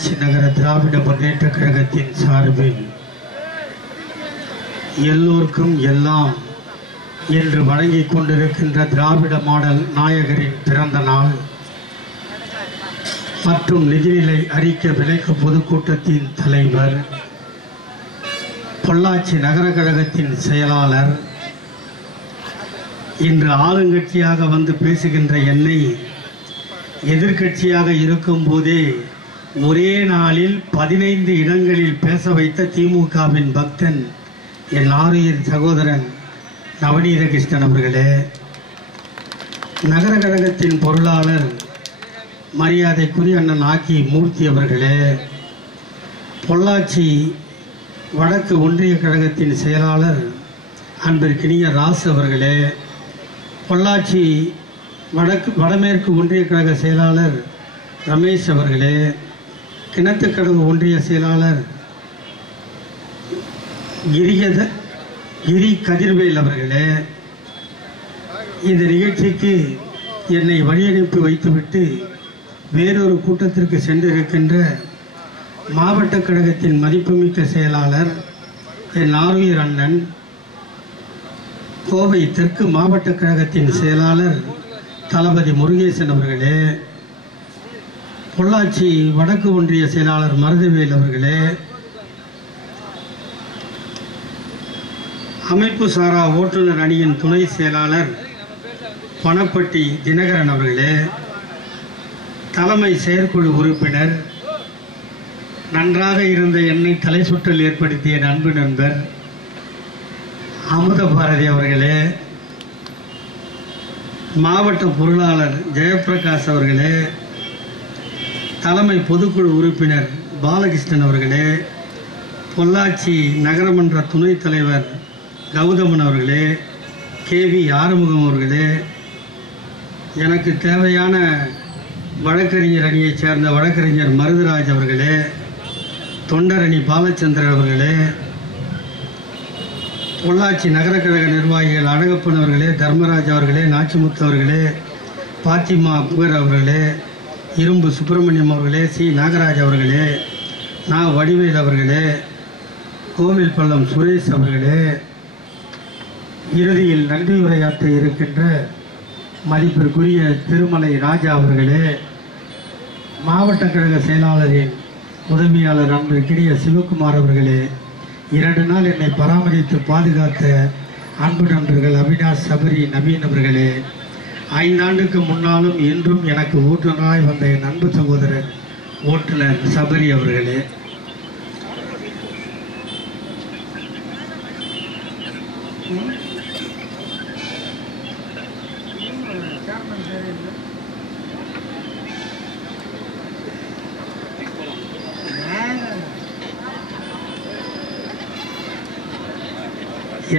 பொள்ளாச்சி நகர திராவிட முன்னேற்ற கழகத்தின் சார்பில் எல்லோருக்கும் எல்லாம் என்று வழங்கிக் கொண்டிருக்கின்ற திராவிட மாடல் நாயகரின் பிறந்த நாள் மற்றும் நிதிநிலை அறிக்கை விளக்க பொதுக்கூட்டத்தின் தலைவர், பொள்ளாச்சி நகர கழகத்தின் செயலாளர், இன்று ஆளுங்கட்சியாக வந்து பேசுகின்ற என்னை எதிர்கட்சியாக இருக்கும் போதே ஒரே நாளில் 15 இடங்களில் பேச வைத்த திமுகவின் பக்தன் என் ஆறுயிர் சகோதரன் நவநீத கிருஷ்ணன் அவர்களே, நகர கழகத்தின் பொருளாளர் மரியாதைக்குரிய அண்ணன் ஆக்கி மூர்த்தி அவர்களே, பொள்ளாச்சி வடக்கு ஒன்றிய கழகத்தின் செயலாளர் அன்பிற்கினிய ராசு அவர்களே, பொள்ளாச்சி வடமேற்கு ஒன்றிய கழக செயலாளர் ரமேஷ் அவர்களே, கிணத்துக்கடவு ஒன்றிய செயலாளர் கிரி கதிர்வேல் அவர்களே, இந்த நிகழ்ச்சிக்கு என்னை வழியனுப்பி வைத்துவிட்டு வேறொரு கூட்டத்திற்கு சென்றிருக்கின்ற மாவட்ட கழகத்தின் மதிப்புமிக்க செயலாளர் என் ஆறுயிர் அண்ணன், கோவை தெற்கு மாவட்ட கழகத்தின் செயலாளர் தளபதி முருகேசன் அவர்களே, பொள்ளாச்சி வடக்கு ஒன்றிய செயலாளர் மருதவேல் அவர்களே, அமைப்பு சாரா ஓட்டுநர் அணியின் துணை செயலாளர் பணப்பட்டி தினகரன் அவர்களே, தலைமை செயற்குழு உறுப்பினர், நன்றாக இருந்த என்னை தலை சுற்றல் ஏற்படுத்திய அன்பு நண்பர் அமுத பாரதி அவர்களே, மாவட்ட பொருளாளர் ஜெயபிரகாஷ் அவர்களே, தலைமை பொதுக்குழு உறுப்பினர் பாலகிருஷ்ணன் அவர்களே, பொள்ளாச்சி நகரமன்ற துணைத் தலைவர் கௌதமன் அவர்களே, கேவி ஆறுமுகம் அவர்களே, எனக்கு தேவையான வழக்கறிஞர் அணியைச் சேர்ந்த வழக்கறிஞர் மருதராஜ் அவர்களே, தொண்டரணி பாலச்சந்திரன் அவர்களே, பொள்ளாச்சி நகர கழக நிர்வாகிகள் அழகப்பன் அவர்களே, தர்மராஜ் அவர்களே, நாச்சிமுத்து அவர்களே, பாத்திமா புகர் அவர்களே, இரும்பு சுப்பிரமணியம் அவர்களே, சி நாகராஜ் அவர்களே, நா வடிவேல் அவர்களே, கோவில் பள்ளம் சுரேஷ் அவர்களே, இறுதியில் நன்றி உரையாற்ற இருக்கின்ற மதிப்பிற்குரிய திருமலை ராஜா அவர்களே, மாவட்ட கழக செயலாளரின் உதவியாளர் அன்பிற்கினிய சிவகுமார் அவர்களே, 2 நாள் என்னை பராமரித்து பாதுகாத்த அன்பு நண்பர்கள் அவினாஷ், சபரி, நவீன் அவர்களே, 5 ஆண்டுக்கு முன்னாலும் இன்றும் எனக்கு ஓட்டுநராய் வந்த என் அன்பு சகோதரர் ஓட்டுநர் சபரி அவர்களே,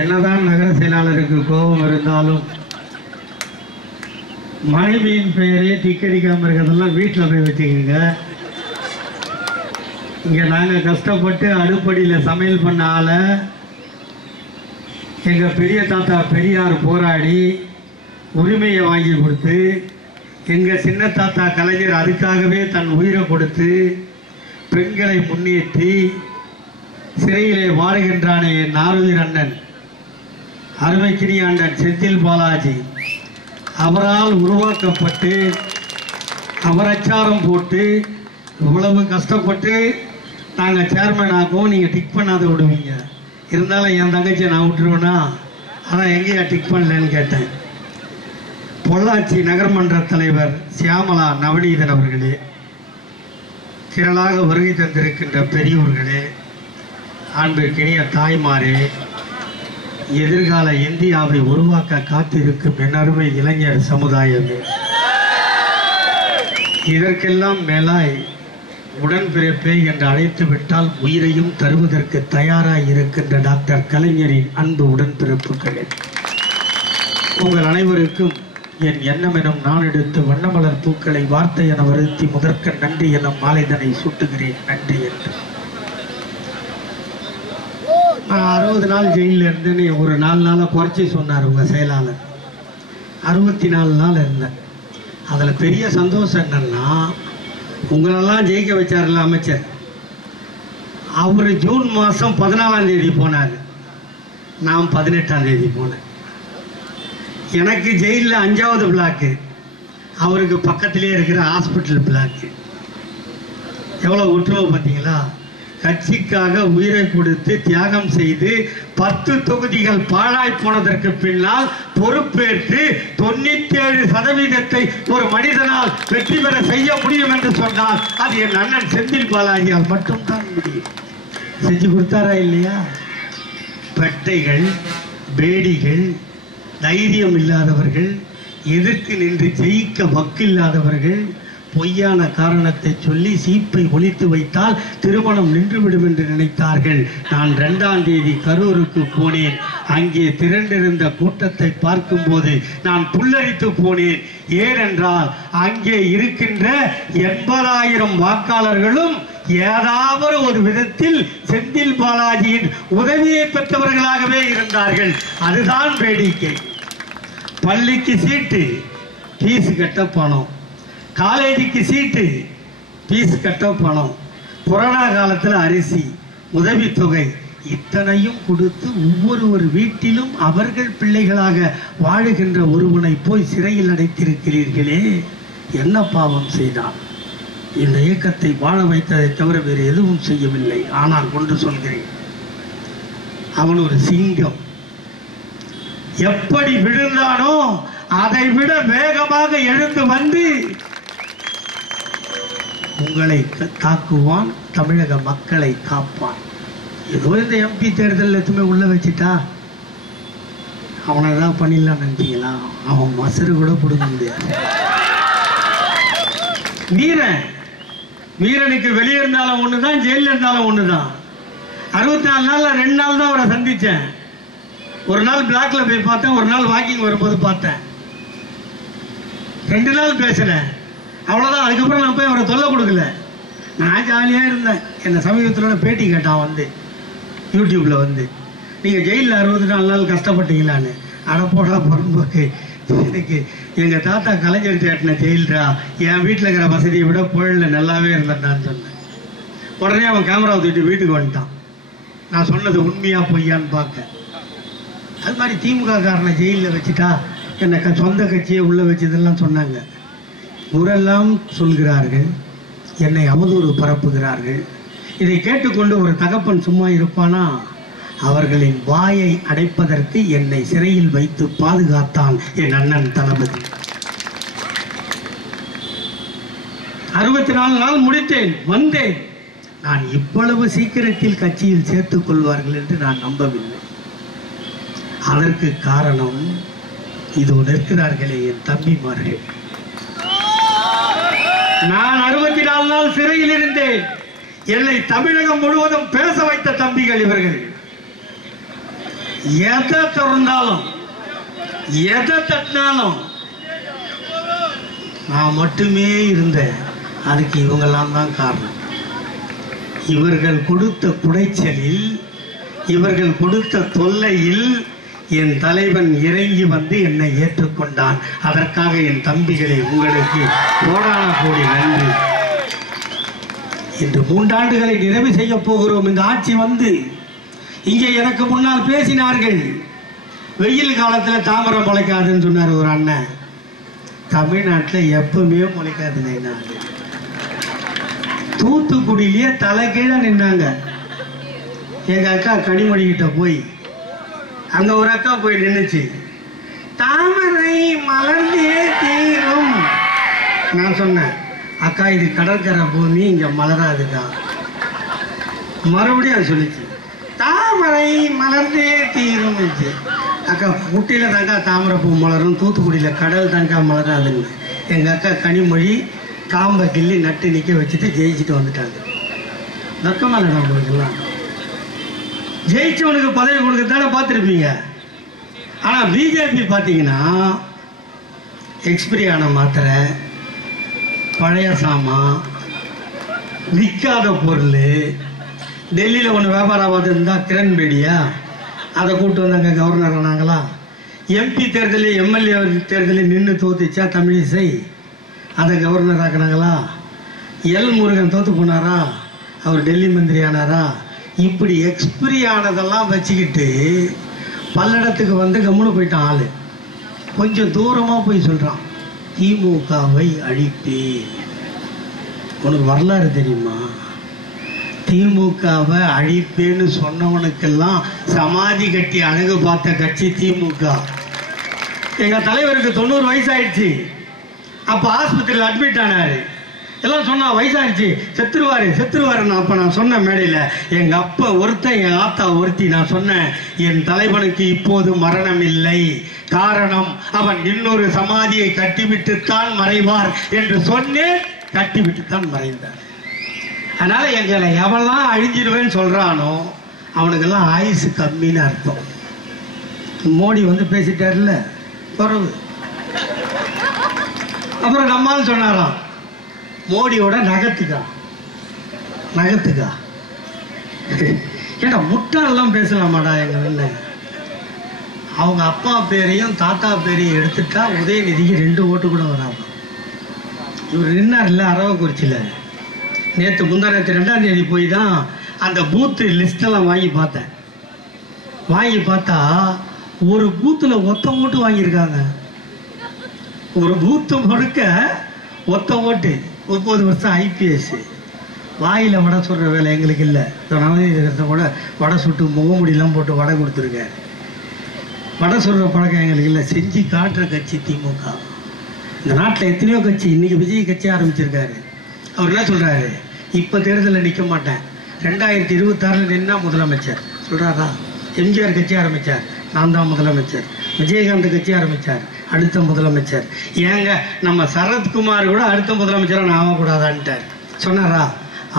என்னதான் நகர செயலாளருக்கு கோபம் இருந்தாலும் மனைவியின் பெயரே டிக்கெடிக்காமல் இருக்கிறதெல்லாம் வீட்டில் போய் வச்சுக்கோங்க. இங்கே நாங்கள் கஷ்டப்பட்டு அடுப்படியில் சமையல் பண்ண ஆளை எங்கள் பெரிய தாத்தா பெரியார் போராடி உரிமையை வாங்கி கொடுத்து, எங்கள் சின்ன தாத்தா கலைஞர் அதுக்காகவே தன் உயிரை கொடுத்து பெண்களை முன்னேற்றி சிறையிலே வாழுகின்றானே என் ஆறுயிர் அண்ணன் அருமைக்கினிய அண்ணன் செந்தில் பாலாஜி, அவரால் உருவாக்கப்பட்டு அவரச்சாரம் போட்டு இவ்வளவு கஷ்டப்பட்டு நாங்கள் சேர்மன் ஆகும், நீங்கள் டிக் பண்ணாத விடுவீங்க. இருந்தாலும் என் தங்கச்சியை நான் விட்டுருவேன்னா, அதான் எங்கேயா டிக் பண்ணலன்னு கேட்டேன். பொள்ளாச்சி நகர்மன்ற தலைவர் சியாமலா நவநீதன் அவர்களே, திரளாக வருகை தந்திருக்கின்ற பெரியோர்களே, அன்பிற்கினிய தாய்மாரே, எதிர்கால இந்தியாவை உருவாக்க காத்திருக்கும் என் அருமை இளைஞர் சமுதாயமே, இதற்கெல்லாம் மேலாய் உடன்பிறப்பே என்று அழைத்து விட்டால் உயிரையும் தருவதற்கு தயாராக இருக்கின்ற டாக்டர் கலைஞரின் அன்பு உடன்பிறப்புகளே, உங்கள் அனைவருக்கும் என் எண்ணம் எனும் நான் எடுத்து வண்ணமலர் பூக்களை வார்த்தை என வருத்தி முதற்க நன்றி எனும் மாலைதனை சூட்டுகிறேன். நன்றி என்று நான் 60 நாள் ஜெயிலில் இருந்துன்னு ஒரு 4 நாளாக குறைச்சி சொன்னார் உங்கள் செயலாளர். 64 நாள் இருந்தேன். அதில் பெரிய சந்தோஷம் என்னன்னா, உங்களெல்லாம் ஜெயிக்க வச்சார்ல அமைச்சர், அவர் ஜூன் மாதம் 14ஆம் தேதி போனார், நான் 18ஆம் தேதி போனேன். எனக்கு ஜெயிலில் 5வது பிளாக்கு, அவருக்கு பக்கத்திலே இருக்கிற ஹாஸ்பிட்டல் பிளாக்கு. எவ்வளோ ஒற்றுமை பார்த்தீங்களா? கட்சிக்காக உயிரை கொடுத்து தியாகம் செய்து 10 தொகுதிகள் பாழாய் போனதற்கு பின்னால் பொறுப்பேற்று 97% ஒரு மனிதனால் வெற்றி பெற செய்ய முடியும் என்று சொன்னால் அது என் அண்ணன் செந்தில் பாலாஜியால் மட்டும்தான் முடியும். செஞ்சு கொடுத்தாரா இல்லையா? பெட்டைகள், பேடிகள், தைரியம் இல்லாதவர்கள், எதிர்த்து நின்று ஜெயிக்க வக்கில்லாதவர்கள் பொய்யான காரணத்தை சொல்லி சீப்பை ஒழித்து வைத்தால் திருமணம் நின்றுவிடும் என்று நினைத்தார்கள். நான் 2ஆம் தேதி கரூருக்கு போனேன். அங்கே திரண்டிருந்த கூட்டத்தை பார்க்கும்போது நான் புல்லரித்து போனேன். ஏனென்றால் அங்கே இருக்கின்ற 80,000 வாக்காளர்களும் ஏதாவது ஒரு விதத்தில் செந்தில் பாலாஜியின் உதவியை பெற்றவர்களாகவே இருந்தார்கள். அதுதான் வேடிக்கை. பள்ளிக்கு சீட்டு, ஃபீஸ் கட்ட பணம், காலேஜுக்கு சீட்டு, ஃபீஸ் கட்ட பணம், கொரோனா காலத்தில் அரிசி, உதவித்தொகை, இத்தனையும் கொடுத்து ஒவ்வொரு வீட்டிலும் அவர்கள் பிள்ளைகளாக வாழுகின்ற ஒருவனை போய் சிறையில் அடைத்திருக்கிறீர்களே, என்ன பாவம் செய்தான்? இந்த இயக்கத்தை வாழ வைத்ததை தவிர வேறு எதுவும் செய்யவில்லை. ஆனால் கொண்டு சொல்கிறேன், அவன் ஒரு சிங்கம். எப்படி விழுந்தானோ அதை விட வேகமாக எழுந்து வந்து உங்களை தாக்குவான், தமிழக மக்களை காப்பான். ஏதோ இந்த எம்பி தேர்தல் எதுவுமே உள்ள வச்சுட்டா அவனை தான் பண்ணிடலாம் நினைச்சீங்களா? அவன் மசரு கூட கொடுக்க முடியாது. வீரனுக்கு வெளியே இருந்தாலும் ஒண்ணுதான், ஜெயில இருந்தாலும் ஒண்ணுதான். 64 நாள்ல 2 நாள் தான் அவரை சந்திச்சேன். ஒரு நாள் பிளாக்ல போய் பார்த்தேன், ஒரு நாள் வாக்கிங் வரும்போது பார்த்தேன். 2 நாள் பேசுறேன், அவ்வளவுதான். அதுக்கப்புறம் நான் போய் அவரை தொல்லை கொடுக்கல. நான் ஜாலியா இருந்தேன். என்ன சமீபத்தில் பேட்டி கேட்டான் வந்து யூடியூப்ல வந்து, நீங்க ஜெயிலில் 64 நாள் கஷ்டப்பட்டீங்களான்னு. அடப்போடா பொறும்போக்கு, எனக்கு எங்க தாத்தா கலைஞர் தேட்டின ஜெயில்ரா, என் வீட்டில் இருக்கிற வசதியை விட புழலில் நல்லாவே இருந்தேன்டான்னு சொன்னேன். உடனே அவன் கேமராவை தூக்கிட்டு வீட்டுக்கு வந்துட்டான். நான் சொன்னது உண்மையா பொய்யான்னு பார்க்க. அது மாதிரி திமுக காரனை ஜெயிலில் வச்சுட்டா என்னை சொந்த கட்சியை உள்ள வச்சதெல்லாம் சொன்னாங்க. ஊரெல்லாம் சொல்கிறார்கள், என்னை அவதூறு பரப்புகிறார்கள். இதை கேட்டுக்கொண்டு ஒரு தகப்பன் சும்மா இருப்பானா? அவர்களின் வாயை அடைப்பதற்கு என்னை சிறையில் வைத்து பாதுகாத்தான் என் அண்ணன் தளபதி. 64 நாள் முடித்தேன், வந்தேன். நான் இவ்வளவு சீக்கிரத்தில் கட்சியில் சேர்த்துக் கொள்வார்கள் என்று நான் நம்பவில்லை. அதற்கு காரணம் இது நிற்கிறார்களே என் தம்பிமார்கள். நான் 64 நாள் சிறையில் இருந்தேன். என்னை தமிழகம் முழுவதும் பேச வைத்த தம்பிகள் இவர்கள். எதை திறந்தாலும் எதை தட்டினாலும் நான் மட்டுமே இருந்தேன். அதுக்கு இவங்கெல்லாம் தான் காரணம். இவர்கள் கொடுத்த குடைச்சலில், இவர்கள் கொடுத்த தொல்லையில் என் தலைவன் இறங்கி வந்து என்னை ஏற்றுக்கொண்டான். அதற்காக என் தம்பிகளை உங்களுக்கு கோடான கோடி நன்றி. இன்று 3 ஆண்டுகளை நிறைவு செய்ய போகிறோம். இந்த ஆட்சி வந்து இங்கே எனக்கு முன்னால் பேசினார்கள். வெயில் காலத்தில் தாமரம் முளைக்காதுன்னு சொன்னார் ஒரு அண்ணன். தமிழ்நாட்டில் எப்பவுமே முளைக்காதுங்க. தூத்துக்குடியிலேயே தலை கீழே நின்னாங்க. எங்க அக்கா கனிமொழி கிட்ட போய், அங்க ஒரு அக்கா போய் நின்னுச்சு, தாமரை மலர்ந்தே தீரும். நான் சொன்னேன், அக்கா இது கடற்கரை பூமி, இங்க மலராதுக்கா. மறுபடியும் அது சொல்லிச்சு, தாமரை மலர்ந்தே தீரும். அக்கா ஊட்டியில தாங்கா தாமரை பூ மலரும், தூத்துக்குடியில கடல் தாங்கா மலராதுன்னு. எங்க அக்கா கனிமொழி காம்பை கிள்ளி நட்டு நிற்க வச்சுட்டு ஜெயிச்சுட்டு வந்துட்டாங்க. வெக்கமா இல்லைடா உங்களுக்குலாம்? ஜெயிச்சவனுக்கு பதவி கொடுக்கத்தானே பார்த்துருப்பீங்க. ஆனால் பிஜேபி பார்த்தீங்கன்னா எக்ஸ்பிரி ஆன மாத்திரை, பழைய சாமான், விற்காத பொருள். டெல்லியில் ஒன்று வியாபாரம் பார்த்துருந்தா கிரண் பேடியா, அதை கூப்பிட்டு வந்தாங்க கவர்னர் ஆனாங்களா. எம்பி தேர்தலில் எம்எல்ஏ தேர்தலில் நின்று தோத்துச்சா தமிழிசை, அதை கவர்னர் ஆக்கினாங்களா. எல் முருகன் தோத்து போனாரா, அவர் டெல்லி மந்திரி ஆனாரா? இப்படி எக்ஸ்பிரி ஆனதெல்லாம் வச்சுக்கிட்டு பல்லடத்துக்கு வந்து கம்முன்னு போயிட்டான் ஆளு. கொஞ்சம் தூரமாக போய் சொல்கிறான், திமுகவை அழிப்பேன். உனக்கு வரலாறு தெரியுமா? திமுகவை அழிப்பேன்னு சொன்னவனுக்கெல்லாம் சமாதி கட்டி அழகு பார்த்த கட்சி திமுக. எங்கள் தலைவருக்கு 90 வயசாயிடுச்சு. அப்போ ஆஸ்பத்திரியில் அட்மிட் ஆனார். எல்லாம் சொன்னா வயசாயிடுச்சு, செத்துருவாரு. அப்போ நான் சொன்ன மேடையில் எங்கள் அப்பா ஒருத்தன், என் ஆத்தா ஒருத்தி. நான் சொன்னேன், என் தலைவனுக்கு இப்போது மரணம் இல்லை, காரணம் அவன் இன்னொரு சமாதியை கட்டிவிட்டுத்தான் மறைவார் என்று சொன்னேன். கட்டிவிட்டுத்தான் மறைந்தார். அதனால எங்களை எவெல்லாம் அழிஞ்சிருவேன்னு சொல்றானோ அவனுக்கெல்லாம் ஆயுசு கம்மின்னு அர்த்தம். மோடி வந்து பேசிட்டார்ல, குறவு. அப்புறம் நம்மால் சொன்னாராம், மோடியோட நகத்துக்கா. ஏன்னா முட்டாளெல்லாம் பேசலாமாடா எங்க அண்ணன்? அவங்க அப்பா பேரையும் தாத்தா பேரையும் எடுத்துட்டா உதயநிதிக்கு 2 ஓட்டு கூட வராது. இவர் நின்னார் இல்லை அரவக்குறிச்சியில். நேற்று முந்தானத்து 2ஆம் தேதி போய் தான் அந்த பூத்து லிஸ்டெல்லாம் வாங்கி பார்த்தேன். வாங்கி பார்த்தா ஒரு பூத்தில் ஒத்த ஓட்டு வாங்கியிருக்காங்க. ஒரு பூத்து முழுக்க ஒத்த ஓட்டு. 30 வருஷம் ஐபிஎஸ். வாயில் வடை சுடுற வேலை எங்களுக்கு இல்லை. நவநீதத்தை கூட வடை சுட்டு முகமுடியெல்லாம் போட்டு வடை கொடுத்துருக்காரு. வடை சுடுற பழக்கம் எங்களுக்கு இல்லை. செஞ்சு காட்டுற கட்சி திமுக. இந்த நாட்டில் எத்தனையோ கட்சி. இன்னைக்கு விஜய் கட்சி ஆரம்பிச்சிருக்காரு. அவர் என்ன சொல்றாரு, இப்போ தேர்தலில் நிற்க மாட்டேன், 2026 நின்னா முதலமைச்சர் சொல்றாரா? எம்ஜிஆர் கட்சி ஆரம்பித்தார், நான் தான் முதலமைச்சர். விஜயகாந்த் கட்சி ஆரம்பித்தார், அடுத்த முதலமைச்சர். ஏங்க நம்ம சரத்குமார் கூட அடுத்த முதலமைச்சராக நான் ஆகக்கூடாதான்ட்டார், சொன்னாரா?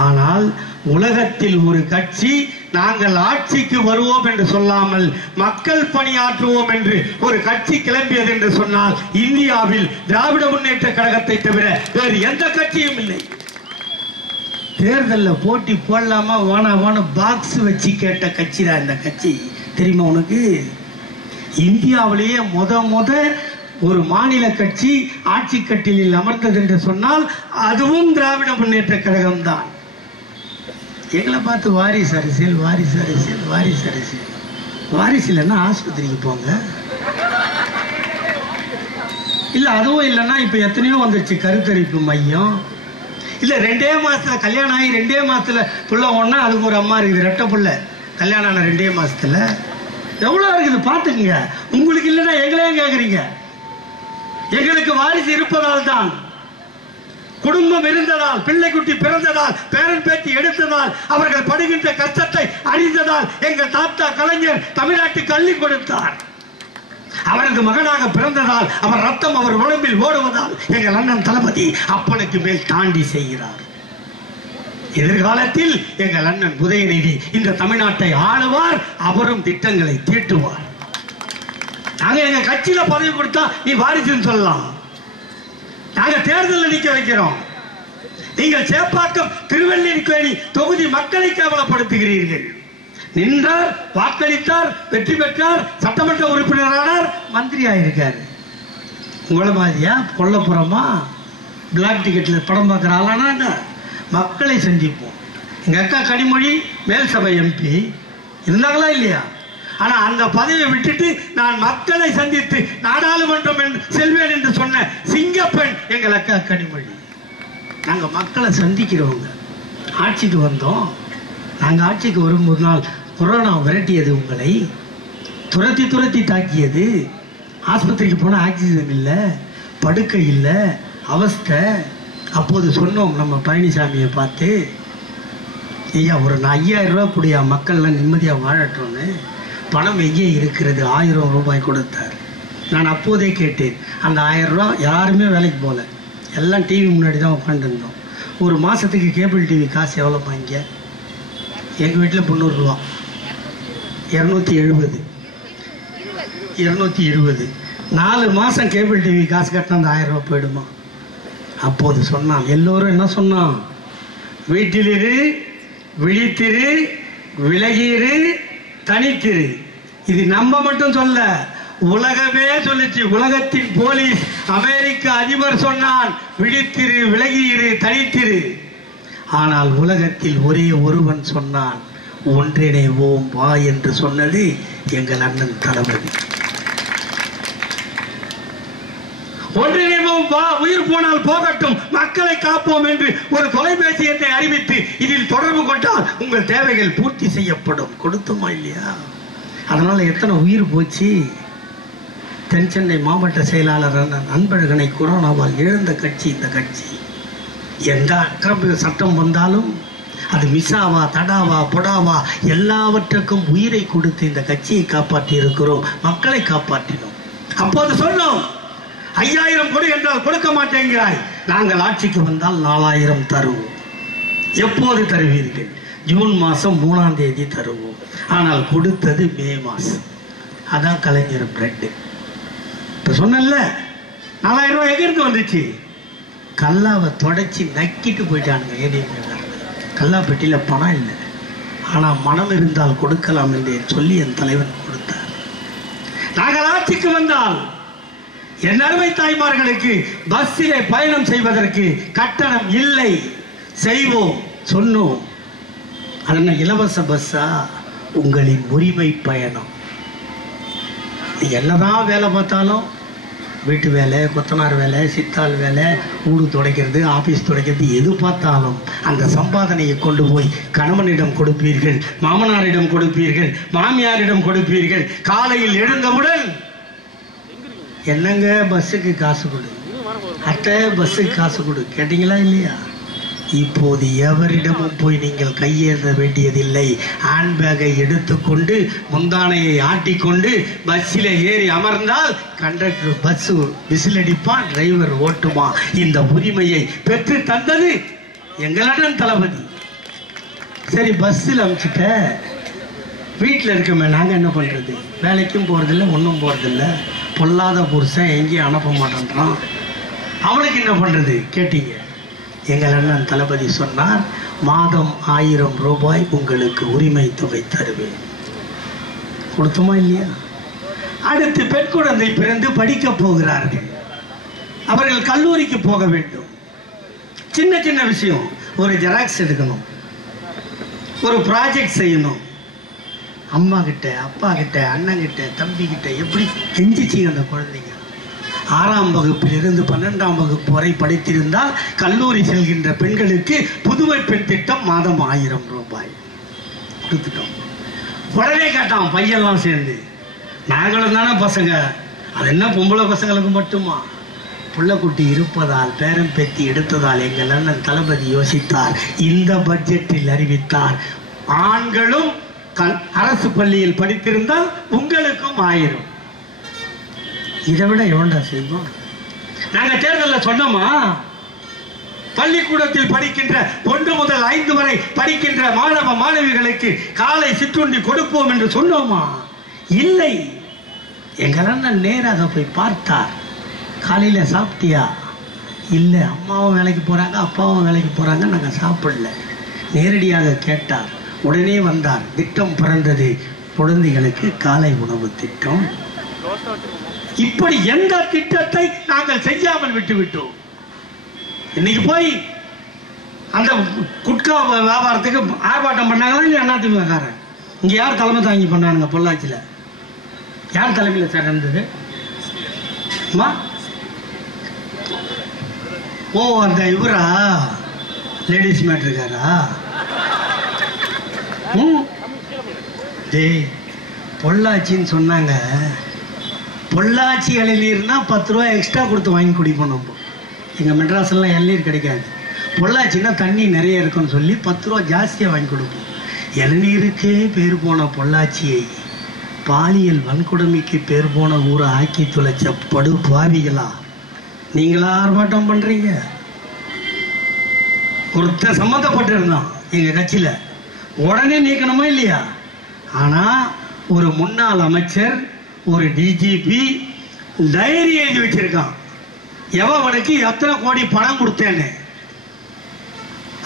ஆனால் உலகத்தில் ஒரு கட்சி நாங்கள் ஆட்சிக்கு வருவோம் என்று சொல்லாமல் மக்கள் பணியாற்றுவோம் என்று ஒரு கட்சி கிளம்பியது என்று சொன்னால் இந்தியாவில் திராவிட முன்னேற்ற கழகத்தை தவிர வேறு எந்த கட்சியும் இல்லை. தேர்தலில் போட்டி போடலாமா வேணாமான்னு பாக்ஸ் வச்சு கேட்ட கட்சி தான் இந்த கட்சி. தெரியுமா உனக்கு? இந்தியாவிலேயே முத ஒரு மாநில கட்சி ஆட்சி கட்டிலில் அமர்ந்தது என்று சொன்னால் அதுவும் திராவிட முன்னேற்ற கழகம் தான். எங்களை பார்த்து வாரிசு அரசியல், வாரிசு அரசியல், வாரிசு அரசியல். வாரிசு இல்லைன்னா ஆஸ்பத்திரிக்கு போங்க. இல்லை அதுவும் இல்லைன்னா இப்போ எத்தனையோ வந்துருச்சு கருத்தரிப்பு மையம். இல்லை 2 மாசத்துல கல்யாணம் ஆகி 2 மாசத்துல புள்ள ஒன்னா அதுக்கு ஒரு அம்மா இருக்குது, ரெட்டை புள்ள. கல்யாணம் ஆன 2 மாசத்துல எவ்வளோ இருக்குது பார்த்துக்குங்க. உங்களுக்கு இல்லைன்னா எங்களையும் கேட்குறீங்க. எங்களுக்கு வாரிசு இருப்பதால் தான், குடும்பம் இருந்ததால், பிள்ளை குட்டி பிறந்ததால், பேரன் பேத்தி எடுத்ததால், அவர்கள் படுகின்ற கஷ்டத்தை அறிந்ததால் எங்கள் தாத்தா கலைஞர் தமிழ்நாட்டுக்கு அள்ளி கொடுத்தார். அவரது மகனாக பிறந்ததால், அவர் ரத்தம் அவர் உடம்பில் ஓடுவதால் எங்கள் அண்ணன் தளபதி அப்பனுக்கு மேல் தாண்டி செய்கிறார். எதிர்காலத்தில் எங்கள் அண்ணன் உதயநிதி இந்த தமிழ்நாட்டை ஆளுவார், அவரும் திட்டங்களை தீட்டுவார். நாங்க எங்க கட்சியில பதவி கொடுத்தா நீ வாரிசுன்னு சொல்லலாம். நாங்க தேர்தலில் நிற்க வைக்கிறோம். நீங்கள் சேப்பாக்கம் திருவல்லிக்கேணி தொகுதி மக்களை கேவலப்படுத்துகிறீர்கள். நின்றார், வாக்களித்தார், வெற்றி பெற்றார், சட்டமன்ற உறுப்பினரானார், மந்திரி ஆயிருக்காரு. உங்களை மாதிரியா கொல்லப்புறமா பிளாக் டிக்கெட்ல படம் பார்க்குற ஆளானாங்க. மக்களை சந்திப்போம். எங்க அக்கா கனிமொழி மேல் சபை எம்பி இருந்தாங்களா இல்லையா? ஆனா அந்த பதவியை விட்டுட்டு நான் மக்களை சந்தித்து நாடாளுமன்றம் செல்வேன் என்று சொன்ன சிங்கப்பெண் எங்கள் அக்கா கனிமொழி. நாங்க மக்களை சந்திக்கிறவங்க. ஆட்சிக்கு வந்தோம். நாங்க ஆட்சிக்கு வரும்போது நாள் கொரோனா விரட்டியது, உங்களை துரத்தி தாக்கியது. ஆஸ்பத்திரிக்கு போனால் ஆக்சிஜன் இல்லை, படுக்கை இல்லை, அவஸ்தை. அப்போது சொன்னோம் நம்ம பழனிசாமியை பார்த்து, ஐயா ஒரு 5000 ரூபா கூடிய மக்கள்லாம் நிம்மதியாக வாழட்டோன்னு. பணம் எங்கே இருக்கிறது? 1000 ரூபாய் கொடுத்தார். நான் அப்போதே கேட்டேன். அந்த 1000 ரூபா யாருமே வேலைக்கு போகல, எல்லாம் டிவி முன்னாடி தான் உட்காந்துருந்தோம். ஒரு மாதத்துக்கு கேபிள் டிவி காசு எவ்வளோப்பா? இங்கே எங்கள் வீட்டில் 300 ரூபா, 270, 220. 4 மாதம் கேபிள் டிவி காசு கட்டினா அந்த 1000 ரூபா போயிடுமா? அப்போது சொன்னான். எல்லோரும் என்ன சொன்னான்? வீட்டிலிரு, விழித்திரு, விலகிரு, தனித்திரு. இது நம்ம மட்டும் சொல்ல, உலகமே சொல்லிச்சு. உலகத்தின் போலீஸ் அமெரிக்க அதிபர் சொன்னான், விழித்திரு, விலகியிரு, தனித்திரு. ஆனால் உலகத்தில் ஒரே ஒருவன் சொன்னான், ஒன்றிணைவோம் வா என்று சொன்னது எங்கள் அண்ணன் தளபதி. ஒன்றிணைவோம் வா, உயிர் போனால் போகட்டும், மக்களை காப்போம் என்று ஒரு தொலைபேசி எண்ணை அறிவித்து இதில் தொடர்பு கொண்டால் உங்கள் தேவைகள் பூர்த்தி செய்யப்படும். கொடுத்தோமா இல்லையா? அதனால எத்தனை உயிர் போச்சு. தென் சென்னை மாவட்ட செயலாளர் அன்பழகனை கொரோனாவால் இழந்த கட்சி இந்த கட்சி. எந்த அக்கிரம சட்டம் வந்தாலும் அது மிசாவா தடாவா பொடாவா எல்லாவற்றுக்கும் உயிரை கொடுத்து இந்த கட்சியை காப்பாற்றி இருக்கிறோம், மக்களை காப்பாற்றினோம். அப்போது சொன்னோம், 5000 கொடு என்றால் கொடுக்க மாட்டேங்கிறாய், நாங்கள் ஆட்சிக்கு வந்தால் 4000 தருவோம். எப்போது தருவீர்கள்? ஜூன் மாதம் 3ஆம் தேதி தருவோம். ஆனால் கொடுத்தது மே மாதம். அதான் கலைஞர் பிரெட். இப்போ சொன்னல 4000 ரூபாய் எங்கிருந்து வந்துச்சு? கல்லாவை தொடச்சி நக்கிட்டு போயிட்டானுங்க ஏடிஎம். கல்லா பெட்டியில் பணம் இல்லை, ஆனால் மனம் இருந்தால் கொடுக்கலாம் என்று சொல்லி என் தலைவன் கொடுத்தார். நாங்கள் ஆட்சிக்கு வந்தால் என் அருமை தாய்மார்களுக்கு பஸ்ஸிலே பயணம் செய்வதற்கு கட்டணம் இல்லை, செய்வோம் சொன்னோம். அதென்ன இலவச பஸ்ஸா? உங்களின் உரிமை பயணம். நீங்க என்னதான் வேலை பார்த்தாலும், வீட்டு வேலை, கொத்தனார் வேலை, சித்தாள் வேலை, ஊடு துடைக்கிறது, ஆபீஸ் துடைக்கிறது, எது பார்த்தாலும் அந்த சம்பாதனையை கொண்டு போய் கணவனிடம் கொடுப்பீர்கள், மாமனாரிடம் கொடுப்பீர்கள், மாமியாரிடம் கொடுப்பீர்கள். காலையில் எழுந்தவுடன் என்னங்க பஸ்ஸுக்கு காசு கொடு, அட்டை பஸ்ஸுக்கு காசு கொடு கேட்டீங்களா இல்லையா? இப்போது எவரிடமும் போய் நீங்கள் கையேற்ற வேண்டியதில்லை. ஹேண்ட்பேக்கை எடுத்துக்கொண்டு முந்தானையை ஆட்டிக்கொண்டு பஸ்ஸில் ஏறி அமர்ந்தால் கண்டக்டர் பஸ் விசிலடிப்பான், டிரைவர் ஓட்டுமா. இந்த உரிமையை பெற்று தந்தது எங்களுடன் தளபதி. சரி, பஸ்ஸில் அனுப்பிச்சிட்ட, வீட்டில் இருக்கமே நாங்கள் என்ன பண்ணுறது? வேலைக்கும் போகிறதில்ல, ஒன்றும் போகிறதில்ல. பொல்லாத புருஷன் எங்கேயும் அனுப்ப மாட்டேன்றான், அவனுக்கு என்ன பண்ணுறது கேட்டீங்க. எங்கள் அண்ணன் தளபதி சொன்னார், மாதம் 1000 ரூபாய் உங்களுக்கு உரிமை தொகை தருவேன். கொடுத்தோமா இல்லையா? அடுத்து பெண் குழந்தை பிறந்து படிக்க போகிறார்கள், அவர்கள் கல்லூரிக்கு போக வேண்டும். சின்ன சின்ன விஷயம், ஒரு ஜெராக்ஸ் எடுக்கணும், ஒரு ப்ராஜெக்ட் செய்யணும். அம்மா கிட்ட, அப்பா கிட்ட, அண்ணன் கிட்ட, தம்பி கிட்ட எப்படி கெஞ்சிச்சிங்க அந்த குழந்தைங்க. 6ஆம் வகுப்பிலிருந்து 12ஆம் வகுப்பு வரை படித்திருந்தால் கல்லூரி செல்கின்ற பெண்களுக்கு புதுமை பெண் திட்டம் மாதம் 1000 ரூபாய் கொடுத்துட்டோம். உடனே கேட்டான் பையெல்லாம் சேர்ந்து, நாங்களும் தானே பசங்க, அது என்ன பொம்பளை பசங்களுக்கு மட்டுமா? புள்ளக்குட்டி இருப்பதால், பேரம் பேத்தி எடுத்ததால் எங்கள் அண்ணன் தளபதி யோசித்தார், இந்த பட்ஜெட்டில் அறிவித்தார், ஆண்களும் அரசு பள்ளியில் படித்திருந்தால் உங்களுக்கும் 1000. இதை விட எவ்வளோ செய்வோம்? நாங்கள் தேர்தலில் சொன்னோமா? பள்ளிக்கூடத்தில் படிக்கின்ற 1 முதல் 5 வரை படிக்கின்ற மாணவ மாணவிகளுக்கு காலை சிற்றுண்டி கொடுப்போம் என்று சொன்னோமா? இல்லை. எங்கள் அண்ணன் நேராக போய் பார்த்தார். காலையில் சாப்பிட்டியா? இல்லை, அம்மாவும் வேலைக்கு போகிறாங்க, அப்பாவும் வேலைக்கு போகிறாங்க, நாங்கள் சாப்பிடல. நேரடியாக கேட்டார், உடனே வந்தார். திட்டம் பிறந்தது, குழந்தைகளுக்கு காலை உணவு திட்டம். இப்படி எந்த திட்டத்தை நாங்கள் செய்யாமல் விட்டுவிட்டோம்? இன்னைக்கு போய் அந்த குட்கா வியாபாரத்துக்கு ஆர்ப்பாட்டம் பண்ணாங்களா இல்லையா? அதிமுககாரன் இங்க யார் தலைமை தாங்கி பண்ணானுங்க? பொள்ளாச்சியில் யார் தலைமையில் சார் இருந்தது? ஓ, அந்த இவரா லேடிஸ் மேட் இருக்காரா? டேய், பொள்ளாச்சின்னு சொன்னாங்க. பொள்ளாச்சி இளநீர்னா 10 ரூபா எக்ஸ்ட்ரா கொடுத்து வாங்கி குடிப்போம். நம்ம எங்கள் மெட்ராஸ்லாம் இளநீர் கிடைக்காது. பொள்ளாச்சின்னா தண்ணி நிறைய இருக்குன்னு சொல்லி 10 ரூபா ஜாஸ்தியாக வாங்கி கொடுப்போம். இளநீருக்கே பேர் போன பொள்ளாச்சியை பாலியல் வன்கொடுமைக்கு பேர் போன ஊரை ஆக்கி துளைச்ச படு பாவிகளா நீங்களா ஆர்ப்பாட்டம் பண்ணுறீங்க? ஒருத்தர் சம்மந்தப்பட்டு இருந்தான் எங்கள் கட்சியில், உடனே நீக்கணுமா இல்லையா? ஆனால் ஒரு முன்னாள் அமைச்சர், ஒரு டிஜிபி டைரி எழுதி வச்சிருக்கான், எவனுக்கு எத்தனை கோடி பணம் கொடுத்தேன்னு.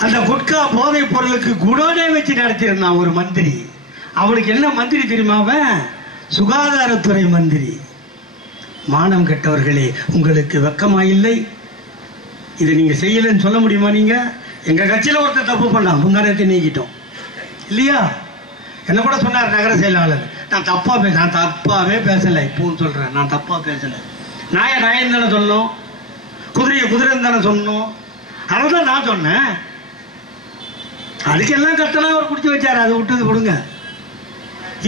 அந்த குட்கா போதைப் பொருளுக்கு குடோனே வச்சு நடத்தியிருந்தான் ஒரு மந்திரி. அவனுக்கு என்ன மந்திரி தெரியுமா? அவன் சுகாதாரத்துறை மந்திரி. மானம் கெட்டவர்களே, உங்களுக்கு வெக்கமா இல்லை? இதை நீங்க செய்யலன்னு சொல்ல முடியுமா? நீங்க எங்கள் கட்சியில் ஒருத்தர் தப்பு பண்ணான், முந்தானத்தை நீக்கிட்டோம் இல்லையா? என்ன கூட சொன்னார் நகர செயலாளர், நான் தப்பாகவே பேசலை. இப்பவும் சொல்கிறேன், நான் தப்பாக பேசலை. நாயை நாயன் தானே சொன்னோம், குதிரையை குதிரைன்னு தானே சொன்னோம். அதை தான் நான் சொன்னேன். அதுக்கெல்லாம் கட்டணம் அவர் பிடிச்சி வச்சார், அதை விட்டது கொடுங்க.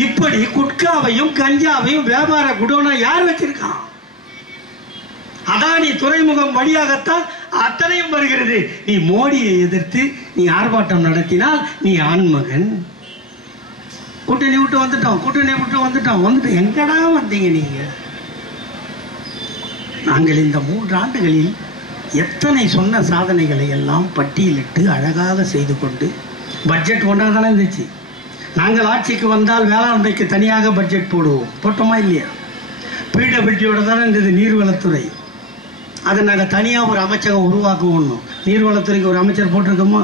இப்படி குட்காவையும் கஞ்சாவையும் வியாபார குடோனா யார் வச்சிருக்கான்? அதானி துறைமுகம் வழியாகத்தான் அத்தனையும் வருகிறது. நீ மோடியை எதிர்த்து நீ ஆர்ப்பாட்டம் நடத்தினால் நீ ஆண்மகன். கூட்டணி விட்டு வந்துட்டோம். எங்கடா வந்தீங்க நீங்க? நாங்கள் இந்த 3 ஆண்டுகளில் எத்தனை சொன்ன சாதனைகளை எல்லாம் பட்டியலிட்டு அழகாக செய்து கொண்டு, பட்ஜெட் ஒன்றாக தானே இருந்துச்சு. நாங்கள் ஆட்சிக்கு வந்தால் வேளாண்மைக்கு தனியாக பட்ஜெட் போடுவோம், போட்டோமா இல்லையா? பிடபிள்யூட தானே இருந்தது நீர்வளத்துறை. அதை நாங்கள் தனியாக ஒரு அமைச்சகம் உருவாக்குவோம். நீர்வளத்துறைக்கு ஒரு அமைச்சர் போட்டிருக்கோமா?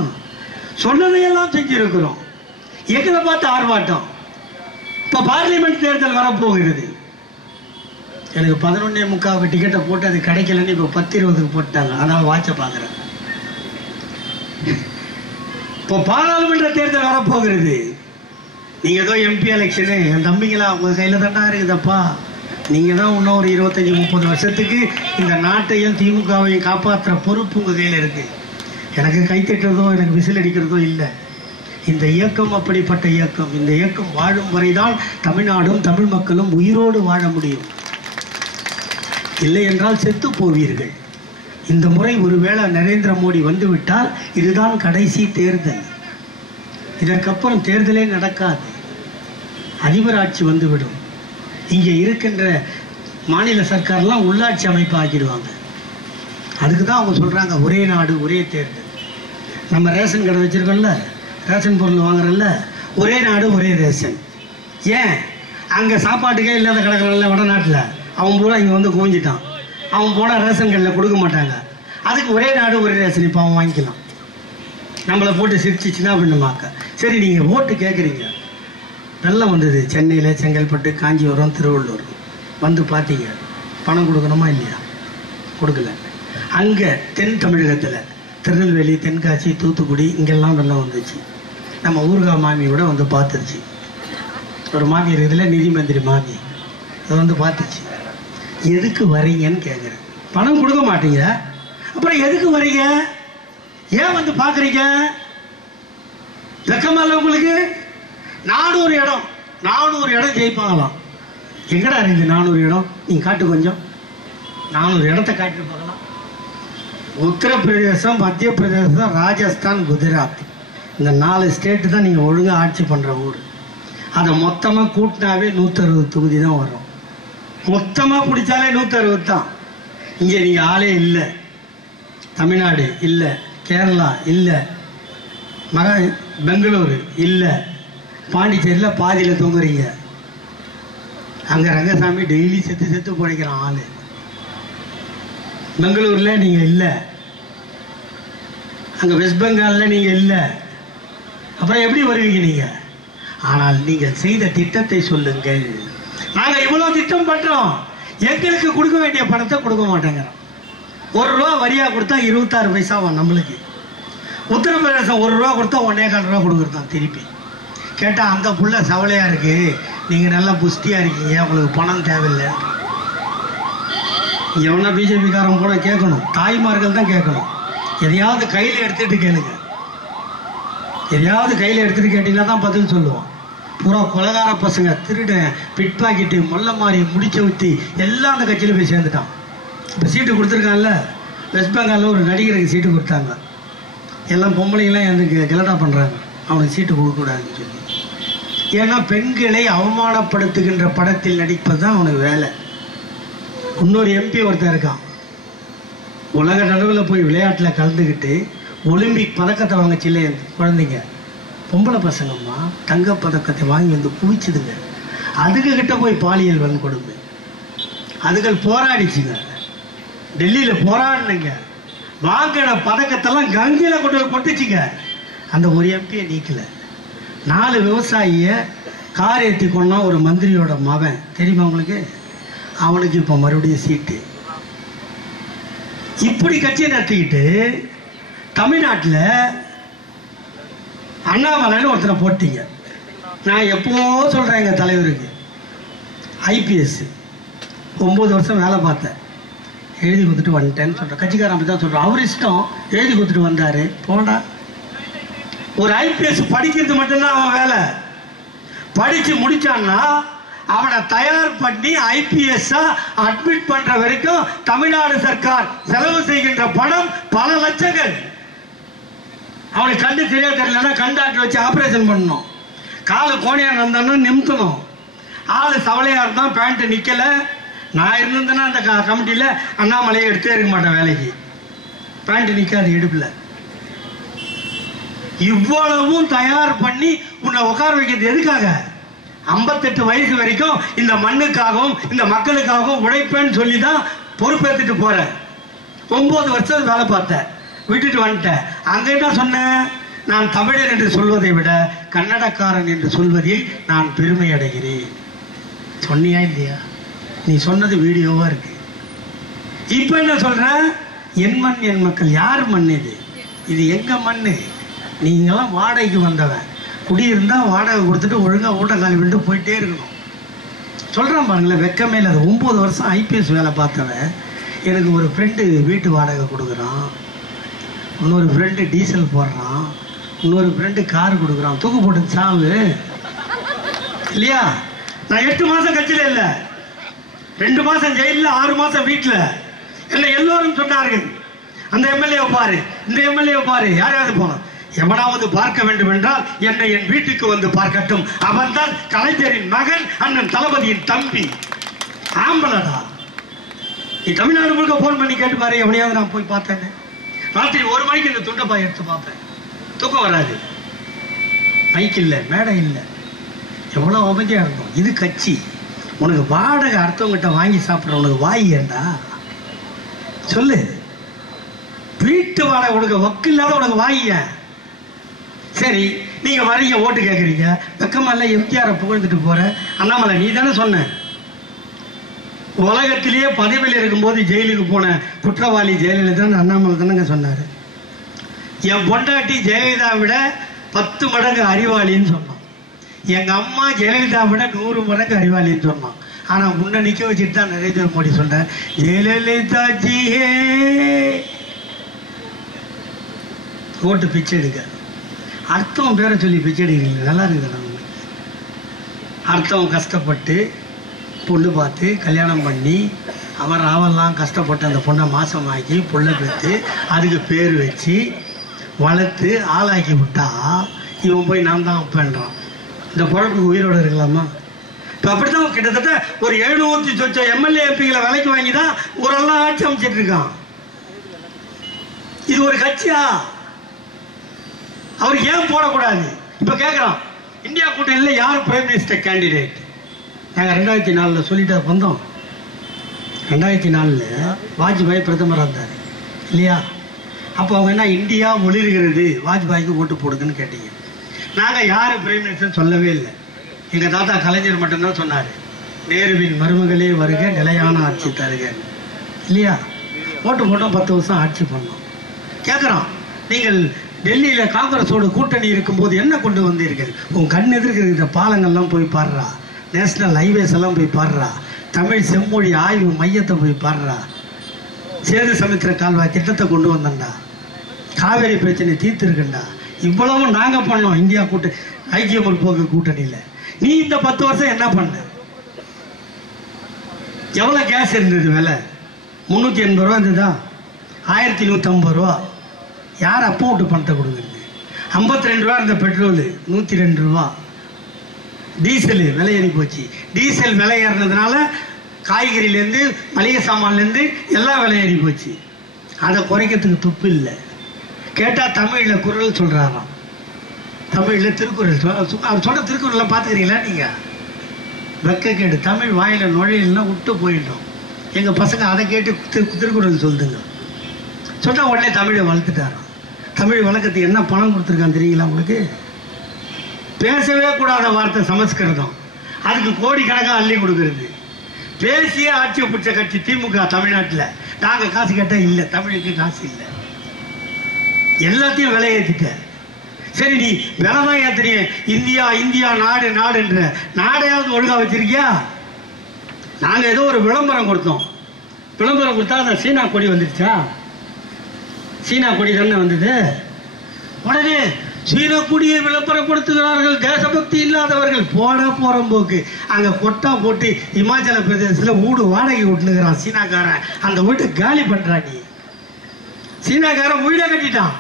சொன்னதையெல்லாம் செஞ்சிருக்கிறோம். எங்களை பார்த்து ஆர்ப்பாட்டம். இப்போ பார்லிமெண்ட் தேர்தல் வரப்போகிறது. எனக்கு 11:45 டிக்கெட்டை போட்டு அது கிடைக்கலன்னு இப்போ 10:20 போட்டாங்க. அதனால் வாட்சை பார்க்குறேன். இப்போ பாராளுமன்ற தேர்தல் வரப்போகிறது. நீங்கள் ஏதோ எம்பி எலெக்ஷனு, என் தம்பிங்களா உங்கள் கையில் தாண்டா இருக்குதப்பா. நீங்கள் தான் இன்னும் ஒரு 25-30 வருஷத்துக்கு இந்த நாட்டையும் திமுகவையும் காப்பாற்றுற பொறுப்பு உங்கள் கையில் இருக்குது. எனக்கு கைத்தட்டுறதோ எனக்கு விசில் அடிக்கிறதோ இல்லை. இந்த இயக்கம் அப்படிப்பட்ட இயக்கம். இந்த இயக்கம் வாழும் வரைதான் தமிழ்நாடும் தமிழ் மக்களும் உயிரோடு வாழ முடியும். இல்லை என்றால் செத்து போவீர்கள். இந்த முறை ஒருவேளை நரேந்திர மோடி வந்துவிட்டால் இதுதான் கடைசி தேர்தல். இதற்கப்புறம் தேர்தலே நடக்காது. அதிபர் ஆட்சி வந்துவிடும். இங்கே இருக்கின்ற மாநில சர்க்கார்லாம் உள்ளாட்சி அமைப்பு ஆக்கிடுவாங்க. அதுக்கு தான் அவங்க சொல்கிறாங்க ஒரே நாடு ஒரே தேர்தல். நம்ம ரேஷன் கடை வச்சுருக்கோம்ல, ரேஷன் பொருள் வாங்குறோம்ல, ஒரே நாடு ஒரே ரேஷன். ஏன் அங்கே சாப்பாட்டுக்கே இல்லாத கிடக்கிறல்ல வடநாட்டில், அவன் பூரா இங்கே வந்து குவிஞ்சிட்டான். அவன் போனால் ரேஷன் கடையில் கொடுக்க மாட்டாங்க. அதுக்கு ஒரே நாடு ஒரே ரேஷன் இப்போ அவன் வாங்கிக்கலாம். நம்மளை போட்டு சிரிச்சிச்சுன்னா அப்படின்னுமாக்க. சரி, நீங்கள் ஓட்டு கேட்குறீங்க. வெள்ளம் வந்தது சென்னையில், செங்கல்பட்டு, காஞ்சிபுரம், திருவள்ளூர். வந்து பார்த்தீங்க, பணம் கொடுக்கணுமா இல்லையா? கொடுக்கல. அங்கே தென் தமிழகத்தில் திருநெல்வேலி, தென்காசி, தூத்துக்குடி இங்கெல்லாம் வெள்ளம் வந்துச்சு. நம்ம ஊர்கா மாமி கூட வந்து பார்த்துருச்சு. ஒரு மாமி இருக்குதுல, நிதி மந்திரி மாமி, அதை வந்து பார்த்துச்சு. எதுக்கு வரீங்கன்னு கேட்குறேன். பணம் கொடுக்க மாட்டீங்க, அப்புறம் எதுக்கு வரீங்க? ஏன் வந்து பார்க்குறீங்க? வெக்கமால உங்களுக்கு? 400 இடம் ஜெயிப்பாங்களாம். எங்கடா இருக்குது 400 இடம்? நீங்கள் காட்டு, கொஞ்சம் 400 இடத்த காட்டு பார்க்கலாம். உத்தரப்பிரதேசம், மத்திய பிரதேசம், ராஜஸ்தான், குஜராத், இந்த 4 ஸ்டேட்டு தான் நீங்கள் ஒழுங்காக ஆட்சி பண்ணுற ஊர். அதை மொத்தமாக கூட்டினாவே 160 தொகுதி தான் வரும். மொத்தமாக பிடிச்சாலே 160 தான். இங்கே நீங்கள் ஆளே இல்லை. தமிழ்நாடு இல்லை, கேரளா இல்லை, பெங்களூரு இல்லை, பாண்டிச்சேரியில் பாதியில் தொங்குறீங்க. அங்கே ரங்கசாமி டெய்லி செத்து பிழைக்கிறான் ஆள். பெங்களூரில் நீங்கள் இல்லை, அங்கே வெஸ்ட் பெங்காலில் நீங்கள் இல்லை. அப்புறம் எப்படி வருவீங்க நீங்கள்? ஆனால் நீங்கள் செய்த திட்டத்தை சொல்லுங்கள். நாங்கள் இவ்வளோ திட்டம் பண்ணுறோம், எங்களுக்கு கொடுக்க வேண்டிய பணத்தை கொடுக்க மாட்டேங்கிறோம். 1 ரூபா வரியாக கொடுத்தா 26 பைசாவும் நம்மளுக்கு. உத்தரப்பிரதேசம் 1 ரூபா கொடுத்தா 1.25 ரூபா கொடுக்குறதான் திருப்பி. கேட்டால் அந்த புள்ள சவலையாக இருக்குது, நீங்கள் நல்லா புஷ்டியாக இருக்கீங்க, உங்களுக்கு பணம் தேவையில்லை. எவனா பிஜேபிக்காரன் கூட கேட்கணும், தாய்மார்கள் தான் கேட்கணும். எதையாவது கையில் எடுத்துகிட்டு கேளுங்க. எதையாவது கையில் எடுத்துகிட்டு கேட்டிங்கன்னா தான் பதில் சொல்லுவோம். பூரா கொலகார பசங்க, திருடன், பிட் பாக்கெட்டு, மொல்ல மாதிரி முடிச்ச ஊற்றி எல்லாம் அந்த கட்சியில் போய் சேர்ந்துட்டான். இப்போ சீட்டு கொடுத்துருக்கான்ல, வெஸ்ட் பெங்காலில் ஒரு நடிகருக்கு சீட்டு கொடுத்தாங்க. எல்லாம் பொம்பளைங்களாம் எனக்கு கலடா பண்ணுறாங்க, அவனுக்கு சீட்டு கொடுக்கக்கூடாதுன்னு சொல்லி. ஏன்னா பெண்களை அவமானப்படுத்துகின்ற படத்தில் நடிப்பது தான் அவனுக்கு வேலை. இன்னொரு எம்பி ஒருத்தர் இருக்கான், உலக நடுவில் போய் விளையாட்டில் கலந்துக்கிட்டு ஒலிம்பிக் பதக்கத்தை வாங்கச்சில்ல குழந்தைங்க, பொம்பளை பசங்கம்மா தங்க பதக்கத்தை வாங்கி வந்து குவிச்சுதுங்க. அதுக்கிட்ட போய் பாலியல் வன்கொடுமை. அதுகள் போராடிச்சுங்க, டெல்லியில் போராடினுங்க, வாங்கின பதக்கத்தெல்லாம் கங்கையில் கொண்டு போய் கொட்டுச்சுங்க. அந்த ஒரு எம்பியை நீக்கலை. 4 விவசாயிய கார் ஏற்றி கொண்டா ஒரு மந்திரியோட மகன், தெரியுமா உங்களுக்கு? அவனுக்கு இப்போ மறுபடியும் சீட்டு. இப்படி கட்சியை நடத்திக்கிட்டு தமிழ்நாட்டில் அண்ணாமலைன்னு ஒருத்தரை போட்டீங்க. நான் எப்போ சொல்கிறேன் எங்கள் தலைவருக்கு, ஐபிஎஸ் 9 வருஷம் வேலை பார்த்தேன், எழுதி கொடுத்துட்டு வந்துட்டேன்னு சொல்கிறேன். கட்சிக்காரன் அப்படி தான் சொல்கிறேன். அவர் இஷ்டம், எழுதி கொடுத்துட்டு வந்தார், போடா. ஒரு ஐபிஎஸ் படிக்கிறது மட்டும்தான் அவன் வேலை. படித்து முடிச்சான்னா அவனை தயார் பண்ணி ஐபிஎஸ்ஸா அட்மிட் பண்ற வரைக்கும் தமிழ்நாடு சர்க்கார் செலவு செய்கின்ற பணம் பல லட்சங்கள். அவனுக்கு கண்டு தெரியலன்னா கண்டாக்டர் வச்சு ஆபரேஷன் பண்ணணும், காலு கோணியா இருந்தான்னா நிமித்தணும், ஆளு சவளையா இருந்தா பேண்ட் நிக்கல. நான் இருந்தேன்னா அந்த கமிட்டியில அண்ணாமலையை எடுத்தே இருக்க மாட்டேன் வேலைக்கு, பேண்ட் நிக்காது இடுப்புல. இவ்வளவும் தயார் பண்ணி உன்னை உட்கார வைக்கிறது எதுக்காக? 58 வயசு வரைக்கும் இந்த மண்ணுக்காகவும் இந்த மக்களுக்காகவும் உழைப்பேன்னு சொல்லி தான் பொறுப்பேற்றுட்டு போறேன். 9 வருஷம் வேலை பார்த்தேன், விட்டுட்டு வந்துட்டேன். அங்க என்ன சொன்னேன்? நான் தமிழர் என்று சொல்வதை விட கன்னடக்காரன் என்று சொல்வதில் நான் பெருமை அடைகிறேன். சொன்னியா இல்லையா? நீ சொன்னது வீடியோவா இருக்கு. இப்ப என்ன சொல்ற? என் மண் என் மக்கள். யார் மண் இது? இது எங்க மண்ணு. நீங்களாம் வாடகைக்கு வந்தவன், குடியிருந்தா வாடகை கொடுத்துட்டு ஒழுங்கா ஊட்ட காலி பண்ணிட்டு போயிட்டே இருக்கணும். சொல்றான் பாருங்களேன், வெக்கமே இல்லை. 9 வருஷம் ஐபிஎஸ் வேலை பார்த்தவன் எனக்கு ஒரு ஃப்ரெண்டு வீட்டு வாடகை கொடுக்குறான், இன்னொரு ஃப்ரெண்டு டீசல் போடுறான், இன்னொரு ஃப்ரெண்டு கார் கொடுக்குறான். தூக்கு போட்டு சாவு இல்லையா? நான் 8 மாசம் கட்சியில இல்லை, 2 மாசம் ஜெயில, 6 மாசம் வீட்டில். என்ன எல்லோரும் சொன்னார்கள், அந்த எம்எல்ஏ பாரு, இந்த எம்எல்ஏ பாரு. யாரையாவது போனோம், எவனாவது பார்க்க வேண்டும் என்றால் என்னை என் வீட்டுக்கு வந்து பார்க்கட்டும். அவன் தான் கலைஞரின் மகன், அண்ணன் தளபதியின் தம்பி. ஆம்பளடா. நீ தமிழ்நாடு முழுக்க போன் பண்ணி கேட்டு பாரு, எவனையாவது நான் போய் பார்த்தேன்னு. ராத்திரி 1 மணிக்கு இந்த துண்டப்பாய் எடுத்து பார்ப்பேன், தூக்கம் வராது. மைக் இல்லை, மேடை இல்லை, எவ்வளோ அமைதியா இருக்கும். இது கட்சி. உனக்கு வாடகை அடுத்தவங்கிட்ட வாங்கி சாப்பிட்ற உனக்கு வாய் ஏண்டா சொல்லு? வீட்டு வாடகை உனக்கு வக்கு இல்லாத உனக்கு வாய் ஏன்? சரி, நீங்க வரீங்க, ஓட்டு கேட்குறீங்க, வெக்கமா இல்லை? எம்ஜிஆரை புகழ்ந்துட்டு போற. அண்ணாமலை நீ தானே சொன்ன, உலகத்திலேயே பதவியில் இருக்கும்போது ஜெயிலுக்கு போன குற்றவாளி ஜெயலலிதா. அண்ணாமலை தானங்க சொன்னாரு. என் பொண்டாட்டி ஜெயலலிதா விட 10 மடங்கு அறிவாளின்னு சொன்னான். எங்க அம்மா ஜெயலலிதா விட 100 மடங்கு அறிவாளின்னு சொன்னான். ஆனா உன்னை நிக்க வச்சுட்டு தான் நரேந்திர மோடி சொன்னார், ஜெயலலிதா ஜியே ஓட்டு பிச்சை எடுக்க. அர்த்தம் பேரை சொல்லி பிச்சை எடுக்கிறீங்க, நல்லா இருக்குது. அர்த்தம் கஷ்டப்பட்டு பொண்ணு பார்த்து கல்யாணம் பண்ணி அவெல்லாம் கஷ்டப்பட்டு அந்த பொண்ணை மாசமாக்கி புள்ள பெற்று அதுக்கு பேர் வச்சு வளர்த்து ஆளாக்கி விட்டா இவன் போய் நான் தான் அப்பன்றான். இந்த குழப்புக்கு உயிரோடு இருக்கலாமா? இப்போ அப்படித்தான் கிட்டத்தட்ட ஒரு 700 சொச்ச எம்எல்ஏ எம்பிகளை விலைக்கு வாங்கி தான் ஊரெல்லாம் ஆட்சி அமைச்சிட்டு இருக்கான். இது ஒரு கட்சியா? அவருக்கு ஏன் போடக்கூடாது? இப்ப கேட்கிறான், இந்தியா கூட்டணியில் யார் பிரைம் மினிஸ்டர் கேண்டிடேட்? நாங்க 2004 சொல்லிட்டு வந்தோம். 2004 வாஜ்பாய் பிரதமராக இருந்தார் இல்லையா? அப்போ அவங்க என்ன, இந்தியா ஒளிர்கிறது, வாஜ்பாய்க்கு ஓட்டு போடுதுன்னு கேட்டீங்க. நாங்க யாரு பிரைம் மினிஸ்டர் சொல்லவே இல்லை. எங்க தாத்தா கலைஞர் மட்டும்தான் சொன்னாரு, நேருவின் மருமகளே வருக, நிலையான ஆட்சி தருக இல்லையா? ஓட்டு போட்டோம், 10 வருஷம் ஆட்சி பண்ணோம். கேட்குறோம், நீங்கள் டெல்லியில காங்கிரஸோட கூட்டணி இருக்கும்போது என்ன கொண்டு வந்தீர்கள்? உன் கண் எதிர்க்கிற இந்த பாலங்கள்லாம் போய் பாடுறா, நேஷனல் ஹைவேஸ் எல்லாம் போய் பாடுறா, தமிழ் செம்மொழி ஆய்வு மையத்தை போய் பாடுறா, சேது சமுத்திர கால்வாய் திட்டத்தை கொண்டு வந்தா, காவேரி பிரச்சனை தீர்த்திருக்கண்டா. இவ்வளவும் நாங்க பண்ணோம் இந்தியா கூட்டணி, ஐக்கிய முற்போக்கு கூட்டணியில. நீ இந்த 10 வருஷம் என்ன பண்ண? எவ்வளவு கேஸ் இருந்தது? விலை 380 ரூபா இருந்ததா? 1150 ரூபா. யார் அப்போ விட்டு பணத்தை கொடுக்குறது? 52 ரூபா இருந்த பெட்ரோல் 102 ரூபா. டீசல் விலை ஏறி போச்சு. டீசல் விலை ஏறினதுனால காய்கறியிலேருந்து மளிகை சாமான்லேருந்து எல்லாம் விலை ஏறி போச்சு. அதை குறைக்கிறதுக்கு துப்பு இல்லை. கேட்டால் தமிழில் குரல் சொல்கிறாராம், தமிழில் திருக்குறள் அவர் சொல்கிற திருக்குறள்லாம் பார்த்துக்கிறீங்களா நீங்கள்? வெக்கக்கேடு. தமிழ் வாயில் நுழையிலாம் விட்டு போயிட்டோம். எங்கள் பசங்க அதை கேட்டு திருக்குறள் சொல்லுதுங்க. சொன்னால் உடனே தமிழை வளர்த்துட்டாராம். தமிழ் வழக்கத்துக்கு என்ன பணம் கொடுத்துருக்கான்னு தெரியுங்களா உங்களுக்கு? பேசவே கூடாத வார்த்தை சமஸ்கிருதம், அதுக்கு கோடிக்கணக்காக அள்ளி கொடுக்கறது. பேசியே ஆட்சியை பிடிச்ச கட்சி திமுக தமிழ்நாட்டில். நாங்கள் காசு கேட்டால் இல்லை, தமிழுக்கு காசு இல்லை, எல்லாத்தையும் விலையேற்றிட்ட. சரி, நீ விலைதான் ஏத்துறீங்க, இந்தியா இந்தியா நாடு நாடுன்ற நாடையாவது ஒழுங்கா வச்சிருக்கியா? நாங்கள் ஏதோ ஒரு விளம்பரம் கொடுத்தோம். விளம்பரம் கொடுத்தா அந்த சீனா கொடி வந்துடுச்சா? சீனா கொடி தானே வந்தது. உடனே சீனா கொடியை விளம்பரம் கொடுத்துக்கிறார்கள், தேசபக்தி இல்லாதவர்கள். போறம்போக்கு அங்கே கொட்டா போட்டு இமாச்சல பிரதேசத்தில் வீடு வாடகை விட்டுனுக்கிறான் சீனாக்காரன். அந்த வீட்டை காலி பண்ணுறான். நீ சீனாக்காரன் வீடை கட்டிட்டான்,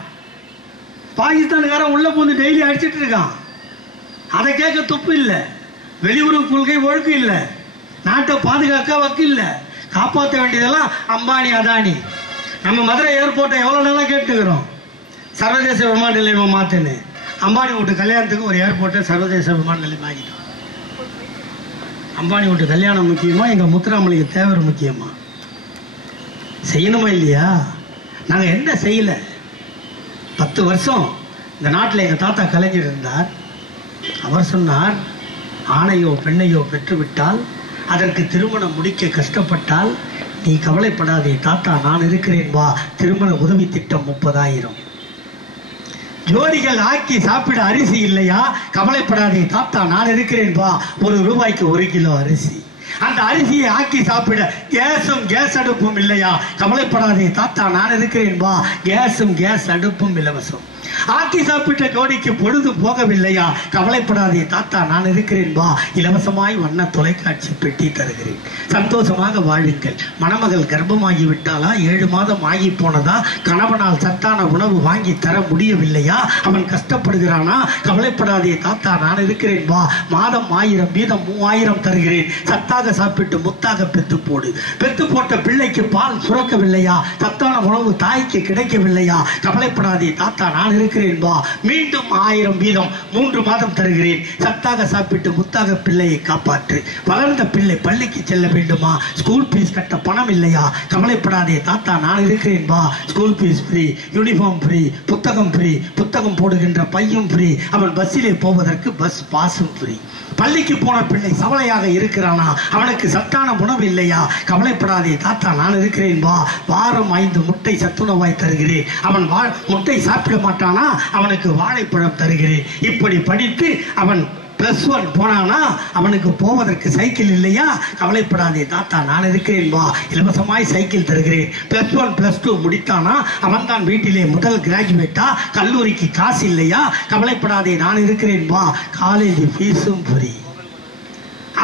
பாகிஸ்தானுக்காரன் உள்ள போந்து டெய்லி அடிச்சிட்டு இருக்கான். அதை கேட்க துப்பு இல்லை. வெளியுறவு கொள்கை ஒழுக்கு இல்லை. நாட்டை பாதுகாக்க வக்கு இல்லை. காப்பாற்ற வேண்டியதெல்லாம் அம்பானி அதானி. நம்ம மதுரை ஏர்போர்ட்டை எவ்வளோ நாளாக கேட்டுக்கிறோம், சர்வதேச விமான நிலையமாக மாற்றுன்னு. அம்பானி வீட்டு கல்யாணத்துக்கு ஒரு ஏர்போர்ட்டை சர்வதேச விமான நிலையம் ஆகிட்டோம். அம்பானி வீட்டு கல்யாணம் முக்கியமா, எங்கள் முத்துராமலிங்க தேவர் முக்கியமா? செய்யணுமா இல்லையா? நாங்கள் என்ன செய்யலை. 10 வருஷம் இந்த நாட்டில் எங்கள் தாத்தா கலைஞர் இருந்தார். அவர் சொன்னார், ஆணையோ பெண்ணையோ பெற்றுவிட்டால் அதற்கு திருமணம் முடிக்க கஷ்டப்பட்டால் நீ கவலைப்படாதே தாத்தா, நான் இருக்கிறேன் வா, திருமண உதவி திட்டம் 30,000. ஜோடிகள் ஆக்கி சாப்பிட அரிசி இல்லையா? கவலைப்படாதே தாத்தா, நான் இருக்கிறேன் வா, ₹1 1 கிலோ அரிசி. அந்த அரிசியை ஆக்கி சாப்பிட கேஸ் அடுப்பும் இல்லையா? கவலைப்படாதே தாத்தா, நான் இருக்கிறேன் வா, கேஸ் அடுப்பும் இலவசம். ஆக்கி சாப்பிட்ட ஜோடிக்கு பொழுது போகவில்லையா? கவலைப்படாதே தாத்தா, நான் இருக்கிறேன் வா, இலவசமாய் வண்ண தொலைக்காட்சி பெட்டி தருகிறேன். சந்தோஷமாக வாழுங்கள். மணமகள் கர்ப்பமாகி விட்டாளா? 7 மாதம் ஆகி போனதா? கணவனால் சத்தான உணவு வாங்கி தர முடியவில்லையா? அவன் கஷ்டப்படுகிறானா? கவலைப்படாதே தாத்தா, நான் இருக்கிறேன் வா, மாதம் 1000 வீதம் 3000 தருகிறேன். சத்தாக சாப்பிட்டு முத்தாக பெத்து போடு. பெத்து போட்ட பிள்ளைக்கு பால் சுரக்கவில்லையா? சத்தான உணவு தாய்க்கு கிடைக்கவில்லையா? கவலைப்படாதே தாத்தா, நான் இருக்கிறேன் வா, மீண்டும் 1000 வீதம் 3 மாதம் தருகிறேன். சத்தாக சாப்பிட்டு முத்தாக பிள்ளையை காப்பாற்று. வளர்ந்த பிள்ளை பள்ளிக்கு செல்ல வேண்டுமா? ஸ்கூல் ஃபீஸ் கட்ட பணம் இல்லையா? கவலைப்படாதே தாத்தா, நான் இருக்கிறேன் வா, school fees free, uniform free, புத்தகம் ஃப்ரீ, புத்தகம் போடுகின்ற பையும் ஃப்ரீ, அவன் பஸ்ஸிலே போவதற்கு பஸ் பாஸும் ஃப்ரீ. பள்ளிக்கு போன பிள்ளை சவளையாக இருக்கிறானா? அவனுக்கு சத்தான உணவு இல்லையா? கவலைப்படாதே தாத்தா, நான் இருக்கிறேன் வா, வாரம் 5 முட்டை சத்துணவாய் தருகிறேன். அவன் முட்டை சாப்பிட மாட்டானா? அவனுக்கு வாழைப்பழம் தருகிறேன். இப்படி படித்து அவன் +1 போனானா? அவனுக்கு போவதற்கு சைக்கிள் இல்லையா? கவலைப்படாதே தாத்தா, நான் இருக்கிறேன் வா, இலவசமாய் சைக்கிள் தருகிறேன். +1 +2 முடித்தானா? அவன் தான் வீட்டிலே முதல் கிராஜுவேட்டா? கல்லூரிக்கு காசு இல்லையா? கவலைப்படாதே, நான் இருக்கிறேன் வா, காலேஜ் ஃபீஸும் ஃப்ரீ.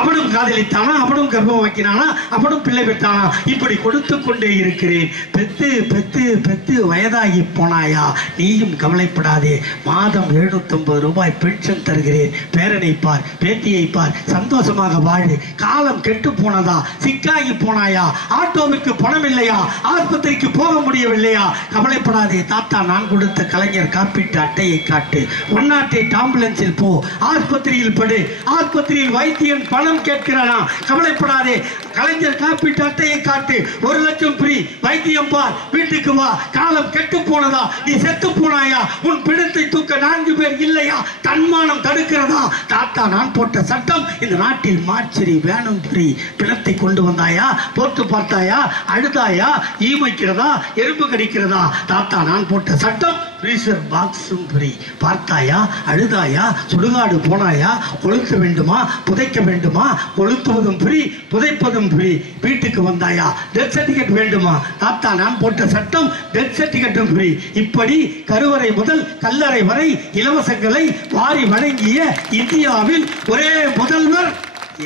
அவனும் காதலித்தானா? அவனும் கர்ப்பம் வைக்கிறானா? அவனும் பிள்ளை பெற்றானா? இப்படி கொடுத்து கொண்டே இருக்கிறேன். பெத்து பெத்து பெத்து வயதாகி போனாயா? நீயும் கவலைப்படாதே, மாதம் ₹750 பென்ஷன் தருகிறேன். பேரனை பார், பேத்தியை பார், சந்தோஷமாக வாழு. காலம் கெட்டு போனதா? சிக்காகி போனாயா? ஆட்டோவிற்கு பணம் இல்லையா? ஆஸ்பத்திரிக்கு போக முடியவில்லையா? கவலைப்படாதே தாத்தா, நான் கொடுத்த கலைஞர் காப்பீட்டு அட்டையை காட்டு. 108 ஆம்புலன்ஸில் போ, ஆஸ்பத்திரியில் படு. ஆஸ்பத்திரியில் வைத்தியன் பணம் கேட்கிறானா? கவலைப்படாதே, கலைஞர் காப்பீட்டு அட்டையை காட்டு. 1 லட்சம் ஃப்ரீ. வைத்தியம் பார், வீட்டுக்கு வா. காலம் கெட்டு போனதா? நீ செத்து போனாயா? உன் பிணத்தை தூக்க 4 பேர் இல்லையா? தன்மானம் தடுக்கிறதா? தாத்தா, நான் போட்ட சட்டம் இந்த நாட்டில் மார்ச்சரி வேணும் ஃப்ரீ. பிணத்தை கொண்டு வந்தாயா? போட்டு பார்த்தாயா? அழுதாயா? ஈமைக்கிறதா? எறும்பு கடிக்கிறதா? தாத்தா, நான் போட்ட சட்டம் ஃப்ரீசர் பாக்ஸும் ஃப்ரீ. பார்த்தாயா? அழுதாயா? சுடுகாடு போனாயா? கொளுத்த வேண்டுமா? புதைக்க வேண்டுமா? கொளுத்துவதும் ஃப்ரீ, புதைப்பதும் ஃப்ரீ. வீட்டுக்கு வந்தாயா? டெத் சர்டிபிகேட் வேண்டுமா? தாத்தா, நான் போட்ட சட்டம் டெத் சர்டிபிகேட்டும் ஃப்ரீ. இப்படி கருவறை முதல் கல்லறை வரை இலவசங்களை வாரி வழங்கிய இந்தியாவில் ஒரே முதல்வர்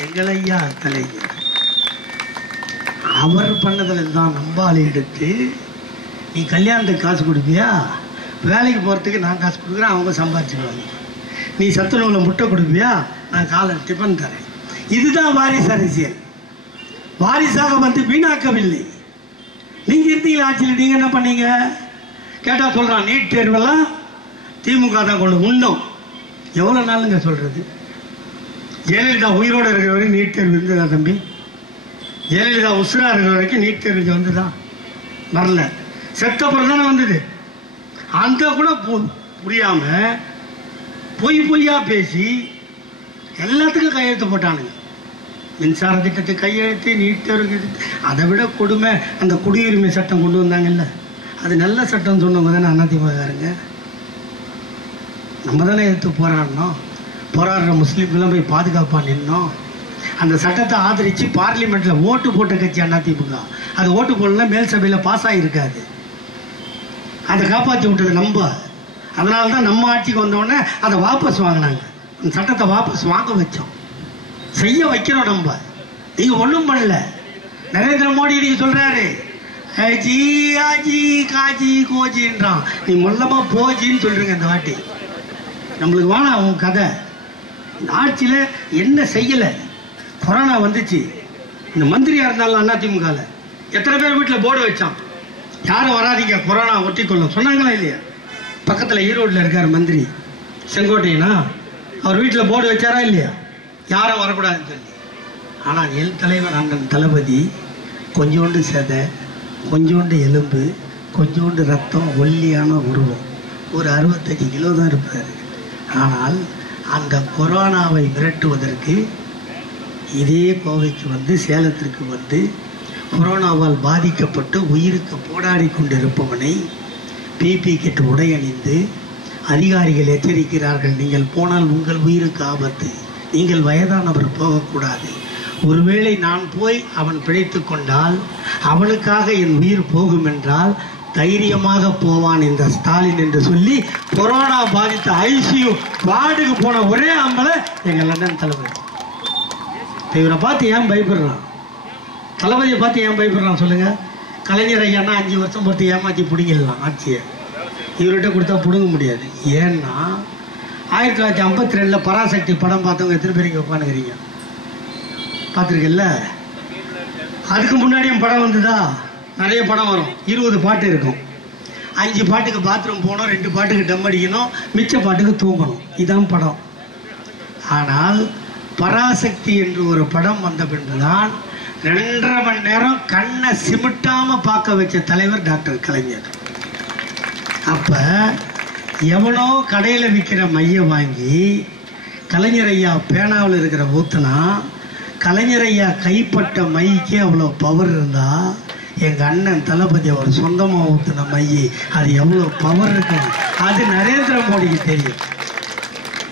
எங்களையா கலைஞர். அவர் பண்ணதில் தான் நம்பால் எடுத்து, நீ கல்யாணத்துக்கு காசு கொடுப்பியா? வேலைக்கு போகிறதுக்கு நான் காசு கொடுக்குறேன், அவங்க சம்பாதிச்சுக்குவாங்க. நீ சத்துணவில் முட்டை கொடுப்பியா? நான் காலை டிஃபன் தரேன். இதுதான் வாரிசு அரசியல். வாரிசாக வந்து வீணாக்கவில்லை. நீங்கள் இருந்தீங்களா ஆட்சியில்? நீங்கள் என்ன பண்ணீங்க கேட்டால் சொல்கிறான், நீட் தேர்வெல்லாம் திமுக தான் கொண்டு இன்னும் எவ்வளோ நாளுங்க சொல்கிறது? ஜெயலலிதா உயிரோடு இருக்கிற வரைக்கும் நீட் தேர்வு இருந்ததா தம்பி? ஜெயலலிதா உசுரா இருக்கிற வரைக்கும் நீட் தேர்வு வந்துதான் வரல. செத்தப்புறம் தானே வந்தது. அந்த கூட புரியாம பொய்யா பேசி எல்லாத்துக்கும் கையெழுத்து போட்டானுங்க. மின்சார திட்டத்துக்கு கையெழுத்து, நீட் தேர்வு. அதை விட கொடுமை அந்த குடியுரிமை சட்டம் கொண்டு வந்தாங்கல்ல, அது நல்ல சட்டம் சொன்னவங்க தானே அதிமுககாரங்க. நம்ம தானே எடுத்து போராடணும். போராடுற முஸ்லீம்கெல்லாம் போய் பாதுகாப்பாக நின்னோம். அந்த சட்டத்தை ஆதரித்து பார்லிமெண்ட்டில் ஓட்டு போட்ட கட்சி அதிமுக. அது ஓட்டு போடலாம் மேல் சபையில் பாஸ் ஆகியிருக்காது. அதை காப்பாற்றி விட்டது நம்ம. அதனால தான் நம்ம ஆட்சிக்கு வந்தோடனே அதை வாபஸ் வாங்கினாங்க. அந்த சட்டத்தை வாபஸ் வாங்க வச்சோம், செய்ய வைக்கிறோம் நம்ம. நீங்கள் ஒன்றும் பண்ணல. நரேந்திர மோடி இன்னைக்கு சொல்கிறாரு ஜி ஆஜி காஜி கோஜின்றான். நீ மொல்லமாக போஜின்னு சொல்கிறீங்க இந்த வாட்டி. நம்மளுக்கு வேணாம் உன் கதை. இந்த ஆட்சியில் என்ன செய்யலை? கொரோனா வந்துச்சு. இந்த மந்திரியாக இருந்தாலும் அதிமுகவில் எத்தனை பேர் வீட்டில் போர்டு வச்சான், யாரும் வராதிங்க கொரோனா ஒட்டிக்கொள்ளும் சொன்னாங்களா இல்லையா? பக்கத்தில் ஈரோட்டில் இருக்கார் மந்திரி செங்கோட்டையனா, அவர் வீட்டில் போர்டு வச்சாரா இல்லையா? யாரும் வரக்கூடாதுன்னு சொல்லி. ஆனால் என் தலைவர் அண்ணன் தளபதி கொஞ்சோண்டு செதை, கொஞ்சோண்டு எலும்பு, கொஞ்சோண்டு ரத்தம், ஒல்லியான உருவம், ஒரு 65 கிலோ தான் இருப்பார். ஆனால் அந்த கொரோனாவை விரட்டுவதற்கு இதே கோவைக்கு வந்து சேலத்திற்கு வந்து கொரோனாவால் பாதிக்கப்பட்டு உயிருக்கு போராடி கொண்டிருப்பவனை பிபி கிட் உடை அணிந்து அதிகாரிகள் எச்சரிக்கிறார்கள், நீங்கள் போனால் உங்கள் உயிருக்கு ஆபத்து, நீங்கள் வயதானவர் போகக்கூடாது, ஒருவேளை நான் போய் அவன் பிழைத்து கொண்டால் அவனுக்காக என் உயிர் போகும் என்றால் தைரியமாக போவான் இந்த ஸ்டாலின் என்று சொல்லி கொரோனா பாதித்த ஐசியூ வார்டுக்கு போன ஒரே ஆம்பளை எங்கள் அண்ணன் தளபதி. இவரை பார்த்து ஏன் பயப்படுறான்? தளபதியை பார்த்து ஏன் பயப்படுறான் சொல்லுங்க? கலைஞர் ஐயானா 5 வருஷம் பொறுத்து ஏமாற்றி பிடிங்கிடலாம் ஆட்சியை. இவர்கிட்ட கொடுத்தா பிடுங்க முடியாது. ஏன்னா 1952 பராசக்தி படம் பார்த்தவங்க எத்தனை பேர் இங்கே உட்காந்துக்கிறீங்க? பார்த்துருக்கல? அதுக்கு முன்னாடியும் படம் வந்துதா? நிறைய படம் வரும். 20 பாட்டு இருக்கும். 5 பாட்டுக்கு பாத்ரூம் போகணும், 2 பாட்டுக்கு டம் அடிக்கணும், மிச்ச பாட்டுக்கு தூங்கணும். இதுதான் படம். ஆனால் பராசக்தி என்று ஒரு படம் வந்த பின்புதான் 2.5 மணி நேரம் கண்ணை சிமிட்டாம பார்க்க வச்ச தலைவர் டாக்டர் கலைஞர். அப்ப எவனோ கடையில் விற்கிற மைய வாங்கி கலைஞர் ஐயா பேனாவில் இருக்கிற ஊத்துனா, கலைஞர் ஐயா கைப்பட்ட மைக்கே அவ்வளோ பவர் இருந்தா எங்கள் அண்ணன் தளபதி அவர் சொந்தமாக ஊற்றின மைய அது எவ்வளோ பவர் இருக்கும் அது நரேந்திர மோடிக்கு தெரியும்.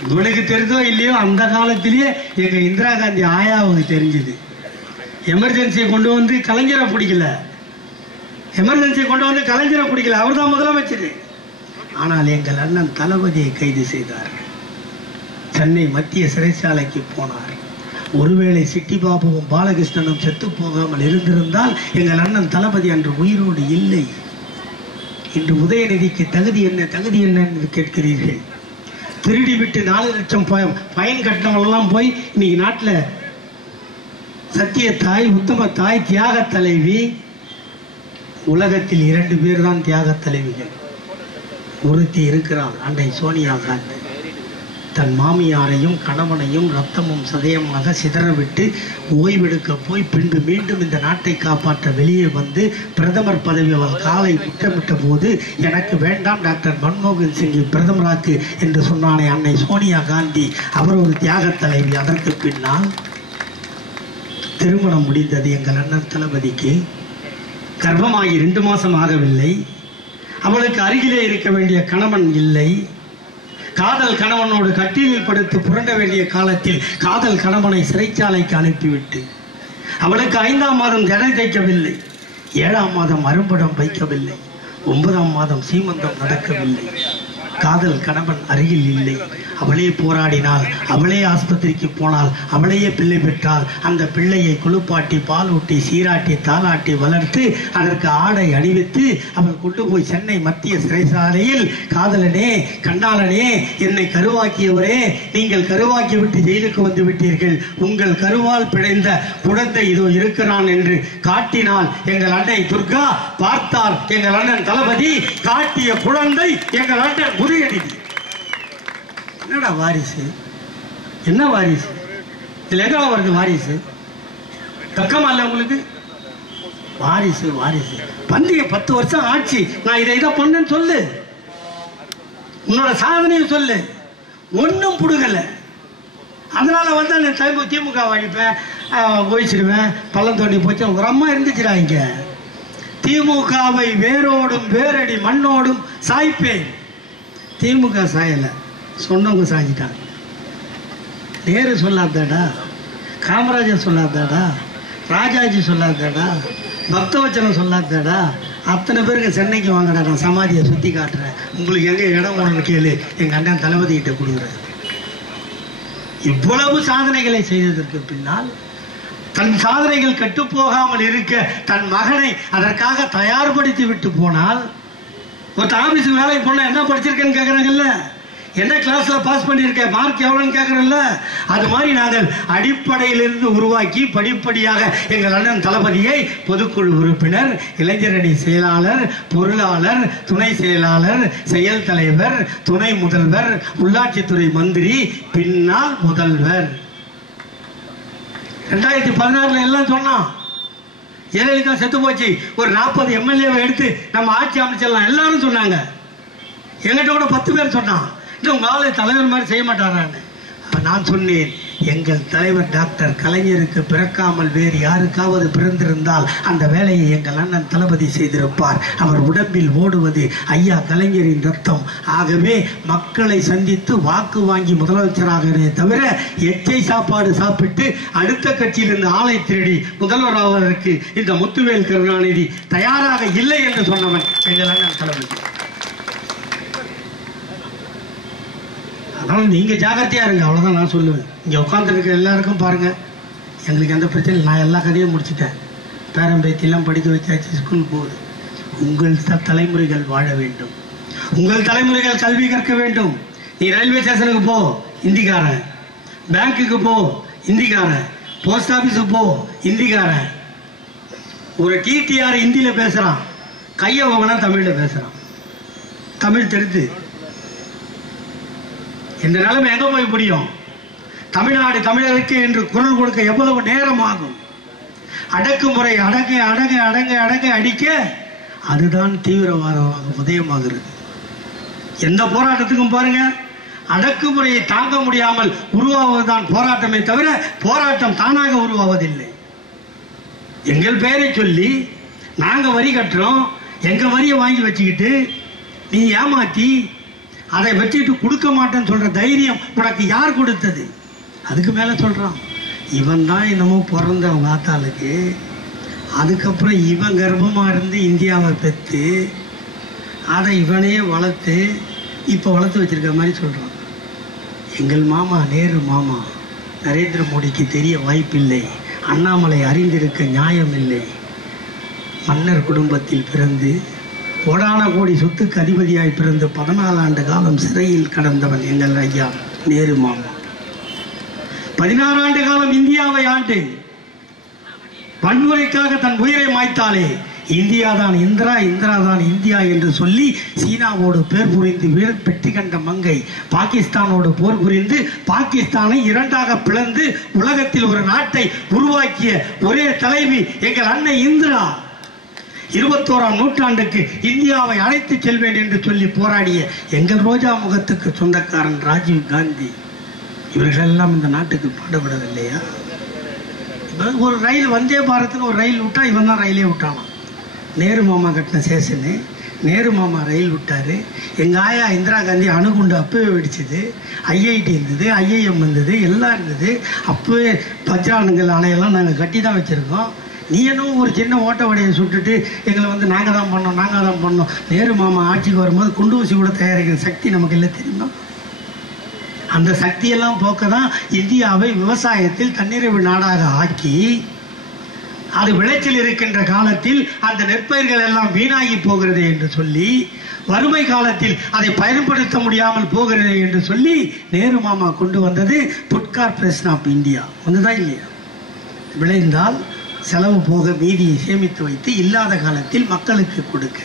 உங்களுக்கு தெரிஞ்சோ இல்லையோ அந்த காலத்திலேயே எங்கள் இந்திரா காந்தி ஆயாவுக்கு தெரிஞ்சுது. எமர்ஜென்சியை கொண்டு வந்து கலைஞரை பிடிக்கல, எமர்ஜென்சியை கொண்டு வந்து கலைஞரை பிடிக்கல, அவர் தான் முதலமைச்சர். ஆனால் எங்கள் அண்ணன் தளபதியை கைது செய்தார்கள். சென்னை மத்திய சிறைச்சாலைக்கு போனார். ஒருவேளை சிட்டி பாபுவும் பாலகிருஷ்ணனும் செத்து போகாமல் இருந்திருந்தால் எங்கள் அண்ணன் தளபதி அன்று உயிரோடு இல்லை. இன்று உதயநிதிக்கு தகுதி என்ன, தகுதி என்ன என்று கேட்கிறீர்கள். திருடி விட்டு 4 லட்சம் ஃபைன் கட்டினவெல்லாம் போய் இன்னைக்கு நாட்டில் சத்திய தாய், உத்தம தாய், தியாக தலைவி. உலகத்தில் 2 பேர் தான் தியாக தலைவிகள். ஒருத்தி இருக்கிறாள், அன்னை சோனியா காந்தி. தன் மாமியாரையும் கணவனையும் ரத்தமும் சதயமாக சிதறவிட்டு ஓய்வெடுக்க போய் பின்பு மீண்டும் இந்த நாட்டை காப்பாற்ற வெளியே வந்து பிரதமர் பதவி அவள் காலை முட்டமிட்ட போது எனக்கு வேண்டாம் டாக்டர் மன்மோகன் சிங்கை பிரதமராக்கு என்று சொன்னானே அன்னை சோனியா காந்தி, அவர் ஒரு தியாக தலைவி. அதற்கு பின்னால் திருமணம் முடிந்தது எங்கள் அண்ணன் தளபதிக்கு. கர்ப்பமாகி 2 மாதம் ஆகவில்லை. அவளுக்கு அருகிலே இருக்க வேண்டிய கணவன் இல்லை. காதல் கணவனோடு கட்டிலில் படுத்து புரண்ட வேண்டிய காலத்தில் காதல் கணவனை சிறைச்சாலைக்கு அனுப்பிவிட்டு அவளுக்கு 5ஆம் மாதம் ஜடை தைக்கவில்லை, 7ஆம் மாதம் அரும்படம் வைக்கவில்லை, 9ஆம் மாதம் சீமந்தம் நடக்கவில்லை. காதல் கணவன் அருகில் இல்லை. அவளே போராடினாள், அவளே ஆஸ்பத்திரிக்கு போனாள், அவளையே பிள்ளை பெற்றாள். அந்த பிள்ளையை குளிப்பாட்டி பால் ஊட்டி சீராட்டி தாளாட்டி வளர்த்து அதற்கு ஆடை அணிவித்து அவள் கொண்டு போய் சென்னை மத்திய சிறைச்சாலையில் காதலனே, கண்ணாளனே, என்னை கருவாக்கியவரே, நீங்கள் கருவாக்கி விட்டு ஜெயிலுக்கு வந்து விட்டீர்கள், உங்கள் கருவால் பிழைந்த குழந்தை இதோ இருக்கிறான் என்று காட்டினால் எங்கள் அன்னை துர்கா. பார்த்தார் எங்கள் அண்ணன் தளபதி, காட்டிய குழந்தை எங்கள் அண்ணன் உதயநிதி. என்னடா வாரிசு? என்ன வாரிசு? இதுல எங்க வருது வாரிசு? தக்கமா இல்ல உங்களுக்கு? வாரிசு வாரிசு பந்திய 10 வருஷம் ஆட்சி, நான் இதை பண்ணேன்னு சொல்லு, உன்னோட சாதனையும் சொல்லு. ஒன்னும் புடுகல. அதனால வந்து அந்த திமுக அழிப்பேன், ஒழிச்சிடுவேன், பள்ளம் தோண்டி போச்சு. ஒரு அம்மா இருந்துச்சுடா இங்க. திமுகவை வேரோடும் வேரடி மண்ணோடும் சாய்ப்பேன். திமுக சாயல. சொன்னவங்க சாஞ்சிட்டாங்க. நேரு சொல்லாதாடா, காமராஜர் சொல்லாதாடா, ராஜாஜி சொல்லாதாடா, பக்தவச்சனம் சொல்லாதாடா, அத்தனை பேருக்கு சென்னைக்கு வாங்கடா, நான் சமாதியை சுற்றி காட்டுறேன், உங்களுக்கு எங்கே இடம் ஒன்று கேளு, எங்கள் அண்ணன் தளபதிகிட்ட கொடுக்குறேன். இவ்வளவு சாதனைகளை செய்ததற்கு பின்னால் தன் சாதனைகள் கட்டுப்போகாமல் இருக்க தன் மகனை அதற்காக தயார்படுத்தி விட்டு போனால், ஒரு ஆபீஸுக்கு வேலைக்கு போனால் என்ன படிச்சிருக்கேன்னு கேட்குறாங்கல்ல, என்ன கிளாஸ்ல பாஸ் பண்ணியிருக்க, மார்க் எவ்வளோன்னு கேட்குறோம்ல, அது மாதிரி நாங்கள் அடிப்படையிலிருந்து உருவாக்கி படிப்படியாக எங்கள் அண்ணன் தளபதியை பொதுக்குழு உறுப்பினர், இளைஞரணி செயலாளர், பொருளாளர், துணை செயலாளர், செயல் தலைவர், துணை முதல்வர், உள்ளாட்சித்துறை மந்திரி, பின்னால் முதல்வர். 2016 எல்லாம் சொன்னான், ஜெயலலிதா செத்து போச்சு, ஒரு 40 எம்எல்ஏவை எடுத்து நம்ம ஆட்சி அமைச்சிடலாம் எல்லாரும் சொன்னாங்க. எங்கிட்ட கூட 10 பேர் சொன்னான், உங்க ஆளு தலைவர் மாதிரி செய்ய மாட்டாரான்னு. நான் சொன்னேன், எங்கள் தலைவர் டாக்டர் கலைஞருக்கு பிறக்காமல் வேறு யாருக்காவது பிறந்திருந்தால் அந்த வேலையை எங்கள் அண்ணன் தளபதி செய்திருப்பார். அவர் உடம்பில் ஓடுவது ஐயா கலைஞரின் ரத்தம். ஆகவே மக்களை சந்தித்து வாக்கு வாங்கி முதலமைச்சராக தவிர எச்சை சாப்பாடு சாப்பிட்டு அடுத்த கட்சியிலிருந்து ஆளை திருடி முதல்வராவதற்கு இந்த முத்துவேல் கருணாநிதி தயாராக இல்லை என்று சொன்னவன் எங்கள் அண்ணன் தளபதி. அதனால நீங்க ஜாகிரதையா இருங்க, அவ்வளவுதான் நான் சொல்லுவேன். இங்க உட்காந்துருக்க எல்லாருக்கும் பாருங்க, எங்களுக்கு எந்த பிரச்சனையும், நான் எல்லா கதையும் முடிச்சுட்டேன், பேரம்பேத்திலாம் படிக்க வச்சாச்சு, ஸ்கூல் போகுது. உங்கள் தலைமுறைகள் வாழ வேண்டும், உங்கள் தலைமுறைகள் கல்வி கற்க வேண்டும். நீ ரயில்வே ஸ்டேஷனுக்கு போ, இந்திக்காரன், பேங்க்குக்கு போ, இந்திக்காரன், போஸ்ட் ஆபீஸுக்கு போ, இந்திக்காரன். ஒரு டிடிஆர் ஹிந்தியில பேசுறான், கையை வாங்கினா தமிழ்ல பேசுறான், தமிழ் தெரிஞ்சு. இந்த நிலைமை எங்க போய் முடியும்? தமிழ்நாடு தமிழருக்கு என்று குரல் கொடுக்க எவ்வளவு நேரம் ஆகும்? அடக்குமுறை அடங்க அடங்க அடங்க அடங்க அடிக்க அதுதான் தீவிரவாதமாக உதயமாகிறது. எந்த போராட்டத்துக்கும் பாருங்க, அடக்குமுறையை தாங்க முடியாமல் உருவாவதுதான் போராட்டமே தவிர போராட்டம் தானாக உருவாவதில்லை. எங்கள் பெயரை சொல்லி நாங்க வரி கட்டுறோம், எங்க வரியை வாங்கி வச்சுக்கிட்டு நீ ஏமாத்தி அதை வச்சுட்டு கொடுக்க மாட்டேன்னு சொல்ற தைரியம் உனக்கு யார் கொடுத்தது? அதுக்கு மேல சொல்றான், இவன் தான் என்னமோ பிறந்த வாத்தாளுக்கு, அதுக்கப்புறம் இவன் கர்ப்பமா இருந்து இந்தியாவை பெற்று அதை இவனையே வளர்த்து இப்போ வளர்த்து வச்சிருக்க மாதிரி சொல்றான். எங்கள் மாமா நேரு மாமா நரேந்திர மோடிக்கு தெரிய வாய்ப்பில்லை, அண்ணாமலை அறிந்திருக்க நியாயம் இல்லை. மன்னர் குடும்பத்தில் பிறந்து கோடான கோடி சொத்துக்கு அதிபதியாய் பிறந்து 14 ஆண்டு காலம் சிறையில் கடந்தவன் எங்கள் ஐயா நேரு மாமா. 16 ஆண்டு காலம் இந்தியாவை ஆண்டு வன்முறைக்காக தன் உயிரை மாய்த்தாலே இந்தியா தான் இந்திரா, இந்திரா தான் இந்தியா என்று சொல்லி சீனாவோடு போர் புரிந்து வெற்றி கண்ட மங்கை, பாகிஸ்தானோடு போர் புரிந்து பாகிஸ்தானை 2ஆக பிளந்து உலகத்தில் ஒரு நாட்டை உருவாக்கிய ஒரே தலைவி எங்கள் அன்னை இந்திரா. 21ஆம் நூற்றாண்டுக்கு இந்தியாவை அழைத்து செல்வேன் என்று சொல்லி போராடிய எங்கள் ரோஜா முகத்துக்கு சொந்தக்காரன் ராஜீவ் காந்தி. இவர்களெல்லாம் இந்த நாட்டுக்கு பாடுபடவில்லையா? ஒரு ரயில், வந்தே பாரத்னு ஒரு ரயில் விட்டா இவன் தான் ரயிலே விட்டானான். நேரு மாமா கட்டின ஸ்டேஷனு, நேரு மாமா ரயில் விட்டாரு. எங்கள் ஆயா இந்திரா காந்தி அணுகுண்டு அப்பவே வெடிச்சது. ஐஐடி இருந்தது, ஐஐஎம் இருந்தது, எல்லாம் இருந்தது. அப்பவே பஜ்ரானுங்கள் அணையெல்லாம் நாங்கள் கட்டி தான் வச்சுருக்கோம். நீ என்னவோ ஒரு சின்ன ஓட்ட வடையை சுட்டுட்டு எங்களை வந்து நாங்கள் தான் பண்ணோம், நாங்கள் தான் பண்ணோம். நேரு மாமா ஆட்சிக்கு வரும்போது குண்டு ஊசி கூட தயாரிக்கிற சக்தி நமக்கு இல்லை தெரியுமா? அந்த சக்தியெல்லாம் போக்க தான் இந்தியாவை விவசாயத்தில் தன்னிறைவு நாடாக ஆக்கி, அது விளைச்சல் இருக்கின்ற காலத்தில் அந்த நெற்பயிர்கள் எல்லாம் வீணாகி போகிறது என்று சொல்லி, வறுமை காலத்தில் அதை பயன்படுத்த முடியாமல் போகிறது என்று சொல்லி நேரு மாமா கொண்டு வந்தது ஃபுட் கார்ப்பரேஷன் ஆஃப் இந்தியா. ஒன்றுதான் இல்லையா? விளைந்தால் செலவு போக மீதியை சேமித்து வைத்து இல்லாத காலத்தில் மக்களுக்கு கொடுக்க.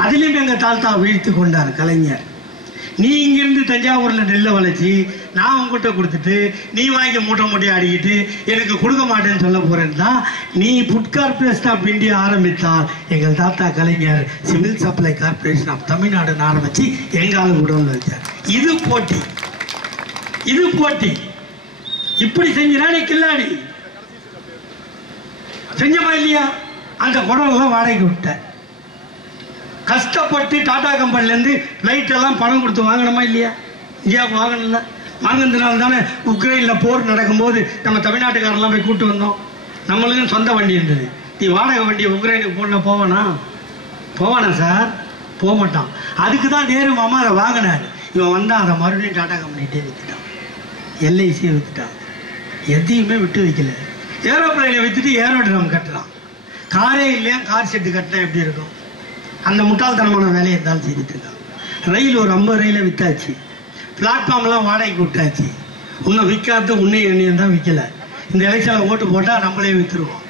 அதிலும் எங்கள் தாத்தா வீழ்த்து கொண்டார் கலைஞர். நீ இங்கிருந்து தஞ்சாவூர்ல நெல்லை வளைச்சி நான் உங்ககிட்ட கொடுத்துட்டு நீ வாங்கி மூட்டை மூட்டை அடிக்கிட்டு எனக்கு கொடுக்க மாட்டேன்னு சொல்ல போறேன்னு தான் நீ ஃபுட் கார்ப்பரேஷன் ஆஃப் இந்தியா ஆரம்பித்தால் எங்கள் தாத்தா கலைஞர் சிவில் சப்ளை கார்ப்பரேஷன் ஆஃப் தமிழ்நாடுன்னு ஆரம்பிச்சு எங்காலும் குடோன்ல வச்சார். இது போட்டி, இது போட்டி. இப்படி செஞ்சினா நீ கில்லாடி. செஞ்சமா இல்லையா? அந்த குடம்லாம் வாடகைக்கு விட்ட, கஷ்டப்பட்டு டாடா கம்பெனிலேருந்து லைட் எல்லாம் பணம் கொடுத்து வாங்கணுமா இல்லையா? இந்தியாவுக்கு வாங்கணும்ல, வாங்கினதுனால தானே உக்ரைனில் போர் நடக்கும்போது நம்ம தமிழ்நாட்டுக்காரெல்லாம் போய் கூப்பிட்டு வந்தோம். நம்மளுக்கும் சொந்த வண்டி இருந்தது. நீ வாடகை வண்டியை உக்ரைனுக்கு போவானா சார்? போக மாட்டான். அதுக்கு தான் நேரு மாமா அதை வாங்கினார். இவன் வந்தால் அதை மறுபடியும் டாடா கம்பெனிகிட்டே விற்றுட்டான், எல்ஐசியை விற்றுட்டான், எதையுமே விட்டு வைக்கல. ஏரோப்ளைனை விற்றுட்டு ஏரோட்ராம் கட்டுறான். காரே இல்லையா, கார் ஷெட்டு கட்டினா எப்படி இருக்கும்? அந்த முட்டாள்தனமான வேலையை இருந்தாலும் செய்துட்டு இருக்கான். ரயில் ஒரு 50 ரயிலை விற்றாச்சு, பிளாட்ஃபார்ம்லாம் வாடகைக்கு விட்டாச்சு. இன்னும் விற்காத உன்னை எண்ணியும் தான் விற்கலை. இந்த எலெக்ஷனில் ஓட்டு போட்டால் நம்மளே விற்றுருவோம்.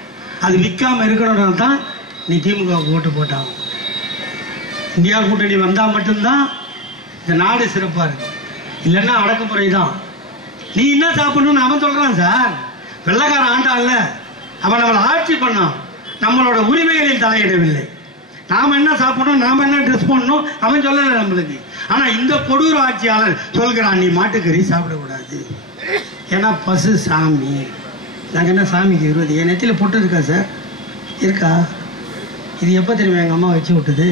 அது விற்காமல் இருக்கணும்னா தான் நீ திமுகவுக்கு ஓட்டு போட்டான். இந்தியா கூட்டணி வந்தால் மட்டும்தான் இந்த நாடு சிறப்பாக இருக்கு. இல்லைன்னா அடக்குமுறை தான். நீ என்ன சாப்பிடணும்னு அவன் சொல்கிறான் சார். வெள்ளைக்காரன் ஆண்டான்ல, அவன் நம்மளை ஆட்சி பண்ணான், நம்மளோட உரிமைகளில் தலையிடவில்லை. நாம் என்ன சாப்பிடணும், நாம் என்ன ட்ரெஸ் பண்ணணும் அவன் சொல்லலை நம்மளுக்கு. ஆனால் இந்த கொடூர ஆட்சியாளர் சொல்கிறான், நீ மாட்டுக்கறி சாப்பிடக்கூடாது, ஏன்னா பசு சாமி. நாங்கள் என்ன சாமிக்கு விரோதி? என் நெத்தியில் பொட்டு இருக்கா சார்? இருக்கா? இது எப்போ தெரியுமா எங்கள் அம்மா வச்சு விட்டது?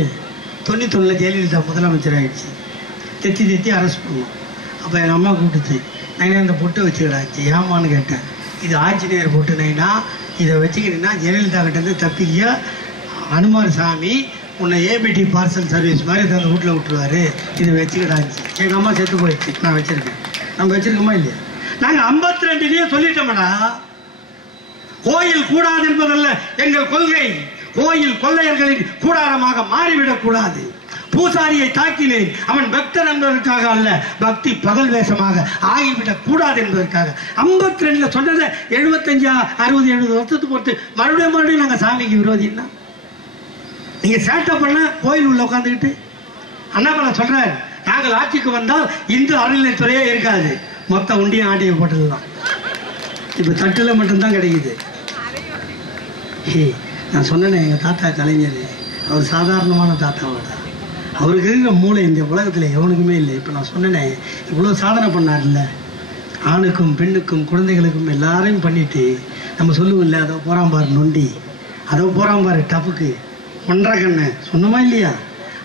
91 ஜெயலலிதா முதலமைச்சர் ஆகிடுச்சு. தெத்தி அரெஸ்ட் பண்ணோம். அப்போ எங்கள் அம்மா கூப்பிட்டுச்சு, நான் அந்த பொட்டை வச்சுக்கிடாச்சு. ஏமான்னு கேட்டேன். இது ஆஞ்சநேயர் பொட்டு நைனா, இதை வச்சுக்கிட்டீங்கன்னா ஜெயலலிதா கிட்டேருந்து தப்பிக்க அனுமார் சாமி உன்னை ஏபிடி பார்சல் சர்வீஸ் மாதிரி அந்த வீட்டில் விட்டுருவாரு, இதை வச்சுக்கிடாச்சு. எங்கள் அம்மா செத்து போயிடுச்சு, நான் வச்சுருக்கேன். நம்ம வச்சுருக்கோமா இல்லையா? நாங்கள் 52 சொல்லிட்டோம்டா. கோயில் கூடாது என்பதல்ல எங்கள் கொள்கை. கோயில் கொள்ளையர்களின் கூடாரமாக மாறிவிடக்கூடாது. பூசாரியை தாக்கினேன், அவன் பக்தன் என்பதற்காக அல்ல, பக்தி பகல் வேஷமாக ஆகிவிடக் கூடாது என்பதற்காக. 52 சொன்னதை 75 60 70 வருஷத்துக்கு பொறுத்து மறுபடியும் நாங்கள் சாமிக்கு விரோதின்னா நீங்க சேட்டை பண்ண கோயில் உள்ள உட்காந்துக்கிட்டு. அண்ணாமலை சொல்றாரு, நாங்கள் ஆட்சிக்கு வந்தால் இந்து அறநிலைத்துறையே இருக்காது, மொத்த உண்டியும் ஆட்டியை போட்டுடலாம். இப்போ தட்டில் மட்டும்தான் கிடைக்குது. நான் சொன்னேன், எங்கள் தாத்தா கலைஞர், அவர் சாதாரணமான தாத்தாவோட, அவருக்கு இருக்கிற மூளை இந்த உலகத்தில் எவனுக்குமே இல்லை. இப்போ நான் சொன்னேனே, இவ்வளோ சாதனை பண்ணார்ல, ஆணுக்கும் பெண்ணுக்கும் குழந்தைகளுக்கும் எல்லாரையும் பண்ணிட்டு நம்ம சொல்லுவோம் இல்லை, அதை போகிறான் பாரு நொண்டி, அதை போகிறான் பாரு டப்புக்கு, ஒன்றரை கண்ணு சொன்னமா இல்லையா?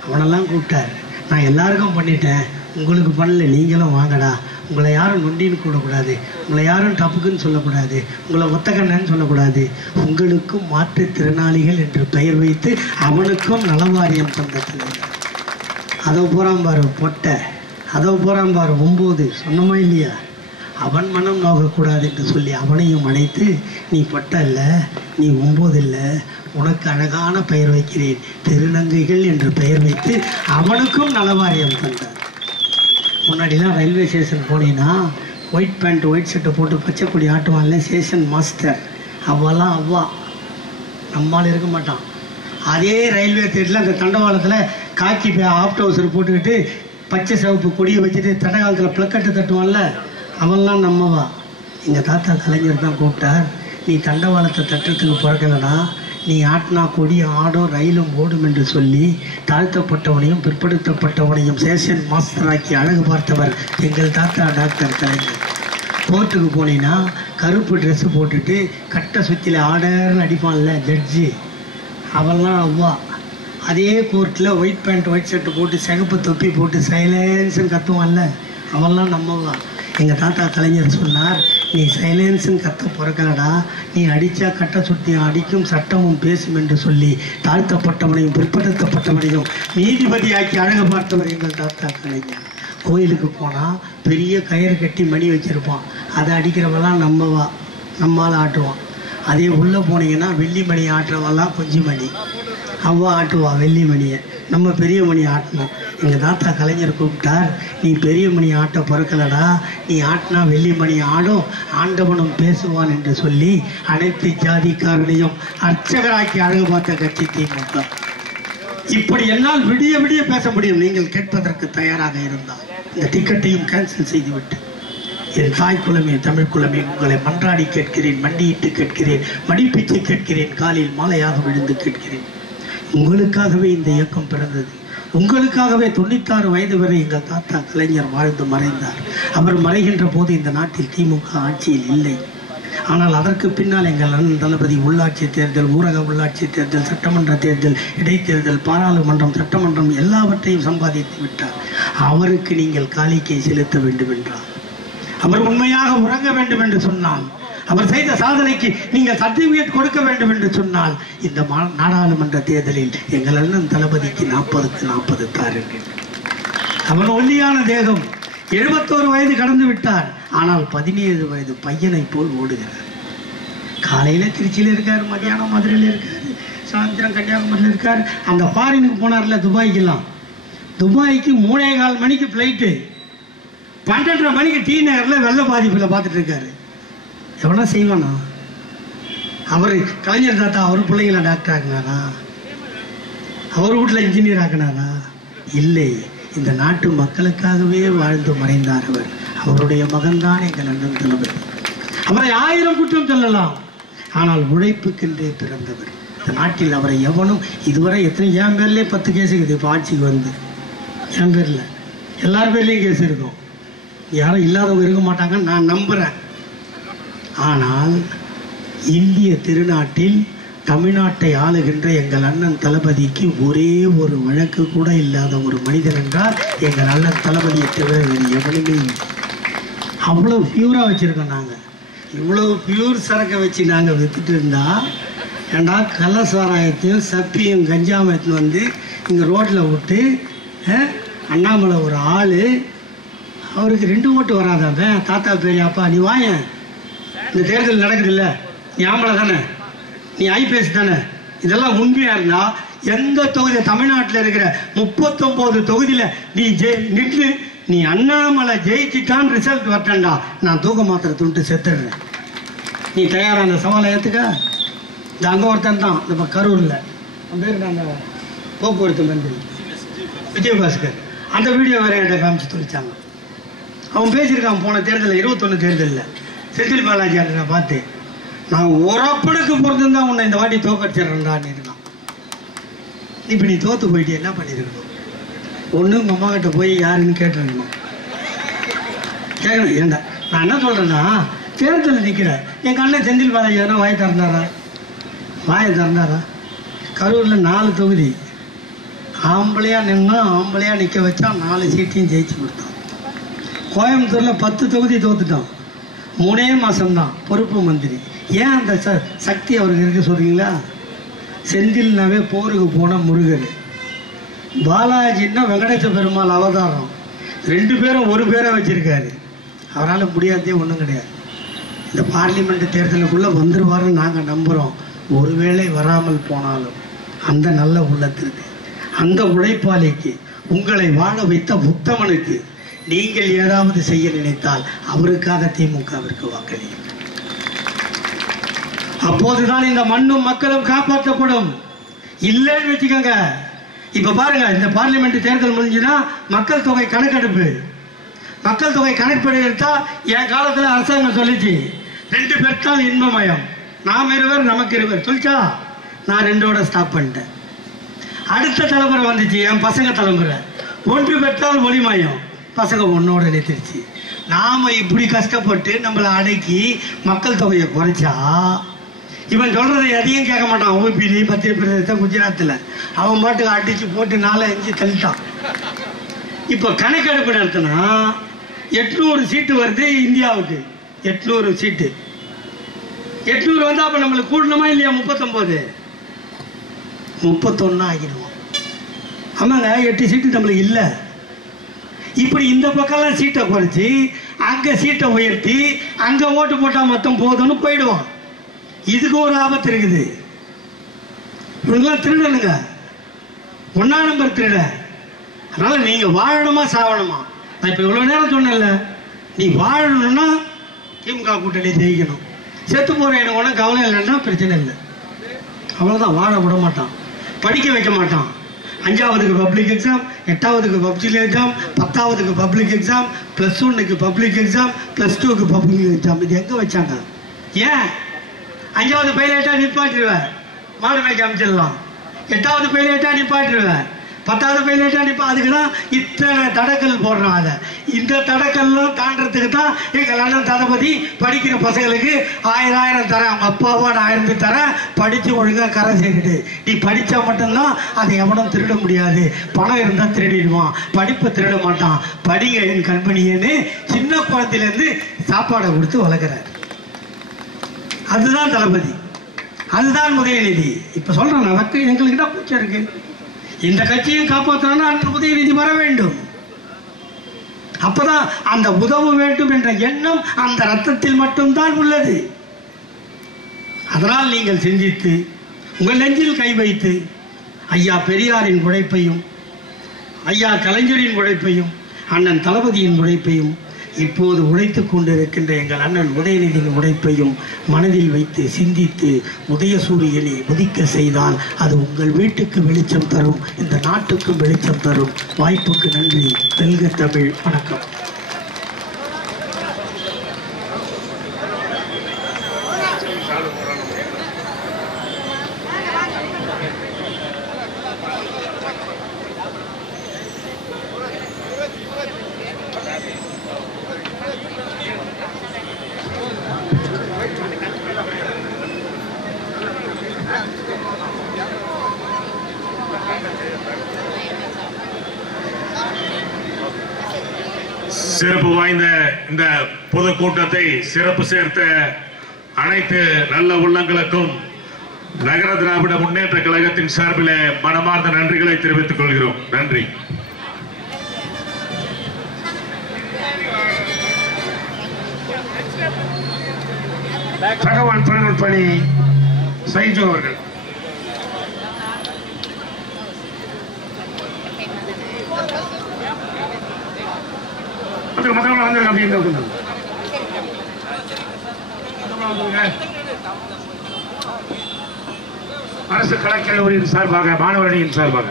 அவனெல்லாம் கூப்பிட்டார். நான் எல்லாருக்கும் பண்ணிட்டேன், உங்களுக்கு பண்ணல, நீங்களும் வாங்கடா. உங்களை யாரும் நொண்டின்னு கூடக்கூடாது, உங்களை யாரும் டப்புக்குன்னு சொல்லக்கூடாது, உங்களை ஒத்தக்கண்ணன்னு சொல்லக்கூடாது, உங்களுக்கும் மாற்றுத்திறனாளிகள் என்று பெயர் வைத்து அவனுக்கும் நலவாரியம் தந்தத்தில் அதை போகிறான் பாரு பொட்டை, அதை போகிறான் பாரு 9 சொன்னமா இல்லையா? அவன் மனம் நோகக்கூடாது என்று சொல்லி அவனையும் அழைத்து, நீ பொட்டை இல்லை, நீ 9 இல்லை, உனக்கு அழகான பெயர் வைக்கிறேன், திருநங்கைகள் என்று பெயர் வைத்து அவனுக்கும் நலவாரியம் தந்தார். முன்னாடிலாம் ரயில்வே ஸ்டேஷன் போனீங்கன்னா ஒயிட் பேண்ட் ஒயிட் ஷர்ட்டை போட்டு பச்சை கொடி ஆட்டுவான்ல ஸ்டேஷன் மாஸ்டர், அவ்வாலாம் அவ்வா நம்மால் இருக்க மாட்டான். அதே ரயில்வே தேட்டில் அந்த தண்டவாளத்தில் காக்கி ஆஃப் டவுசர் போட்டுக்கிட்டு பச்சை சிவப்பு கொடியை வச்சுட்டு தண்டகாலத்தில் பிளக்கட்டு தட்டுவான்ல, அவன்லாம் நம்மவா. எங்கள் தாத்தா கலைஞர் தான் கூப்பிட்டார், நீ தண்டவாளத்தை தட்டுறதுக்கு பிறக்கலடா, நீ ஆட்டினா கொடி ஆடும் ரயிலும் ஓடும் என்று சொல்லி தாழ்த்தப்பட்டவனையும் பிற்படுத்தப்பட்டவனையும் ஸ்டேஷன் மாஸ்டராக்கி அழகு பார்த்தவர் எங்கள் தாத்தா டாக்டர் கலைஞர். கோர்ட்டுக்கு போனீங்கன்னா கருப்பு ட்ரெஸ்ஸு போட்டுட்டு கட்டை சுற்றியில் ஆர்டர்னு அடிப்பான்ல ஜட்ஜி, அவெல்லாம் அவ்வா. அதே கோர்ட்டில் ஒயிட் பேண்ட் ஒயிட் ஷர்ட்டு போட்டு சிகப்பு தொப்பி போட்டு சைலன்ஸுன்னு கத்துவான்ல, அவெல்லாம் நம்மவா. எங்கள் தாத்தா கலைஞர் சொன்னார், நீ சைலன்ஸுன்னு கத்த பிறக்கலடா, நீ அடித்தா கட்டை சுற்றி அடிக்கும் சட்டமும் பேசும் என்று சொல்லி தாழ்த்தப்பட்டவனையும் பிற்படுத்தப்பட்டவனையும் நீதிபதியாக்கி அழகு பார்த்தவர் எங்கள் தாத்தா கலைஞர். கோயிலுக்கு போனால் பெரிய கயிறு கட்டி மணி வச்சுருப்பான், அதை அடிக்கிறவெல்லாம் நம்மவா, நம்மால் ஆட்டுவான். அதே உள்ளே போனீங்கன்னா வெள்ளி மணி ஆட்டுறவெல்லாம் கொஞ்சம் மணி அவ்வா ஆட்டுவா வெள்ளி மணியை, நம்ம பெரிய மணி ஆட்டணும். எங்கள் தாத்தா கலைஞர் கூப்பிட்டார், நீ பெரிய மணி ஆட்ட பிறக்கலடா, நீ ஆட்டினா வெள்ளி மணி ஆடும், ஆண்டவனும் பேசுவான் என்று சொல்லி அனைத்து ஜாதிக்காரனையும் அர்ச்சகராக்கி அழகு பார்த்த கட்சி திமுக. இப்படி என்னால் விடிய விடிய பேச முடியும், நீங்கள் கேட்பதற்கு தயாராக இருந்தால். இந்த டிக்கெட்டையும் கேன்சல் செய்துவிட்டு, என் தாய் குலமே தமிழ் குலமே, உங்களை மன்றாடி கேட்கிறேன், மண்டியிட்டு கேட்கிறேன், மடிப்பிச்சு கேட்கிறேன், காலில் மாலையாக விழுந்து கேட்கிறேன். உங்களுக்காகவே இந்த இயக்கம் பிறந்தது, உங்களுக்காகவே 96 வயது வரை எங்கள் தாத்தா கலைஞர் வாழ்ந்து மறைந்தார். அவர் மறைகின்ற போது இந்த நாட்டில் திமுக ஆட்சியில் இல்லை. ஆனால் அதற்கு பின்னால் எங்கள் அண்ணன் தளபதி உள்ளாட்சி தேர்தல், ஊரக உள்ளாட்சி தேர்தல், சட்டமன்ற தேர்தல், இடைத்தேர்தல், பாராளுமன்றம், சட்டமன்றம் எல்லாவற்றையும் சம்பாதித்து விட்டார். அவருக்கு நீங்கள் காணிக்கை செலுத்த வேண்டும் என்றார். அவர் உண்மையாக உறங்க வேண்டும் என்று சொன்னால், அவர் செய்த சாதனைக்கு நீங்கள் சர்டிபிகேட் கொடுக்க வேண்டும் என்று சொன்னால், இந்த நாடாளுமன்ற தேர்தலில் எங்கள் அண்ணன் தளபதிக்கு 40க்கு 40 தாருங்கள். அவன் ஒல்லியான தேகம், 71 வயது கடந்து விட்டார். ஆனால் 17 வயது பையனை போல் ஓடுகிறார். காலையில் திருச்சியில் இருக்கார், மதியானம் மதுரையில் இருக்கார், சாயந்தரம் கன்னியாகுமரியில் இருக்கார். அந்த ஃபாரினுக்கு போனார்ல துபாய்க்கெல்லாம், துபாய்க்கு 3:15 மணிக்கு ஃப்ளைட்டு, 12:30 மணிக்கு டி நகரில் வெள்ள பாதிப்பில் பார்த்துட்டு இருக்காரு. எவ்வளோ செய்வானா? அவர் கலைஞர் தாத்தா அவர் பிள்ளைங்களை டாக்டர் ஆக்கினாரா? அவர் வீட்டில் இன்ஜினியர் ஆக்கினாரா? இல்லை, இந்த நாட்டு மக்களுக்காகவே வாழ்ந்து மறைந்தார் அவர். அவருடைய மகன்தான் எங்கள் அண்ணன் தளபதி. அவரை 1000 குற்றம் சொல்லலாம், ஆனால் உழைப்புக்கென்றே பிறந்தவர். இந்த நாட்டில் அவரை எவனும் இதுவரை என் பேர்லேயே 10 கேஸ் இருக்குது. இப்போ ஆட்சிக்கு வந்து என் பேரில் எல்லார் பேர்லேயும் கேஸ் இருக்கும். யாரும் இல்லாதவங்க இருக்க மாட்டாங்கன்னு நான் நம்புகிறேன். ஆனால் இந்திய திருநாட்டில் தமிழ்நாட்டை ஆளுகின்ற எங்கள் அண்ணன் தளபதிக்கு ஒரே ஒரு வழக்கு கூட இல்லாத ஒரு மனிதன் என்றால் எங்கள் அண்ணன் தளபதியை தவிர வேறு எவனுமே இல்லை. அவ்வளோ பியூராக வச்சுருக்கோம் நாங்கள். இவ்வளோ பியூர் சரக்கை வச்சு நாங்கள் விற்றுட்டு இருந்தால், ஏண்டா கள்ள சாராயத்தையும் சப்பியும் கஞ்சாமத்தையும் வந்து இங்கே ரோட்டில் விட்டு அண்ணாமலை ஒரு ஆள், அவருக்கு 2 ஓட்டு வராதாங்க. தாத்தா பெரியாப்பா நீ வாயன், இந்த தேர்தல் நடக்குது இல்லை, நீ ஆம்பளை தானே, நீ ஐபிஎஸ் தானே, இதெல்லாம் உண்மையாக இருந்தால் எந்த தொகுதி தமிழ்நாட்டில் இருக்கிற 39 தொகுதியில் நீ நின்று நீ அண்ணாமலை ஜெயிச்சிட்டான்னு ரிசல்ட் வரட்டா, நான் தூக்க மாத்திரை துண்டு செத்துடுறேன். நீ தயாரா அந்த சவாலை ஏற்றுக்க? இந்த அங்கே ஒருத்தன் தான் இந்த கரூரில், அவன் பேர் அந்த போக்குவரத்து மந்திரி விஜயபாஸ்கர், அந்த வீடியோ வேறு என்கிட்ட காமிச்சு தொழிச்சாங்க. அவன் பேசியிருக்கான் போன தேர்தலில் 21 தேர்தலில் செந்தில் பாலாஜி நான் பார்த்து, நான் உறப்படுக்கு பொறுத்துருந்தா உன்னை இந்த வாட்டி தோக்கடிச்சிடறேன்டான்னு இருக்கான். இப்போ நீ தோற்று போயிட்டு என்ன பண்ணியிருக்கணும்? ஒன்று உங்கள் அம்மா கிட்ட போய் யாருன்னு கேட்டுருக்கணும். கேட்கணும். ஏண்டா நான் என்ன சொல்கிறேன்னா, தேர்தலில் நிற்கிறேன், எங்கள் அண்ணன் செந்தில் பாலாஜி எதனா வாயை திறந்தாரா? கரூரில் 4 தொகுதி ஆம்பளையாக நின்னா, ஆம்பளையாக நிற்க வச்சா 4 சீட்டையும் ஜெயிச்சு கொடுத்தான். கோயம்புத்தூரில் 10 தொகுதி தோத்துட்டான். 3 மாதம்தான் பொறுப்பு மந்திரி. ஏன் அந்த சக்தி அவருக்கு இருக்க சொல்கிறீங்களா? செந்தில்னாவே போருக்கு போன முருகர், பாலாஜின்னா வெங்கடேச பெருமாள் அவதாரம். 2 பேரும் ஒரு பேரை வச்சிருக்காரு. அவரால் முடியாதே ஒன்றும் கிடையாது. இந்த பார்லிமெண்ட் தேர்தலுக்குள்ளே வந்துருவாருன்னு நாங்கள் நம்புகிறோம். ஒருவேளை வராமல் போனாலும் அந்த நல்ல உள்ளத்திற்கு, அந்த உழைப்பாளிக்கு, உங்களை வாழ வைத்த உத்தமனுக்கு நீங்கள் ஏதாவது செய்ய நினைத்தால் அவருக்காக திமுகவிற்கு வாக்களியுங்கள். அப்போதுதான் இந்த மண்ணும் மக்களும் காப்பாற்றப்படும். இல்லைன்னு வச்சுக்கோங்க. இப்ப பாருங்க, இந்த பார்லிமெண்ட் தேர்தல் முடிஞ்சுன்னா மக்கள் தொகை கணக்கெடுப்பு. மக்கள் தொகை கணக்கெடுப்பு எடுத்தா, என் காலத்தில் அரசாங்கம் சொல்லிச்சு 2 பெற்றால் இன்பமயம், நாம் 20 நமக்கு 20 சொல்லிச்சா. நான் 2ஓட ஸ்டாப் பண்ணிட்டேன். அடுத்த தலைமுறை வந்துச்சு, என் பசங்க தலைமுறை, 1 பெற்றால் ஒளிமயம், பசங்க 1ஓட நிறுத்திடுச்சு. நாம இப்படி கஷ்டப்பட்டு நம்மளை அடக்கி மக்கள் தொகையை குறைச்சா, இவன் சொல்றதை எதையும் கேட்க மாட்டான். ஊபிலி மத்திய பிரதேசம் குஜராத்தில் அவன் பாட்டுக்கு அடிச்சு போட்டு 4-5 தள்ளிட்டான். இப்போ கணக்கெடுப்பு நடத்தினா 800 சீட்டு வருது இந்தியாவுக்கு. 800 சீட்டு 800 வந்து அப்போ நம்மளுக்கு கூடணுமா இல்லையா? 39 31 ஆகிடுவோம். ஆமாங்க, 8 சீட்டு நம்மளுக்கு இல்லை. இப்படி இந்த பக்கம்லாம் சீட்டை குறைச்சி அங்கே சீட்டை உயர்த்தி அங்கே ஓட்டு போட்டால் மொத்தம் போதும்னு போயிடுவான். இதுக்கு ஒரு ஆபத்து இருக்குது. இவங்கெல்லாம் திருடனுங்க, 1ஆம் நம்பர் திருட. அதனால நீங்க வாழணுமா சாவணுமா? நான் இப்போ இவ்வளோ நேரம் சொன்னேன்ல, நீ வாழணும்னா திமுக கூட்டணி ஜெயிக்கணும். செத்து போற எனக்கு ஒன்றும் கவலை இல்லைன்னா பிரச்சனை இல்லை. அவ்வளோதான். வாழ விட மாட்டான், படிக்க வைக்க மாட்டான். 5ஆவதுக்கு பப்ளிக் எக்ஸாம், 8ஆவதுக்கு பப்ளிக் எக்ஸாம், 10ஆவதுக்கு பப்ளிக் எக்ஸாம், +1க்கு பப்ளிக் எக்ஸாம், +2க்கு பப்ளிக் எக்ஸாம். இது எங்கே வச்சாங்க? ஏன் 5ஆவது பைலட்டா நிப்பாட்டிடுவேன், மாடு மேய்க்க அமைச்சிடலாம். 8ஆவது பைலட்டா நிப்பாட்டிடுவேன், 10வது பைலட்டாக நிற்பான். அதுக்கு தான் இத்தனை தடக்கல் போடுறான். அதை இந்த தடக்கல்லாம் தாண்டறதுக்கு தான் எங்கள் அண்ணன் தளபதி படிக்கிற பசங்களுக்கு 1000 தரேன், அவங்க அப்பாவோட 1000 தரேன், படித்து ஒழுங்காக கரை சேர்த்துட்டு நீ படித்தா மட்டும்தான் அதை எவனும் திருட முடியாது, பணம் இருந்தால் திருடிடுவான், படிப்பை திருட மாட்டான், படிங்க என் கண்பணியேன்னு சின்ன குழந்தையிலேருந்து சாப்பாடை கொடுத்து வளர்க்குறாரு. அதுதான் தளபதி, அதுதான் உதயநிதி. இப்போ சொல்கிறேன், நமக்கு எங்களுக்கு தான் பூச்சா இருக்கு. இந்த கட்சியை காப்பாற்றணும்னா அந்த உதயநிதி வர வேண்டும். அப்பதான் அந்த உதவ வேண்டும் என்ற எண்ணம் அந்த ரத்தத்தில் மட்டும்தான் உள்ளது. அதனால் நீங்கள் சிந்தித்து உங்கள் நெஞ்சில் கை வைத்து ஐயா பெரியாரின் உழைப்பையும், ஐயா கலைஞரின் உழைப்பையும், அண்ணன் தளபதியின் உழைப்பையும், இப்போது உழைத்துக் கொண்டிருக்கின்ற எங்கள் அண்ணன் உதயநிதியின் உழைப்பையும் மனதில் வைத்து சிந்தித்து உதயசூரியனை உதிக்க செய்தால் அது உங்கள் வீட்டுக்கு வெளிச்சம் தரும், இந்த நாட்டுக்கும் வெளிச்சம் தரும். வாய்ப்புக்கு நன்றி. வெல்க தமிழ். வணக்கம். சிறப்பு வாய்ந்த இந்த பொதுக்கூட்டத்தை சிறப்பு சேர்த்த அனைத்து நல்ல உள்ளங்களுக்கும் நகர திராவிட முன்னேற்ற கழகத்தின் சார்பில் மனமார்ந்த நன்றிகளை தெரிவித்துக் கொள்கிறோம். நன்றி. தகவல் தொழில்நுட்பணி சைஜோ அவர்கள். அரசு கலைக்கல்லூரியின் சார்பாக, மாணவரணியின் சார்பாக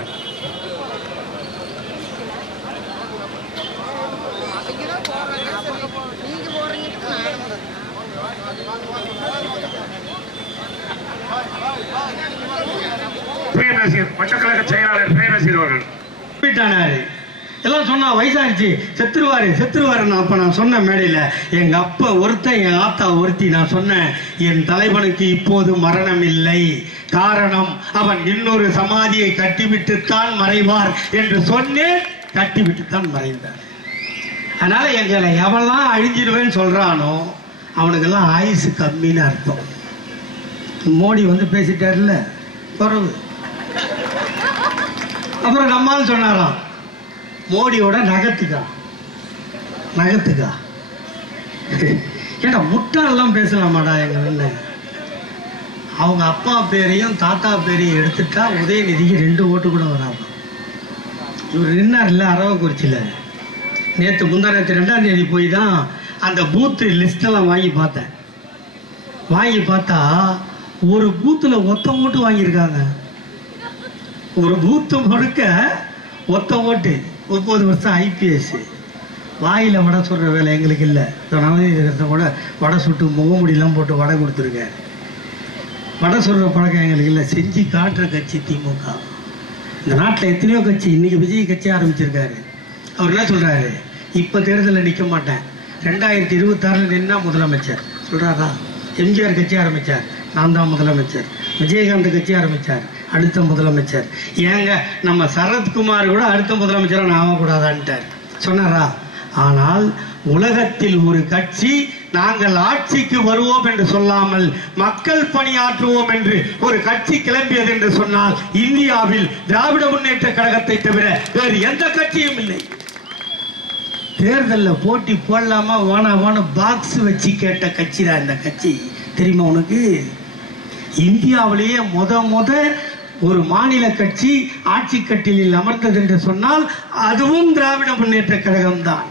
மட்டக்கழக செயலாளர் பேரரசர் அவர்கள் எல்லாம் சொன்னா வயசாகிடுச்சு, செத்துருவாரு. அப்ப நான் சொன்ன மேடையில எங்க அப்பா ஒருத்தன், என் ஆத்தா ஒருத்தி. நான் சொன்னேன், என் தலைவனுக்கு இப்போது மரணம் இல்லை, காரணம் அவன் இன்னொரு சமாதியை கட்டிவிட்டுத்தான் மறைவார் என்று சொன்னேன். கட்டிவிட்டுத்தான் மறைந்தார். அதனால எங்களை எவெல்லாம் அழிஞ்சிருவேன்னு சொல்றானோ அவனுக்கெல்லாம் ஆயுசு கம்மின்னு அர்த்தம். மோடி வந்து பேசிட்டார்ல குறவு. அப்புறம் நம்மால் சொன்னாராம், மோடியோட நகத்துக்கா ஏன்னா முட்டாளெல்லாம் பேசலாமாடா எங்க அண்ணன். அவங்க அப்பா பேரையும் தாத்தா பேரையும் எடுத்துட்டா உதயநிதிக்கு 2 ஓட்டு கூட வராது. இவர் நின்னார் இல்லை அரவக்குறிச்சியில். நேற்று முந்தானத்து 2ஆம் தேதி போய் தான் அந்த பூத்து லிஸ்டெல்லாம் வாங்கி பார்த்தேன். வாங்கி பார்த்தா ஒரு பூத்தில் ஒத்த ஓட்டு வாங்கியிருக்காங்க. ஒரு பூத்து முழுக்க ஒத்த ஓட்டு. 30 வருஷம் ஐபிஎஸ். வாயில் வடை சொல்கிற வேலை எங்களுக்கு இல்லை. நவநீத கூட வடை சுட்டு முகமுடியெல்லாம் போட்டு வடை கொடுத்துருக்கேன். வடை சொல்கிற பழக்கம் எங்களுக்கு இல்லை. செஞ்சு காட்டுற கட்சி திமுக. இந்த நாட்டில் எத்தனையோ கட்சி. இன்றைக்கி விஜய் கட்சி ஆரம்பிச்சிருக்காரு. அவர் என்ன சொல்கிறாரு, இப்போ தேர்தலில் நிற்க மாட்டேன், 2026 நின்னா முதலமைச்சர் சொல்கிறாரா? எம்ஜிஆர் கட்சி ஆரம்பித்தார், நான் தான் முதலமைச்சர். விஜயகாந்த் கட்சி ஆரம்பித்தார், அடுத்த முதலமைச்சர். ஏங்க நம்ம சரத்குமார் கூட அடுத்த முதலமைச்சராக நான் ஆகக்கூடாதான்ட்டார், சொன்னாரா? ஆனால் உலகத்தில் ஒரு கட்சி நாங்கள் ஆட்சிக்கு வருவோம் என்று சொல்லாமல் மக்கள் பணியாற்றுவோம் என்று ஒரு கட்சி கிளம்பியது என்று சொன்னால் இந்தியாவில் திராவிட முன்னேற்ற கழகத்தை தவிர வேறு எந்த கட்சியும் இல்லை. தேர்தலில் போட்டி போடலாமா வேணாமான்னு பாக்ஸ் வச்சு கேட்ட கட்சி தான் இந்த கட்சி. தெரியுமா உனக்கு? இந்தியாவிலேயே முத ஒரு மாநில கட்சி ஆட்சி கட்டிலில் அமர்ந்தது என்று சொன்னால் அதுவும் திராவிட முன்னேற்ற கழகம் தான்.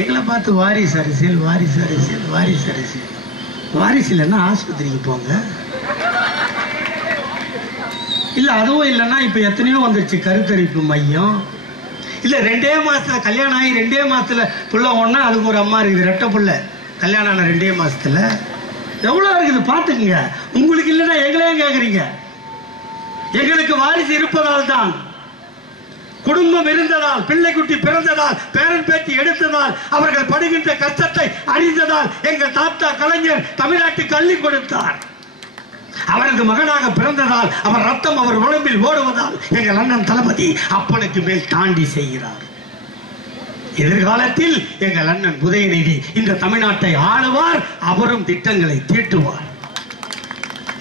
எங்களை பார்த்து வாரிசு அரசியல், வாரிசு அரசியல், வாரிசு அரசியல். வாரிசு இல்லைன்னா ஆஸ்பத்திரிக்கு போங்க. இல்லை அதுவும் இல்லைன்னா இப்போ எத்தனையோ வந்துருச்சு கருத்தரிப்பு மையம். இல்லை 2 மாசத்துல கல்யாணம் ஆகி 2 மாசத்துல புள்ள ஒன்னா அதுக்கு ஒரு அம்மா இருக்குது, ரெட்டை புள்ள கல்யாணம் ஆன 2 மாசத்துல. எவ்வளோ இருக்குது பார்த்துக்குங்க. உங்களுக்கு இல்லைன்னா எங்களையும் கேட்குறீங்க. எங்களுக்கு வாரிசு இருப்பதால் தான் குடும்பம் இருந்ததால், பிள்ளைக்குட்டி பிறந்ததால், பேரன் பேத்தி எடுத்ததால், அவர்கள் படுகின்ற கஷ்டத்தை அறிந்ததால் எங்கள் தாத்தா கலைஞர் தமிழ்நாட்டுக்கு அள்ளி கொடுத்தார். அவருக்கு மகனாக பிறந்ததால், அவர் ரத்தம் அவர் உடம்பில் ஓடுவதால் எங்கள் அண்ணன் தளபதி அப்பனுக்கு மேல் தாண்டி செய்கிறார். எதிர்காலத்தில் எங்கள் அண்ணன் உதயநிதி இந்த தமிழ்நாட்டை ஆளுவார், அவரும் திட்டங்களை தீட்டுவார்.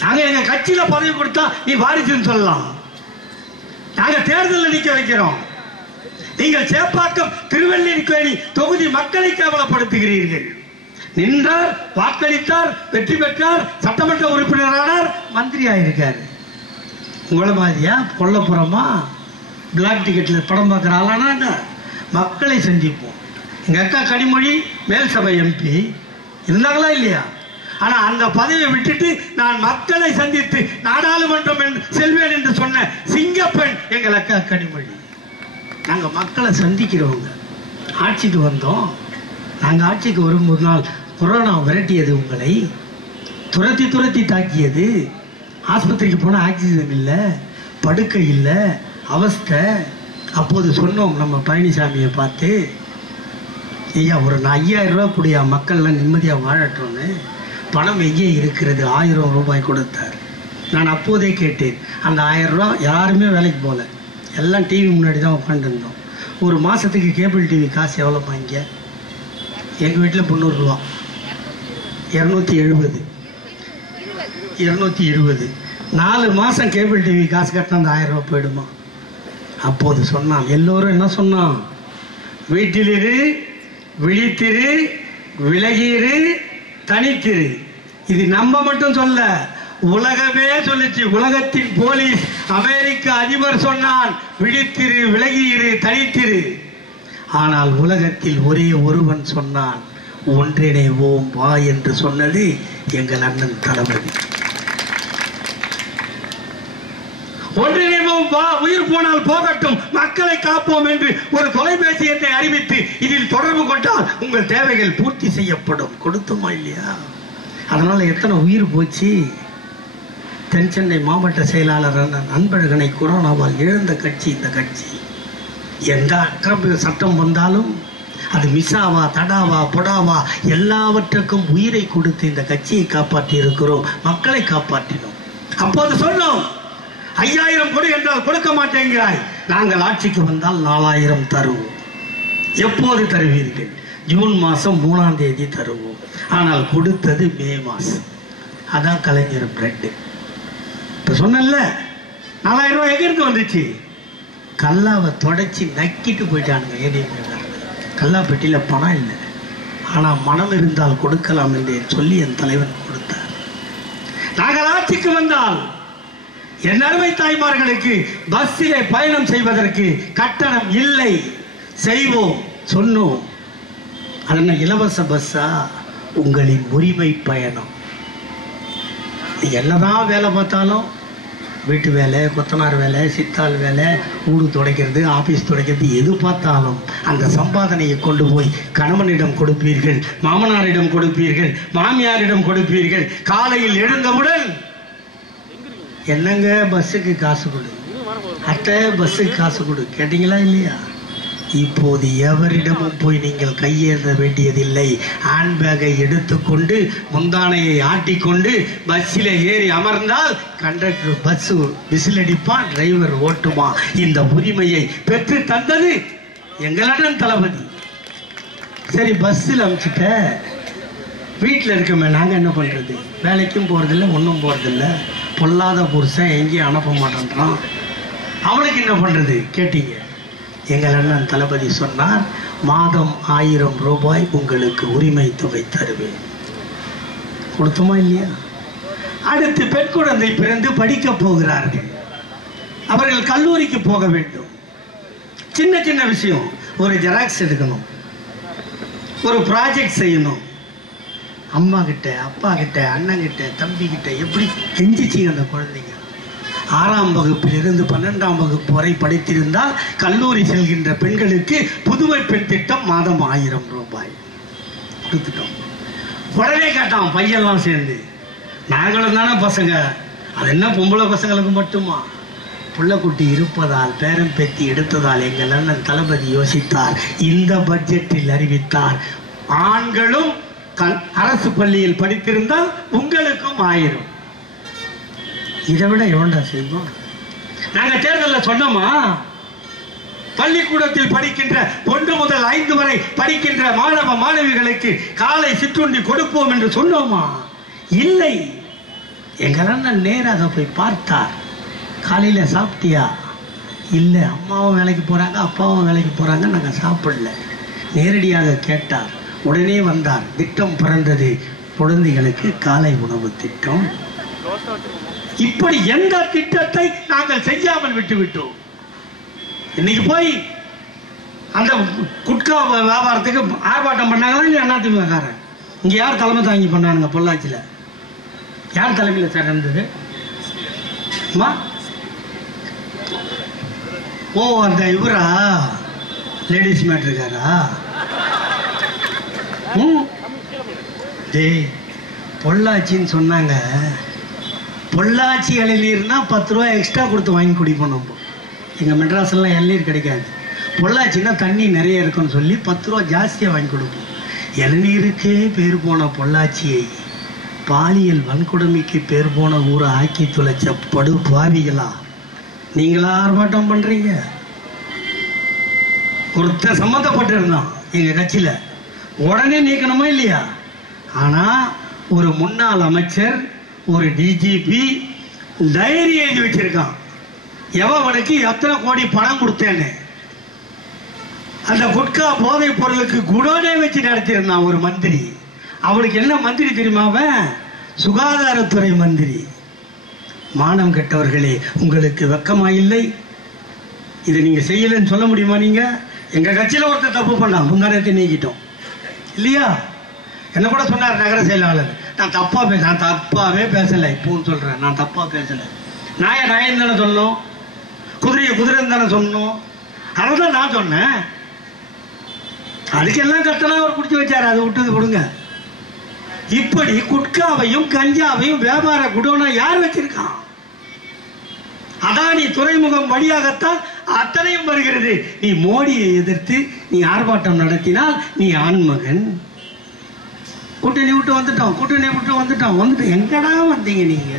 நாங்க எங்க கட்சியில பதவி கொடுத்தா நீ வாரிசுன்னு சொல்லலாம். நாங்க தேர்தலில் நிக்க வைக்கிறோம். நீங்கள் சேப்பாக்கம் திருவல்லிக்கேணி தொகுதி மக்களை கேவலப்படுத்துகிறீர்கள். நின்றார், வாக்களித்தார், வெற்றி பெற்றார், சட்டமன்ற உறுப்பினரானார், மந்திரி ஆயிருக்காரு. உங்களை மாதிரியா கொல்லப்புறமா பிளாக் டிக்கெட்ல படம் பார்க்கிற ஆளானாங்க. மக்களை சந்திப்போம். எங்க அக்கா கனிமொழி மேல் சபை எம்பி இருந்தாங்களா இல்லையா? ஆனா அந்த பதவியை விட்டுட்டு நான் மக்களை சந்தித்து நாடாளுமன்றம் செல்வேன் என்று சொன்ன சிங்கப்பெண் எங்கள் அக்கா கனிமொழி. நாங்க மக்களை சந்திக்கிறவங்க. ஆட்சிக்கு வந்தோம். நாங்க ஆட்சிக்கு வரும் ஒரு நாள் கொரோனா விரட்டியது, உங்களை துரத்தி துரத்தி தாக்கியது. ஆஸ்பத்திரிக்கு போன ஆக்சிஜன் இல்லை, படுக்கை இல்லை, அவஸ்தை. அப்போது சொன்னோம் நம்ம பழனிசாமியை பார்த்து, ஐயா ஒரு 5000 ரூபா கூடிய மக்கள்லாம் நிம்மதியாக வாழட்டோன்னு. பணம் எங்கே இருக்கிறது? 1000 ரூபாய் கொடுத்தார். நான் அப்போதே கேட்டேன். அந்த 1000 ரூபா யாருமே வேலைக்கு போகல, எல்லாம் டிவி முன்னாடி தான் உட்காந்துருந்தோம். ஒரு மாதத்துக்கு கேபிள் டிவி காசு எவ்வளோப்பா? இங்கே எங்கள் வீட்டில் 300 ரூபா, 270, 220. 4 மாதம் கேபிள் டிவி காசு கட்டினா அந்த 1000 ரூபா போயிடுமா? அப்போது சொன்னான். எல்லோரும் என்ன சொன்னான்? வீட்டிலிரு, விழித்திரு, விலகிரு, தனித்திரு. இது நம்ம மட்டும் சொல்ல, உலகமே சொல்லிச்சு. உலகத்தின் போலீஸ் அமெரிக்க அதிபர் சொன்னான், விழித்திரு, விலகியிரு, தனித்திரு. ஆனால் உலகத்தில் ஒரே ஒருவன் சொன்னான், ஒன்றிணைவோம் வா என்று சொன்னது எங்கள் அண்ணன் தளபதி. ஒன்றிணைவோம் வா, உயிர் போனால் போகட்டும், மக்களை காப்போம் என்று ஒரு தொலைபேசி எண்ணை அறிவித்து இதில் தொடர்பு கொண்டால் உங்கள் தேவைகள் பூர்த்தி செய்யப்படும். கொடுத்துமா இல்லையா? அதனால எத்தனை உயிர் போச்சு. தென் சென்னை மாவட்ட செயலாளர் அன்பழகனை கொரோனாவால் இழந்த கட்சி இந்த கட்சி. எந்த அக்கிரம சட்டம் வந்தாலும் அது மிஸ்ஸாவா, தடாவா, பொடாவா, எல்லாவற்றுக்கும் உயிரை கொடுத்து இந்த கட்சியை காப்பாற்றி இருக்கிறோம், மக்களை காப்பாற்றினோம். அப்போது சொன்னோம், 5000 கொடு என்றால் கொடுக்க மாட்டேங்கிறாய். நாங்கள் ஆட்சிக்கு வந்தால் 4000 தருவோம். எப்போது தருவீர்கள்? ஜூன் மாதம் 3ஆம் தேதி தருவோம். ஆனால் கொடுத்தது மே மாதம். அதான் கலைஞர் பிரெட். இப்போ சொன்னல 4000 ரூபாய் எங்கிருந்து வந்துச்சு? கல்லாவை தொடச்சி நக்கிட்டு போயிட்டானுங்க ஏடிஎம். கல்லா பெட்டியில் பணம் இல்லை, ஆனால் மனம் இருந்தால் கொடுக்கலாம் என்று சொல்லி என் தலைவன் கொடுத்தார். நாங்கள் ஆட்சிக்கு வந்தால் என் அருமை தாய்மார்களுக்கு பஸ்ஸிலே பயணம் செய்வதற்கு கட்டணம் இல்லை, செய்வோம் சொன்னோம். அது இலவச பஸ்ஸா? உங்களின் உரிமை பயணம். நீ என்னதான் வேலை பார்த்தாலும், வீட்டு வேலை, கொத்தனார் வேலை, சித்தாள் வேலை, ஊடு துடைக்கிறது, ஆபீஸ் துடைக்கிறது, எது பார்த்தாலும் அந்த சம்பாதனையை கொண்டு போய் கணவனிடம் கொடுப்பீர்கள், மாமனாரிடம் கொடுப்பீர்கள், மாமியாரிடம் கொடுப்பீர்கள். காலையில் எழுந்தவுடன் என்னங்க பஸ்ஸுக்கு காசு கொடு, அட்டை பஸ்ஸுக்கு காசு கொடு கேட்டீங்களா இல்லையா? இப்போது எவரிடமும் போய் நீங்கள் கையேந்த வேண்டியதில்லை. ஹேண்ட்பேக்கை எடுத்துக்கொண்டு முந்தானையை ஆட்டிக்கொண்டு பஸ்ஸில் ஏறி அமர்ந்தால் கண்டக்டர் பஸ் விசில் அடிப்பான், டிரைவர் ஓட்டுமா. இந்த உரிமையை பெற்று தந்தது எங்களடன் தளபதி. சரி, பஸ்ஸில் அனுப்பிச்சிட்ட, வீட்டில் இருக்கமே நாங்கள் என்ன பண்ணுறது? வேலைக்கும் போகிறதில்ல, ஒன்றும் போகிறதில்ல. பொல்லாத புருஷன் எங்கேயும் அனுப்ப மாட்டேன்றான், அவனுக்கு என்ன பண்ணுறது கேட்டீங்க. எங்கள் அண்ணன் தளபதி சொன்னார், மாதம் 1000 ரூபாய் உங்களுக்கு உரிமை தொகை தருவேன். கொடுத்தோமா இல்லையா? அடுத்து பெண் குழந்தை பிறந்து படிக்க போகிறார்கள், அவர்கள் கல்லூரிக்கு போக வேண்டும். சின்ன சின்ன விஷயம், ஒரு ஜெராக்ஸ் எடுக்கணும், ஒரு ப்ராஜெக்ட் செய்யணும். அம்மா கிட்ட, அப்பா கிட்ட, அண்ணன் கிட்ட, தம்பி கிட்ட எப்படி கெஞ்சிச்சிங்க அந்த குழந்தைங்க. 6ஆம் வகுப்பிலிருந்து 12ஆம் வகுப்பு வரை படித்திருந்தால் கல்லூரி செல்கின்ற பெண்களுக்கு புதுமை பெண் திட்டம் மாதம் 1000 ரூபாய் கொடுத்துட்டோம். உடனே கேட்டான் பையெல்லாம் சேர்ந்து, நாங்களும் தானே பசங்க, அது என்ன பொம்பளை பசங்களுக்கு மட்டுமா? புள்ளக்குட்டி இருப்பதால் பேரம் பேத்தி எடுத்ததால் எங்கள் அண்ணன் தளபதி யோசித்தார், இந்த பட்ஜெட்டில் அறிவித்தார், ஆண்களும் அரசு பள்ளியில் படித்திருந்தால் உங்களுக்கும் 1000. இதை விட எவ்வளோ செய்வோம்? நாங்க தேர்தலில் சொன்னோமா? பள்ளிக்கூடத்தில் படிக்கின்ற 1 முதல் 5 வரை படிக்கின்ற மாணவ மாணவிகளுக்கு காலை சிற்றுண்டி கொடுப்போம் என்று சொன்னோமா? இல்லை. எங்கள் அண்ணன் நேராக போய் பார்த்தார். காலையில சாப்பிட்டியா? இல்லை, அம்மாவும் வேலைக்கு போறாங்க, அப்பாவும் வேலைக்கு போறாங்க, நாங்க சாப்பிடல. நேரடியாக கேட்டார். உடனே வந்தார். திட்டம் பிறந்தது, குழந்தைகளுக்கு காலை உணவு திட்டம். இப்படி எந்த திட்டத்தை நாங்கள் செய்யாமல் விட்டுவிட்டோம்? இன்னைக்கு போய் அந்த குட்கா வியாபாரத்துக்கு ஆர்ப்பாட்டம் பண்ணாங்க. அதிமுக இங்க யார் தலைமை தாங்கி பண்ணானுங்க? பொள்ளாச்சியில் யார் தலைமையில் சார் இருந்தது? ஓ, அந்த இவரா லேடிஸ் மேட் இருக்காரா? டேய், பொள்ளாச்சின்னு சொன்னாங்க. பொள்ளாச்சி இளநீர்னா 10 ரூபா எக்ஸ்ட்ரா கொடுத்து வாங்கி குடிப்போம். நம்ம எங்கள் மெட்ராஸ்லாம் இளநீர் கிடைக்காது. பொள்ளாச்சின்னா தண்ணி நிறைய இருக்குன்னு சொல்லி 10 ரூபா ஜாஸ்தியாக வாங்கி கொடுப்போம். இளநீருக்கே பேர் போன பொள்ளாச்சியை பாலியல் வன்கொடுமைக்கு பேர் போன ஊரை ஆக்கி துளைச்ச படு பாவிகளா நீங்களா ஆர்ப்பாட்டம் பண்றீங்க? ஒருத்தர் சம்மந்தப்பட்டு இருந்தான் எங்க கட்சியில, உடனே நீக்கணுமா இல்லையா? ஆனா ஒரு முன்னாள் அமைச்சர், ஒரு டிஜிபி டைரி எழுதி வச்சிருக்கான், எவனுக்கு எத்தனை கோடி பணம் கொடுத்தேன்னு. அந்த குட்கா போதைப் பொருளுக்கு குடோனே வச்சு நடத்தியிருந்தான் ஒரு மந்திரி. அவனுக்கு என்ன மந்திரி தெரியுமா? அவன் சுகாதாரத்துறை மந்திரி. மானம் கெட்டவர்களே, உங்களுக்கு வெக்கமா இல்லை? இதை நீங்க செய்யலன்னு சொல்ல முடியுமா? நீங்க எங்க கட்சியில ஒருத்தர் தப்பு பண்ணா, முந்தானத்தை நீக்கிட்டோம் இல்லையா? என்ன கூட சொன்னார் நகர செயலாளர், நான் தப்பாவே பேசல. இப்பவும் சொல்றேன், நான் தப்பா பேசல. நாயம் தானே சொல்லணும், குதிரையை குதிரைன்னு தானே சொல்லணும். அதான் நான் சொன்னேன். அதுக்கெல்லாம் கட்டணம் அவர் குடிச்சு வச்சாரு, அதை விட்டு கொடுங்க. இப்படி குட்காவையும் கஞ்சாவையும் வியாபார குடோனா யார் வச்சிருக்கான்? அதானி துறைமுகம் வழியாகத்தான் அத்தனையும் வருகிறது. நீ மோடியை எதிர்த்து நீ ஆர்ப்பாட்டம் நடத்தினால் நீ ஆண்மகன். கூட்டணி விட்டு வந்துட்டோம். எங்கடா வந்தீங்க நீங்க?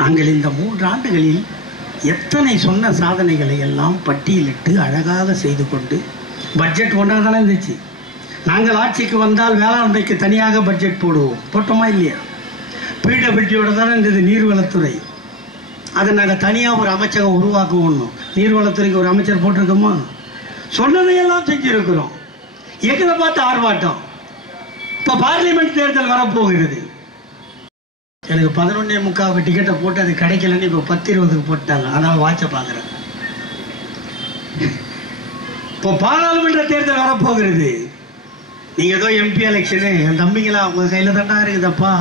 நாங்கள் இந்த 3 ஆண்டுகளில் எத்தனை சொன்ன சாதனைகளை எல்லாம் பட்டியலிட்டு அழகாக செய்து கொண்டு, பட்ஜெட் ஒன்றா தானே இருந்துச்சு. நாங்கள் ஆட்சிக்கு வந்தால் வேளாண்மைக்கு தனியாக பட்ஜெட் போட்டோமா இல்லையா? பிடபிள்யூட தானே இருந்தது நீர்வளத்துறை. அதை நாங்கள் தனியாக ஒரு அமைச்சகம் உருவாக்குவோம். நீர்வளத்துறைக்கு ஒரு அமைச்சர் போட்டிருக்கோமா? சொன்னதையெல்லாம் செஞ்சிருக்கிறோம். எங்களை பார்த்து ஆர்ப்பாட்டம். இப்போ பார்லிமெண்ட் தேர்தல் வரப்போகிறது. எனக்கு 11:45 டிக்கெட்டை போட்டு அது கிடைக்கலன்னு இப்போ 10:20 போட்டாங்க. அதனால் வாட்சை பார்க்குறேன். இப்போ பாராளுமன்ற தேர்தல் வரப்போகிறது. நீங்கள் ஏதோ எம்பி எலெக்ஷனு என் தம்பிங்களா உங்கள் கையில் தாண்டா இருக்குதப்பா.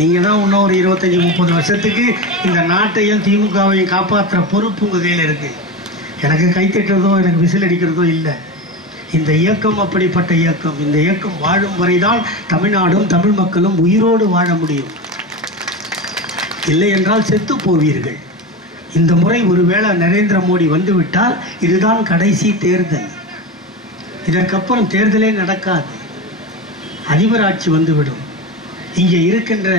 நீங்கள் தான் இன்னும் ஒரு 25-30 வருஷத்துக்கு இந்த நாட்டையும் திமுகவையும் காப்பாற்றுற பொறுப்பு உங்கள் கையில் இருக்குது. எனக்கு கைத்தட்டுறதோ எனக்கு விசில் அடிக்கிறதோ இல்லை. இந்த இயக்கம் அப்படிப்பட்ட இயக்கம். இந்த இயக்கம் வாழும் வரைதான் தமிழ்நாடும் தமிழ் மக்களும் உயிரோடு வாழ முடியும். இல்லை என்றால் செத்து போவீர்கள். இந்த முறை ஒருவேளை நரேந்திர மோடி வந்துவிட்டால் இதுதான் கடைசி தேர்தல். இதற்கப்புறம் தேர்தலே நடக்காது. அதிபர் ஆட்சி வந்துவிடும். இங்கே இருக்கின்ற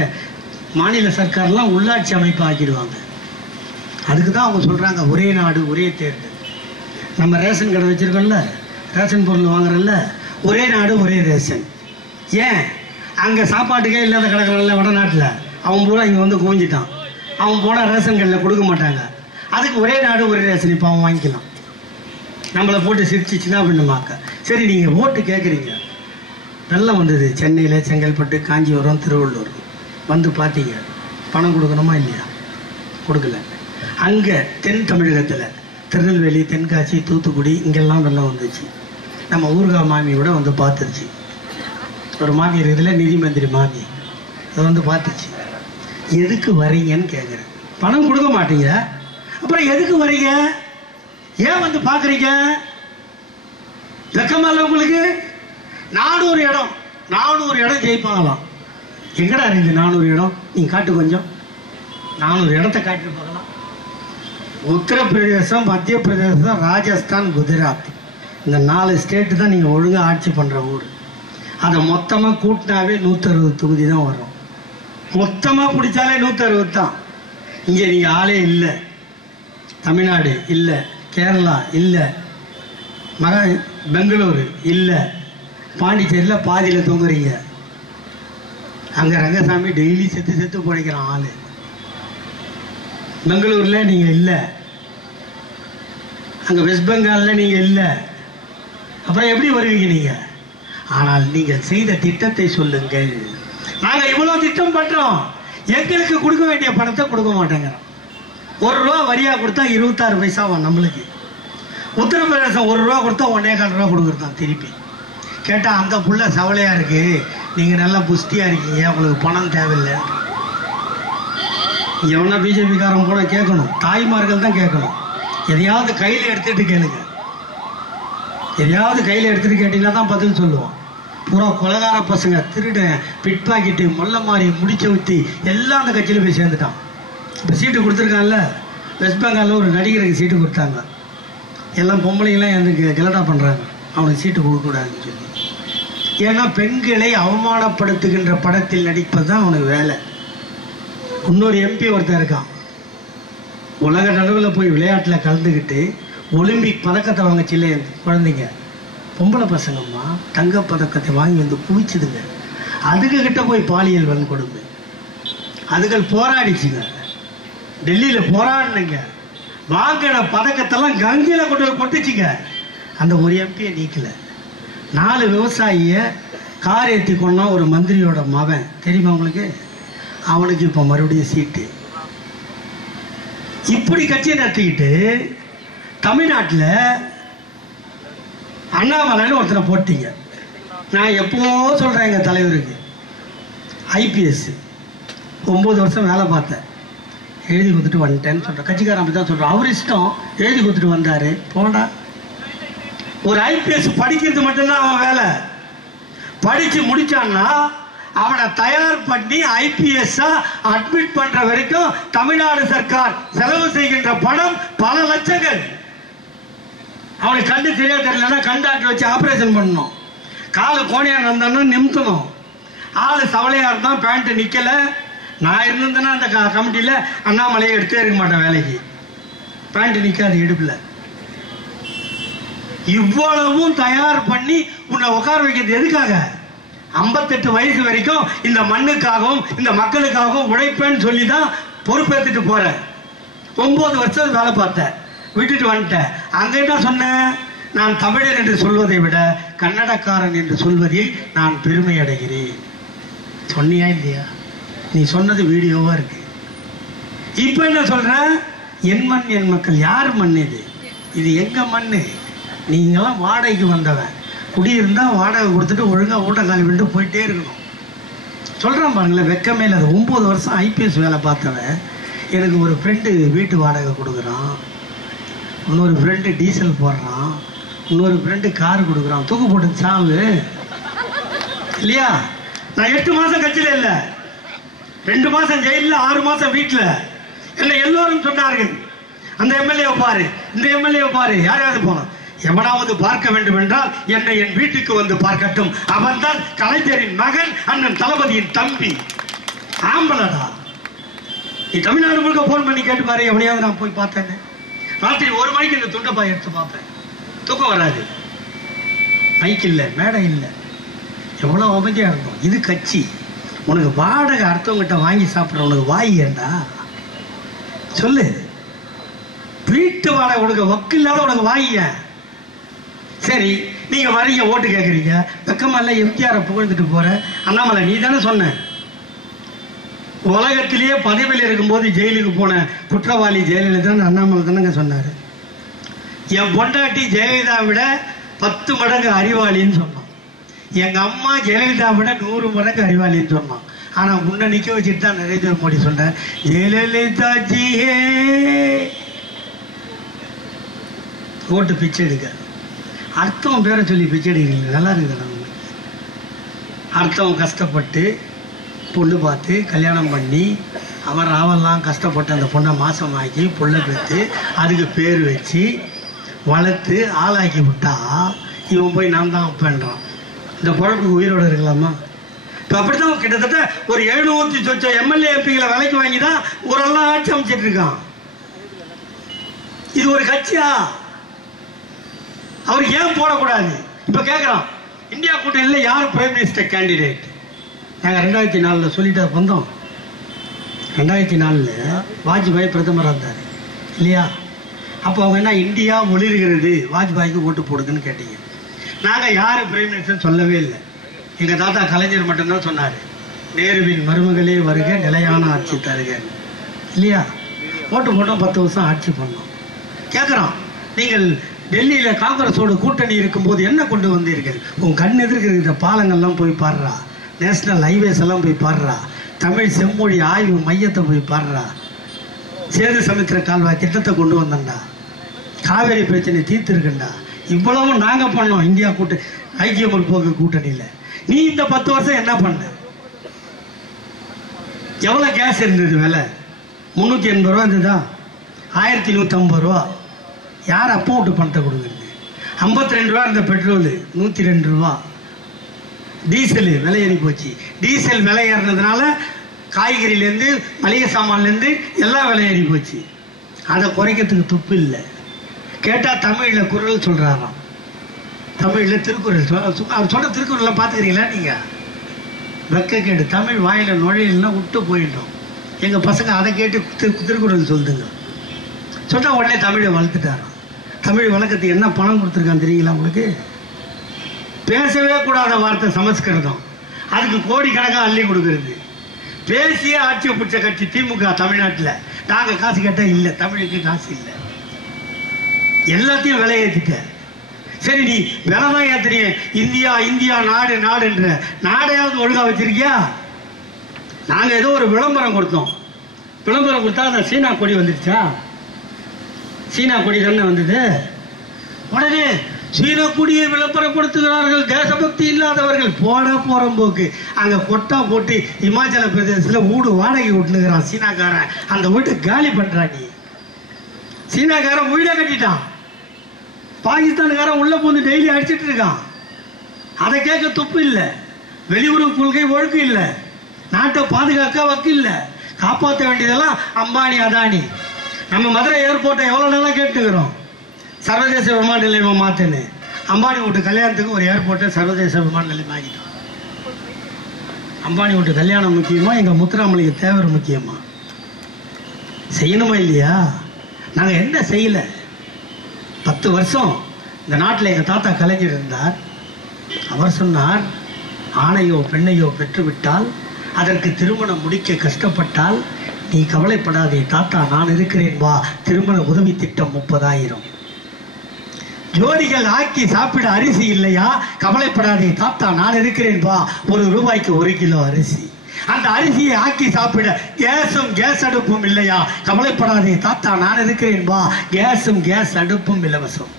மாநில சர்க்கார்லாம் உள்ளாட்சி அமைப்பு ஆக்கிடுவாங்க. அதுக்கு தான் அவங்க சொல்றாங்க ஒரே நாடு ஒரே தேர்தல். நம்ம ரேஷன் கடை வச்சிருக்கோம்ல, ரேஷன் பொருள் வாங்குறோம்ல, ஒரே நாடு ஒரே ரேஷன். ஏன் அங்கே சாப்பாட்டுக்கே இல்லாத கிடக்குறல்ல வடநாட்டில், அவன் பூரா இங்கே வந்து குவிஞ்சிட்டான். அவன் போனால் ரேஷன் கடையில் கொடுக்க மாட்டாங்க. அதுக்கு ஒரே நாடு ஒரே ரேஷன் இப்போ அவன் வாங்கிக்கலாம். நம்மளை போட்டு சிரிச்சிச்சுன்னா அப்படின்னுமாக்க. சரி, நீங்கள் ஓட்டு கேட்குறீங்க. வெள்ளம் வந்தது சென்னையில், செங்கல்பட்டு, காஞ்சிபுரம், திருவள்ளூர். வந்து பார்த்தீங்க, பணம் கொடுக்கணுமா இல்லையா? கொடுக்கல. அங்கே தென் தமிழகத்தில் திருநெல்வேலி, தென்காசி, தூத்துக்குடி இங்கெல்லாம் வெள்ளம் வந்துச்சு. நம்ம ஊர்கா மாமியோட வந்து பார்த்துருச்சு. ஒரு மாமி இருக்குதுல, நிதி மந்திரி மாமி, அதை வந்து பார்த்துச்சு. எதுக்கு வரீங்கன்னு கேட்குறேன். பணம் கொடுக்க மாட்டீங்க, அப்புறம் எதுக்கு வரீங்க? ஏன் வந்து பார்க்குறீங்க? வெக்கமா இல்லை உங்களுக்கு? 400 இடம் ஜெயிப்பாங்களாம். எங்கடா இருக்குது 400 இடம்? நீங்கள் காட்டு, கொஞ்சம் 400 இடத்த காட்டு பார்க்கலாம். உத்தரப்பிரதேசம், மத்திய பிரதேசம், ராஜஸ்தான், குஜராத், இந்த 4 ஸ்டேட்டு தான் நீங்கள் ஒழுங்காக ஆட்சி பண்ணுற ஊர். அதை மொத்தமாக கூட்டினாவே 160 தொகுதி தான் வரும். மொத்தமாக பிடிச்சாலே 160 தான். இங்கே நீங்கள் ஆளே இல்லை. தமிழ்நாடு இல்லை, கேரளா இல்லை, பெங்களூரு இல்லை, பாண்டிச்சேரியில் பாதியில் தூங்குறீங்க. அங்கே ரங்கசாமி டெய்லி செத்து செத்து பிழைக்கிறான் ஆள். பெங்களூரில் நீங்கள் இல்லை, அங்கே வெஸ்ட் பெங்காலில் நீங்கள் இல்லை. அப்புறம் எப்படி வருவீங்க நீங்கள்? ஆனால் நீங்கள் செய்த திட்டத்தை சொல்லுங்கள். நாங்கள் இவ்வளோ திட்டம் பண்ணுறோம், எங்களுக்கு கொடுக்க வேண்டிய பணத்தை கொடுக்க மாட்டேங்கிறோம். ₹1 வரியாக கொடுத்தா 26 பைசாவா நம்மளுக்கு. உத்தரப்பிரதேசம் ₹1 கொடுத்தா 1,4 ரூபா கொடுக்குறதான் திருப்பி. கேட்டால் அந்த புள்ள சவலையாக இருக்குது, நீங்கள் நல்லா புஷ்டியாக இருக்கீங்க, உங்களுக்கு பணம் தேவையில்லை. எவனா பிஜேபிக்காரன் கூட கேட்கணும், தாய்மார்கள் தான் கேட்கணும். எதையாவது கையில் எடுத்துகிட்டு கேளுங்க. எதையாவது கையில் எடுத்துகிட்டு கேட்டிங்கன்னா தான் பதில் சொல்லுவோம். பூரா கொலகார பசங்க, திருடு, பிட் பாக்கெட்டு, மொல்ல மாறி, முடிச்ச ஊற்றி எல்லாம் அந்த கட்சியில் போய் சேர்ந்துட்டான். இப்போ சீட்டு கொடுத்துருக்கான்ல, வெஸ்ட் பெங்காலில் ஒரு நடிகருக்கு சீட்டு கொடுத்தாங்க. எல்லாம் பொம்பளைங்களாம் எனக்கு கலடா பண்ணுறாங்க, அவனுக்கு சீட்டு கொடுக்கக்கூடாதுன்னு சொல்லி. ஏன்னா பெண்களை அவமானப்படுத்துகின்ற படத்தில் நடிப்பது தான் அவனுக்கு வேலை. இன்னொரு எம்பி ஒருத்தன் இருக்கான், உலக நடுவில் போய் விளையாட்டில் கலந்துக்கிட்டு ஒலிம்பிக் பதக்கத்தை வாங்கச்சில்ல குழந்தைங்க, பொம்பளை பசங்கம்மா தங்க பதக்கத்தை வாங்கி வந்து குவிச்சுதுங்க. அதுக்கிட்ட போய் பாலியல் வன்கொடுமை. அதுகள் போராடிச்சுங்க, டெல்லியில் போராடினுங்க, வாங்கின பதக்கத்தெல்லாம் கங்கையில் கொண்டு போய் கொட்டுச்சுங்க. அந்த ஒரு எம்பியை நீக்கல. 4 விவசாயியை கார் ஏற்றி கொண்டா ஒரு மந்திரியோட மகன், தெரியுமா உங்களுக்கு? அவனுக்கு இப்போ மறுபடியும் சீட்டு. இப்படி கட்சியை நடத்திக்கிட்டு தமிழ்நாட்டில் அண்ணாமலைன்னு ஒருத்தரை போட்டீங்க. நான் எப்போ சொல்கிறேன், எங்கள் தலைவருக்கு IPS 9 வருஷம் வேலை பார்த்தேன், எழுதி கொடுத்துட்டு வந்துட்டேன்னு சொல்கிறேன். கட்சிக்காரன் அப்படி தான் சொல்கிறேன். அவர் இஷ்டம், எழுதி கொடுத்துட்டு வந்தார், போடா. ஒரு IPS படிக்கிறது மட்டும்தான் அவன் வேலை. படித்து முடித்தான்னா அவனை தயார் பண்ணி IPS-ஆ அட்மிட் பண்ணுற வரைக்கும் தமிழ்நாடு சர்க்கார் செலவு செய்கின்ற பணம் பல லட்சங்கள். அவனுக்கு கண்டு சரியா தெரியலன்னா கண்டாக்டர் வச்சு ஆப்ரேஷன் பண்ணணும். காலு கோணியாக இருந்தான்னு நிமித்தணும். ஆள் சவலையாக இருந்தால் பேண்ட்டு நிற்கலை. நான் இருந்திருந்தேன்னா அந்த கமிட்டியில் அண்ணாமலையை எடுத்தே இருக்க மாட்டேன் வேலைக்கு. பேண்ட்டு நிற்காது இடுப்பில். இவ்வளவும் தயார் பண்ணி உன்னை உட்கார வைக்கிறது எதுக்காக? 58 வயசு வரைக்கும் இந்த மண்ணுக்காகவும் இந்த மக்களுக்காகவும் உழைப்பேன்னு சொல்லி தான் பொறுப்பேற்றுட்டு போகிறேன். 9 வருஷம் வேலை பார்த்தேன், விட்டுட்டு வந்துட்டேன். அங்கே என்ன சொன்னேன்? நான் தமிழர் என்று சொல்வதை விட கன்னடக்காரன் என்று சொல்வதில் நான் பெருமை அடைகிறேன். சொன்னியா இல்லையா? நீ சொன்னது வீடியோவா இருக்கு. இப்போ என்ன சொல்ற? என் மண் என் மக்கள். யார் மண் இது? இது எங்க மண்ணு. நீங்களாம் வாடகைக்கு வந்தவன், குடியிருந்தா வாடகை கொடுத்துட்டு ஒழுங்கா ஊட்டக்காலி விட்டு போயிட்டே இருக்கணும். சொல்றான் பாருங்களேன், வெக்கமே இல்லை. 9 வருஷம் IPS வேலை பார்த்தவன் எனக்கு ஒரு ஃப்ரெண்டு வீட்டு வாடகை கொடுக்குறான், இன்னொரு ஃப்ரெண்டு டீசல் போடுறான், இன்னொரு ஃப்ரெண்டு கார் கொடுக்குறான். தூக்கு போட்டு சாவு இல்லையா? நான் 8 மாசம் கட்சியில் இல்லை, 2 மாசம் ஜெயிலில், 6 மாசம் வீட்டில். என்ன எல்லோரும் சொன்னார்கள், அந்த எம்எல்ஏ பாரு, இந்த எம்எல்ஏ பாரு. யாரையாவது போனோம், எவனாவது பார்க்க வேண்டும் என்றால் என்னை என் வீட்டுக்கு வந்து பார்க்கட்டும். அவன் தான் கலைஞரின் மகன், அண்ணன் தளபதியின் தம்பி. ஆம்பளடா. நீ தமிழ்நாடு முழுக்க போன் பண்ணி கேட்டு பாரு, எவனையாவது நான் போய் பார்த்தேன்னு. ராத்திரி 1 மணிக்கு இந்த துண்டப்பாய் எடுத்து பார்ப்பேன், தூக்கம் வராது. மைக் இல்லை, மேடை இல்லை, எவ்வளோ அமைதியாக இருக்கும். இது கட்சி. உனக்கு வாடகை அடுத்தவங்கிட்ட வாங்கி சாப்பிட்ற உனக்கு வாய் ஏண்டா சொல்லு. வீட்டு வாடகை உனக்கு வக்கு இல்லாத உனக்கு வாங்க. சரி, நீங்க வரீங்க, ஓட்டு கேட்குறீங்க, வெக்கமா இல்லை? எம்ஜிஆரை புகழ்ந்துட்டு போற. அண்ணாமலை நீ தானே சொன்ன, உலகத்திலேயே பதவியில் இருக்கும்போது ஜெயிலுக்கு போன குற்றவாளி ஜெயலலிதா அண்ணாமலை தானங்க சொன்னாரு. என் பொண்டாட்டி ஜெயலலிதா விட 10 மடங்கு அறிவாளின்னு சொன்னான். எங்க அம்மா ஜெயலலிதா விட 100 மடங்கு அறிவாளின்னு சொன்னான். ஆனா முன்ன நிக்க வச்சுட்டு தான் நரேந்திர மோடி சொன்னார், ஜெயலலிதா ஜியே ஓட்டு பிச்சை எடுக்க. அர்த்தம் பேரை சொல்லி பிச்சை எடுக்கிறீங்க, நல்லா இருக்குது. நம்ம அர்த்தம் கஷ்டப்பட்டு பொண்ணு பார்த்து கல்யாணம் பண்ணி அவெல்லாம் கஷ்டப்பட்டு அந்த பொண்ணை மாசமாக்கி புள்ள பெற்று அதுக்கு பேர் வச்சு வளர்த்து ஆளாக்கி விட்டா இவன் போய் நான் தான் அப்பேன்றான். இந்த குழப்புக்கு உயிரோடு இருக்கலாமா? இப்போ அப்படித்தான் கிட்டத்தட்ட ஒரு 700 சொச்சம் எம்எல்ஏ எம்பிகளை விலைக்கு வாங்கி தான் ஊரெல்லாம் ஆட்சி அமைச்சிட்டு இருக்கான். இது ஒரு கட்சியா? அவர் ஏன் போடக்கூடாது? இப்போ கேட்குறான், இந்தியா கூட்டணியில் யார் பிரைம் மினிஸ்டர் கேண்டிடேட்? நாங்கள் 2004 சொல்லிட்டு வந்தோம். 2004 வாஜ்பாய் பிரதமராக இருந்தார் இல்லையா? அப்போ அவங்க என்ன இந்தியா ஒளிர்கிறது வாஜ்பாய்க்கு ஓட்டு போடுதுன்னு கேட்டீங்க. நாங்கள் யார் பிரைம் மினிஸ்டர் சொல்லவே இல்லை. எங்கள் தாத்தா கலைஞர் மட்டும்தான் சொன்னார், நேருவின் மருமகளே வருக நிலையான ஆட்சி தருக இல்லையா? ஓட்டு போட்டோம், 10 வருஷம் ஆட்சி பண்ணோம். கேட்குறோம், நீங்கள் டெல்லியில் காங்கிரஸோட கூட்டணி இருக்கும்போது என்ன கொண்டு வந்தீர்கள்? உன் கண் எதிர்க்கிற இந்த பாலங்கள்லாம் போய் பாடுறா, நேஷனல் ஹைவேஸ் எல்லாம் போய் பாடுறா, தமிழ் செம்மொழி ஆய்வு மையத்தை போய் பாடுறா, சேது சமுத்திர கால்வாய் திட்டத்தை கொண்டு வந்தண்டா, காவேரி பிரச்சனை தீர்த்துருக்கண்டா. இவ்வளவும் நாங்கள் பண்ணோம் இந்தியா ஐக்கிய முற்போக்கு கூட்டணியில். நீ இந்த 10 வருஷம் என்ன பண்ண? எவ்வளோ கேஸ் இருந்தது? விலை 380 ரூபா இருந்ததா? 1150 ரூபா. யார் அப்போ விட்டு பணத்தை கொடுக்குறது? 52 ரூபா இருந்த பெட்ரோலு 102 ரூபா. டீசல் விலை ஏறி போச்சு. டீசல் விலை ஏறினதுனால காய்கறியிலேருந்து மளிகை சாமான்லேருந்து எல்லாம் விலை ஏறி போச்சு. அதை குறைக்கிறதுக்கு துப்பு இல்லை. கேட்டால் தமிழில் குரல் சொல்கிறாராம். தமிழில் திருக்குறள் அவர் சொல்கிற திருக்குறளில் பார்த்துக்கிறீங்களா நீங்கள்? வெக்கக்கேடு. தமிழ் வாயில் நுழையிலாம் விட்டு போயிட்டோம். எங்கள் பசங்க அதை கேட்டு திருக்குறள் சொல்லுதுங்க. சொன்னால் உடனே தமிழை வளர்த்துட்டாராம். தமிழ் வழக்கத்துக்கு என்ன பணம் கொடுத்துருக்கான்னு தெரியுங்களா உங்களுக்கு? பேசவே கூடாத வார்த்தை சமஸ்கிருதம், அதுக்கு கோடிக்கணக்காக அள்ளி கொடுக்கறது. பேசியே ஆட்சியை பிடிச்ச கட்சி திமுக தமிழ்நாட்டில். நாங்கள் காசு கேட்டால் இல்லை, தமிழுக்கு காசு இல்லை, எல்லாத்தையும் விலை ஏற்றிட்ட. சரி, நீ விலை தான் ஏற்றுறீங்க. இந்தியா இந்தியா நாடு நாடுன்ற நாடையாவது ஒழுங்காக வச்சிருக்கியா? நாங்கள் ஏதோ ஒரு விளம்பரம் கொடுத்தோம். விளம்பரம் கொடுத்தா அந்த சீனா கொடி வந்துருச்சா? சீனா கொடி தானே வந்தது. உடனே சீன கொடியை விளம்பரப்படுத்துகிறார்கள், தேசபக்தி இல்லாதவர்கள். போறம்போக்கு அங்கே கொட்டா போட்டு இமாச்சல பிரதேசத்தில் வீடு வாடகை விட்டுனுக்கிறான் சீனாக்காரன். அந்த வீட்டை காலி பண்ணுறான். நீ சீனாக்காரன் வீடை கட்டிட்டான், பாகிஸ்தானுக்காரன் உள்ள போந்து டெய்லி அடிச்சிட்டு இருக்கான். அதை கேட்க துப்பு இல்லை. வெளியுறவு கொள்கை ஒழுக்கு இல்லை. நாட்டை பாதுகாக்க வக்கு இல்லை. காப்பாற்ற வேண்டியதெல்லாம் அம்பானி அதானி. நம்ம மதுரை ஏர்போர்ட்டை எவ்வளோ நாளாக கேட்டுக்கிறோம், சர்வதேச விமான நிலையமாக மாற்றுன்னு. அம்பானி வீட்டு கல்யாணத்துக்கு ஒரு ஏர்போர்ட்டை சர்வதேச விமான நிலையம் ஆகிட்டோம். அம்பானி வீட்டு கல்யாணம் முக்கியமா, எங்கள் முத்துராமலிங்க தேவர் முக்கியமா? செய்யணுமா இல்லையா? நாங்கள் என்ன செய்யலை. 10 வருஷம் இந்த நாட்டில் எங்கள் தாத்தா கலைஞர் இருந்தார். அவர் சொன்னார், ஆணையோ பெண்ணையோ பெற்றுவிட்டால் அதற்கு திருமணம் முடிக்க கஷ்டப்பட்டால் நீ கவலைப்படாதே தாத்தா, நான் இருக்கிறேன் வா, திருமண உதவி திட்டம் 30,000. ஜோடிகள் ஆக்கி சாப்பிட அரிசி இல்லையா? கவலைப்படாதே தாத்தா, நான் இருக்கிறேன் வா, ₹1 1 கிலோ அரிசி. அந்த அரிசியை ஆக்கி சாப்பிட கேஸ் அடுப்பும் இல்லையா? கவலைப்படாதே தாத்தா, நான் இருக்கிறேன் வா, கேஸ் அடுப்பும் இலவசம்.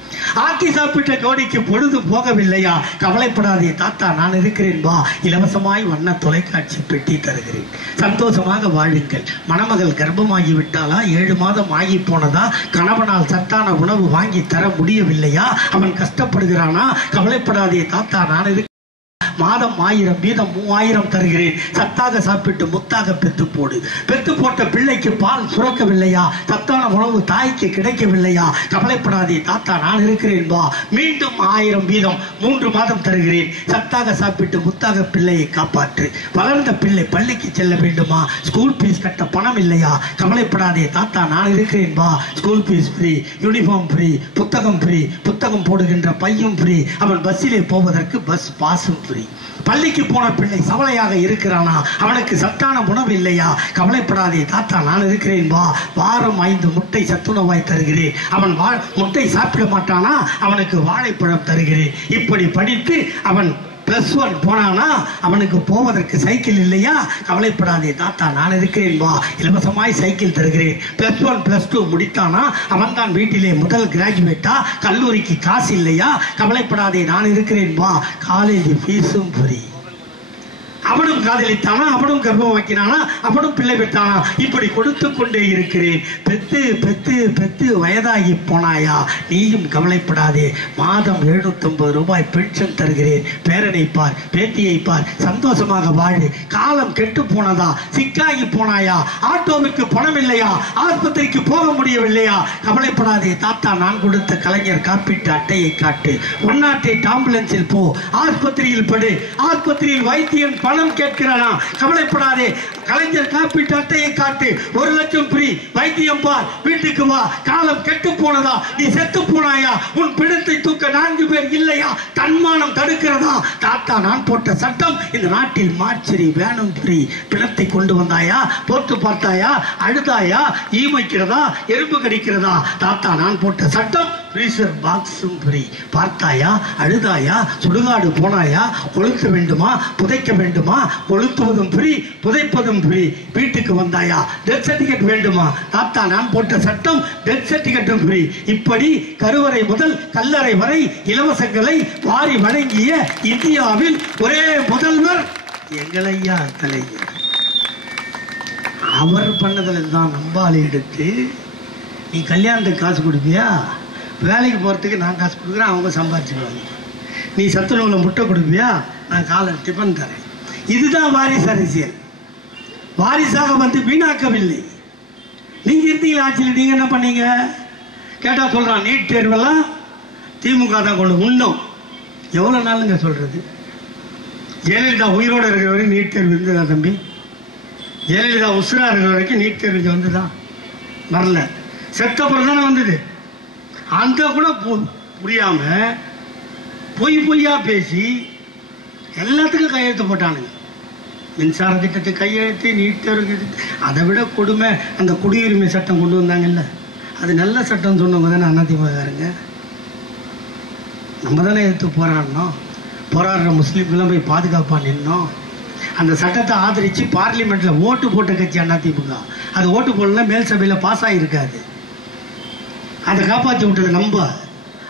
ஆக்கி சாப்பிட்ட ஜோடிக்கு பொழுது போகவில்லையா? கவலைப்படாதே தாத்தா, நான் இருக்கிறேன் வா, இலவசமாய் வண்ண தொலைக்காட்சி பெட்டி தருகிறேன், சந்தோஷமாக வாழுங்கள். மணமகள் கர்ப்பமாகி விட்டாலா? 7 மாதம் ஆகி போனதா? கணவனால் சத்தான உணவு வாங்கி தர முடியவில்லையா? அவன் கஷ்டப்படுகிறானா? கவலைப்படாதே தாத்தா, நான் இருக்கிறேன். மாதம் 1000 வீதம் 3000 தருகிறேன், சத்தாக சாப்பிட்டு முத்தாக பெத்து போடு. பெத்து போட்ட பிள்ளைக்கு பால் சுரக்கவில்லையா? சத்தான உணவு தாய்க்கு கிடைக்கவில்லையா? கவலைப்படாதே தாத்தா, நான் இருக்கிறேன் வா, மீண்டும் 1000 வீதம் 3 மாதம் தருகிறேன், சத்தாக சாப்பிட்டு முத்தாக பிள்ளையை காப்பாற்று. வளர்ந்த பிள்ளை பள்ளிக்கு செல்ல வேண்டுமா? ஸ்கூல் ஃபீஸ் கட்ட பணம் இல்லையா? கவலைப்படாதே தாத்தா, நான் இருக்கிறேன் வா, school fees free, uniform free, புத்தகம் ஃப்ரீ, புத்தகம் போடுகின்ற பையும் ஃப்ரீ, அவன் பஸ்ஸிலே போவதற்கு பஸ் பாஸும் ஃப்ரீ. பள்ளிக்கு போன பிள்ளை சவலையாக இருக்கிறானா? அவனுக்கு சத்தான உணவு இல்லையா? கவலைப்படாதே தாத்தா, நான் இருக்கிறேன் வா, வாரம் 5 முட்டை சத்துணவாய் தருகிறேன். அவன் முட்டை சாப்பிட மாட்டானா? அவனுக்கு வாழைப்பழம் தருகிறேன். இப்படி படித்து அவன் +1 போனானா? அவனுக்கு போவதற்கு சைக்கிள் இல்லையா? கவலைப்படாதே தாத்தா, நான் இருக்கிறேன் வா, இலவசமாய் சைக்கிள் தருகிறேன். +1 +2 முடித்தானா? அவன் தான் வீட்டிலே முதல் கிராஜுவேட்டா? கல்லூரிக்கு காசு இல்லையா? கவலைப்படாதே, நான் இருக்கிறேன் வா, காலேஜ் ஃபீஸும் ஃப்ரீ. அவனும் காதலித்தானா, அவனும் கர்ப்பம் வைக்கிறானா, அவனும் பிள்ளை பெற்றானா, இப்படி கொடுத்து கொண்டே இருக்கிறேன். பெத்து பெத்து பெத்து வயதாகி போனாயா, நீயும் கவலைப்படாதே, மாதம் 750 ரூபாய் பென்ஷன் தருகிறேன், பேரனை பார், பேத்தியை பார், சந்தோஷமாக வாழு. காலம் கெட்டு போனதா, சிக்காகி போனாயா, ஆட்டோவுக்கு பணம் இல்லையா, ஆஸ்பத்திரிக்கு போக முடியவில்லையா, கவலைப்படாதே தாத்தா, நான் கொடுத்த கலைஞர் காப்பீட்டு அட்டையை காட்டு, 108 ஆம்புலன்ஸில் போ, ஆஸ்பத்திரியில் படு, ஆஸ்பத்திரியில் வைத்தியன் பணம் கேட்கிறானா, கவலைப்படாதே, கலைஞர் காப்பீட்டு அட்டையை காட்டு, 1 லட்சம் ஃப்ரீ, வைத்தியம் பார், வீட்டுக்கு வா. காலம் கெட்டு போனதா, நீ செத்து போனாயா, உன் பிணத்தை தூக்க 4 பேர் இல்லையா, தன்மானம் தடுக்கிறதா, தாத்தா நான் போட்ட சட்டம் இந்த நாட்டில் மார்ச்சரி வேணும் ஃப்ரீ, பிணத்தை கொண்டு வந்தாயா, போட்டு பார்த்தாயா, அழுதாயா, ஈ வைக்கிறதா, எறும்பு கடிக்கிறதா, தாத்தா நான் போட்ட சட்டம் ஃப்ரீசர் பாக்ஸும் ஃப்ரீ, பார்த்தாயா, அழுதாயா, சுடுகாடு போனாயா, கொளுத்த வேண்டுமா, புதைக்க வேண்டுமா, கொளுத்துவதும் ஃப்ரீ, புதைப்பதும் ஃப்ரீ, வீட்டுக்கு வந்தாயா, டெத் சர்டிபிகேட் வேண்டுமா, தாத்தா நான் போட்ட சட்டம் டெத் சர்டிபிகேட்டும் ஃப்ரீ. இப்படி கருவறை முதல் கல்லறை வரை இலவசங்களை வாரி வழங்கிய இந்தியாவில் ஒரே முதல்வர் எங்களையா கலைஞர். அவர் பண்ணதில் தான் நம்பாலை எடுத்து, நீ கல்யாணத்துக்கு காசு கொடுப்பியா, வேலைக்கு போகிறதுக்கு நான் காசு கொடுக்குறேன், அவங்க சம்பாதிச்சுக்குவாங்க, நீ சத்துணவில் முட்டை கொடுப்பியா, நான் காலை டிஃபன் தரேன். இதுதான் வாரிசு அரசியல். வாரிசாக வந்து வீணாக்கவில்லை. நீங்க இருந்தீங்களா ஆட்சியில், நீங்க என்ன பண்ணீங்க கேட்டா சொல்றான், நீட் தேர்வெல்லாம் திமுக தான் கொண்டு உண்ணும். எவ்வளவு நாளுங்க சொல்றது? ஜெயலலிதா உயிரோடு இருக்கிற வரைக்கும் நீட் தேர்வு இருந்ததா தம்பி? ஜெயலலிதா உசுரா இருக்கிற வரைக்கும் நீட் தேர்வு வந்துதான் வரல, செத்த பிறகு தானே வந்தது. அந்த கூட புரியாம பொய்யா பேசி எல்லாத்துக்கும் கையெழுத்து போட்டானுங்க. மின்சார திட்டத்துக்கு கையெழுத்து, நீட் தேர்வு, அதை விட கொடுமை அந்த குடியுரிமை சட்டம் கொண்டு வந்தாங்கல்ல, அது நல்ல சட்டம் சொன்னவங்க தானே அதிமுககாரங்க. நம்ம தானே எடுத்து போராடணும், போராடுற முஸ்லீம்கெல்லாம் போய் பாதுகாப்பாக நின்னோம். அந்த சட்டத்தை ஆதரித்து பார்லிமெண்ட்ல ஓட்டு போட்ட கட்சி அதிமுக. அது ஓட்டு போடலாம், மேல் சபையில் பாஸ் ஆகிருக்காது. அதை காப்பாற்றி விட்டது நம்ம.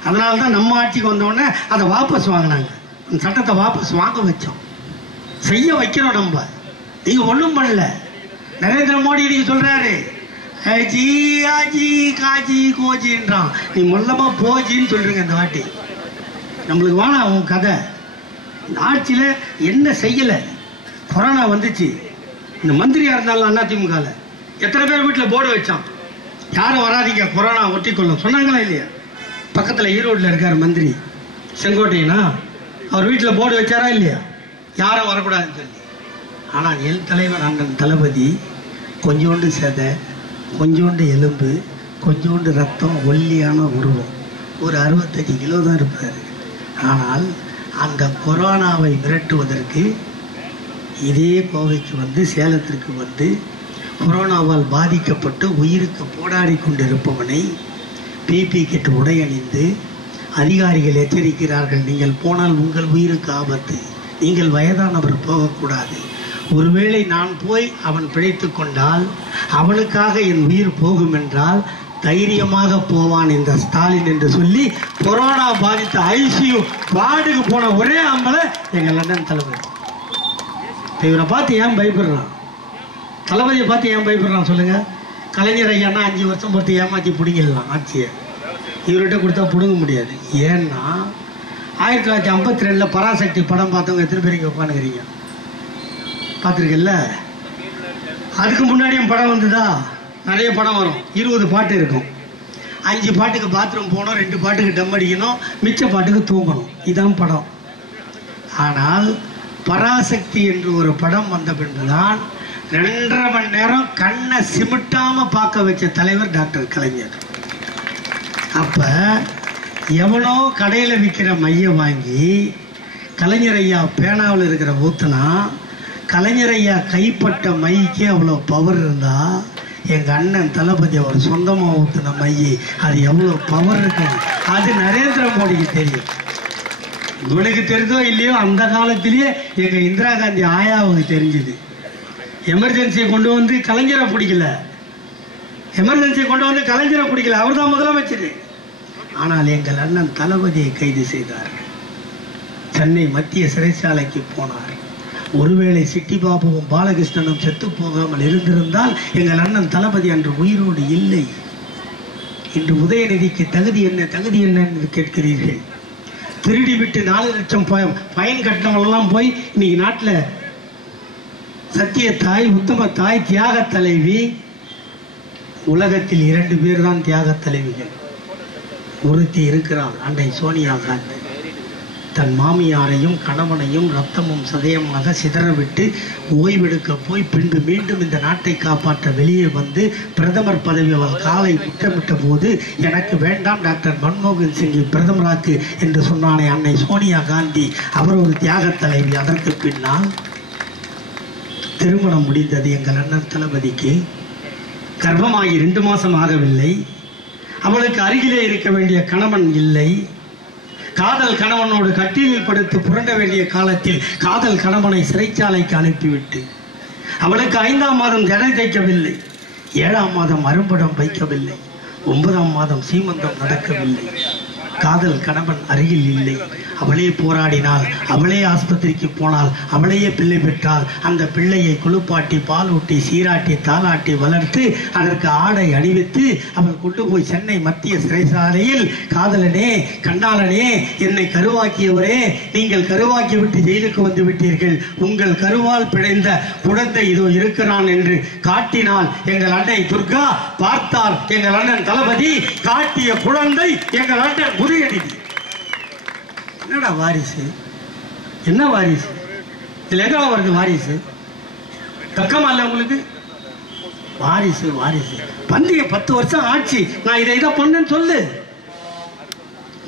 அதனால தான் நம்ம ஆட்சிக்கு வந்தோடனே அதை வாபஸ் வாங்கினாங்க, அந்த சட்டத்தை வாபஸ் வாங்க வச்சோம், செய்ய வைக்கிறோம் நம்ம. நீங்க ஒன்றும் பண்ணல. நரேந்திர மோடி நீங்க சொல்றாரு ஜி ஆஜி காஜி கோஜின்றான், நீ மொல்லமா போஜின்னு சொல்றீங்க. இந்த வாட்டி நம்மளுக்கு வேணாம் உன் கதை. இந்த ஆட்சியில என்ன செய்யல? கொரோனா வந்துச்சு, இந்த மந்திரியா இருந்தாலும் அதிமுக எத்தனை பேர் வீட்டில் போர்டு வச்சான், யாரும் வராதிங்க கொரோனா ஒட்டிக்கொள்ளும் சொன்னாங்களா இல்லையா? பக்கத்தில் ஈரோட்டில் இருக்கார் மந்திரி செங்கோட்டையனா, அவர் வீட்டில் போர்டு வச்சாரா இல்லையா, யாரும் வரக்கூடாதுன்னு சொல்லி. ஆனால் என் தலைவர் அண்ணன் தளபதி கொஞ்சோண்டு செதை, கொஞ்சோண்டு எலும்பு, கொஞ்சோண்டு ரத்தம், ஒல்லியான உருவம், ஒரு 65 கிலோ தான் இருப்பார். ஆனால் அந்த கொரோனாவை விரட்டுவதற்கு இதே கோவைக்கு வந்து, சேலத்திற்கு வந்து, கொரோனாவால் பாதிக்கப்பட்டு உயிருக்கு போராடி கொண்டிருப்பவனை பிபி கிட் உடை அணிந்து அதிகாரிகள் எச்சரிக்கிறார்கள், நீங்கள் போனால் உங்கள் உயிருக்கு ஆபத்து, நீங்கள் வயதானவர் போகக்கூடாது, ஒருவேளை நான் போய் அவன் பிழைத்து கொண்டால் அவனுக்காக என் உயிர் போகும் என்றால் தைரியமாக போவான் இந்த ஸ்டாலின் என்று சொல்லி கொரோனா பாதித்த ஐசியூ வார்டுக்கு போன ஒரே ஆம்பளை எங்க லண்டன் தளபதி. இவரை பார்த்து ஏன் பயப்படுறான்? தளபதியை பார்த்து ஏன் பயப்படுறான் சொல்லுங்க? கலைஞர் ஐயானா 5 வருஷம் பொறுத்து ஏமாற்றி பிடிங்கிடலாம் ஆட்சியை, இவர்கிட்ட கொடுத்தா பிடுங்க முடியாது. ஏன்னா 1952 பராசக்தி படம் பார்த்தவங்க எத்தனை பேர் இங்கே உட்காந்துக்கிறீங்க? பார்த்துருக்கல? அதுக்கு முன்னாடியும் படம் வந்துதா? நிறைய படம் வரும், 20 பாட்டு இருக்கும், 5 பாட்டுக்கு பாத்ரூம் போகணும், 2 பாட்டுக்கு டம் அடிக்கணும், மிச்ச பாட்டுக்கு தூங்கணும், இதான் படம். ஆனால் பராசக்தி என்று ஒரு படம் வந்த பின்புதான் 2.5 மணி நேரம் கண்ணை சிமிட்டாம பார்க்க வச்ச தலைவர் டாக்டர் கலைஞர். அப்ப எவனோ கடையில் விற்கிற மைய வாங்கி கலைஞர் ஐயா பேனாவில் இருக்கிற ஊத்துனா, கலைஞர் ஐயா கைப்பட்ட மைக்கே அவ்வளோ பவர் இருந்தா, எங்க அண்ணன் தளபதி அவர் சொந்தமா ஊத்துன மையை அது எவ்வளோ பவர் இருக்கும் அது நரேந்திர மோடிக்கு தெரியும். இவனுக்கு தெரிஞ்சோ இல்லையோ, அந்த காலத்திலேயே எங்க இந்திரா காந்தி ஆயாவுக்கு தெரிஞ்சுது. எமர்ஜென்சியை கொண்டு வந்து கலைஞரை பிடிக்கல, எமர்ஜென்சியை கொண்டு வந்து கலைஞரை பிடிக்கல, அவர் தான் முதலமைச்சர். ஆனால் எங்கள் அண்ணன் தளபதியை கைது செய்தார்கள், சென்னை மத்திய சிறைச்சாலைக்கு போனார். ஒருவேளை சிட்டி பாபுவும் பாலகிருஷ்ணனும் செத்து போகாமல் இருந்திருந்தால் எங்கள் அண்ணன் தளபதி அன்று உயிரோடு இல்லை. இன்று உதயநிதிக்கு தகுதி என்ன என்று கேட்கிறீர்கள். திருடி விட்டு 4 லட்சம் ஃபைன் கட்டினவெல்லாம் போய் இன்னைக்கு நாட்டில் சத்திய தாய், உத்தம தாய், தியாக தலைவி. உலகத்தில் 2 பேர் தான் தியாக தலைவிகள். ஒருத்தி இருக்கிறார், அன்னை சோனியா காந்தி. தன் மாமியாரையும் கணவனையும் ரத்தமும் சதயமாக சிதறவிட்டு ஓய்வெடுக்க போய் பின்பு மீண்டும் இந்த நாட்டை காப்பாற்ற வெளியே வந்து பிரதமர் பதவி அவர் காலை முட்டமிட்ட போது எனக்கு வேண்டாம் டாக்டர் மன்மோகன் சிங்கை பிரதமராக்கு என்று சொன்னானே அன்னை சோனியா காந்தி, அவர் ஒரு தியாக தலைவி. அதற்கு பின்னால் திருமணம் முடிந்தது எங்கள் அண்ணன் தளபதிக்கு. கர்ப்பமாகி 2 மாதம் ஆகவில்லை. அவளுக்கு அருகிலே இருக்க வேண்டிய கணவன் இல்லை. காதல் கணவனோடு கட்டிலில் படுத்து புரண்ட வேண்டிய காலத்தில் காதல் கணவனை சிறைச்சாலைக்கு அனுப்பிவிட்டு அவளுக்கு 5ஆம் மாதம் ஜடை தைக்கவில்லை, 7ஆம் மாதம் அரும்படம் வைக்கவில்லை, 9ஆம் மாதம் சீமந்தம் நடக்கவில்லை. காதல் கணவன் அருகில் இல்லை. அவளே போராடினாள், அவளே ஆஸ்பத்திரிக்கு போனாள், அவளையே பிள்ளை பெற்றாள். அந்த பிள்ளையை குளிப்பாட்டி பாலூட்டி சீராட்டி தாளாட்டி வளர்த்து அதற்கு ஆடை அணிவித்து அவள் கொண்டு போய் சென்னை மத்திய சிறைச்சாலையில், காதலனே கண்ணாளனே என்னை கருவாக்கியவரே, நீங்கள் கருவாக்கி விட்டு ஜெயிலுக்கு வந்து விட்டீர்கள், உங்கள் கருவால் பிழைந்த குழந்தை இதோ இருக்கிறான் என்று காட்டினால் எங்கள் அன்னை துர்கா. பார்த்தார் எங்கள் அண்ணன் தளபதி, காட்டிய குழந்தை எங்கள் அண்ணன் உதயநிதி. என்னடா வாரிசு, என்ன வாரிசு? இதுல எங்க வருது வாரிசு? தக்கமா இல்ல உங்களுக்கு? வாரிசு வாரிசு பந்திய 10 வருஷம் ஆட்சி, நான் இதை பண்ணேன்னு சொல்லு,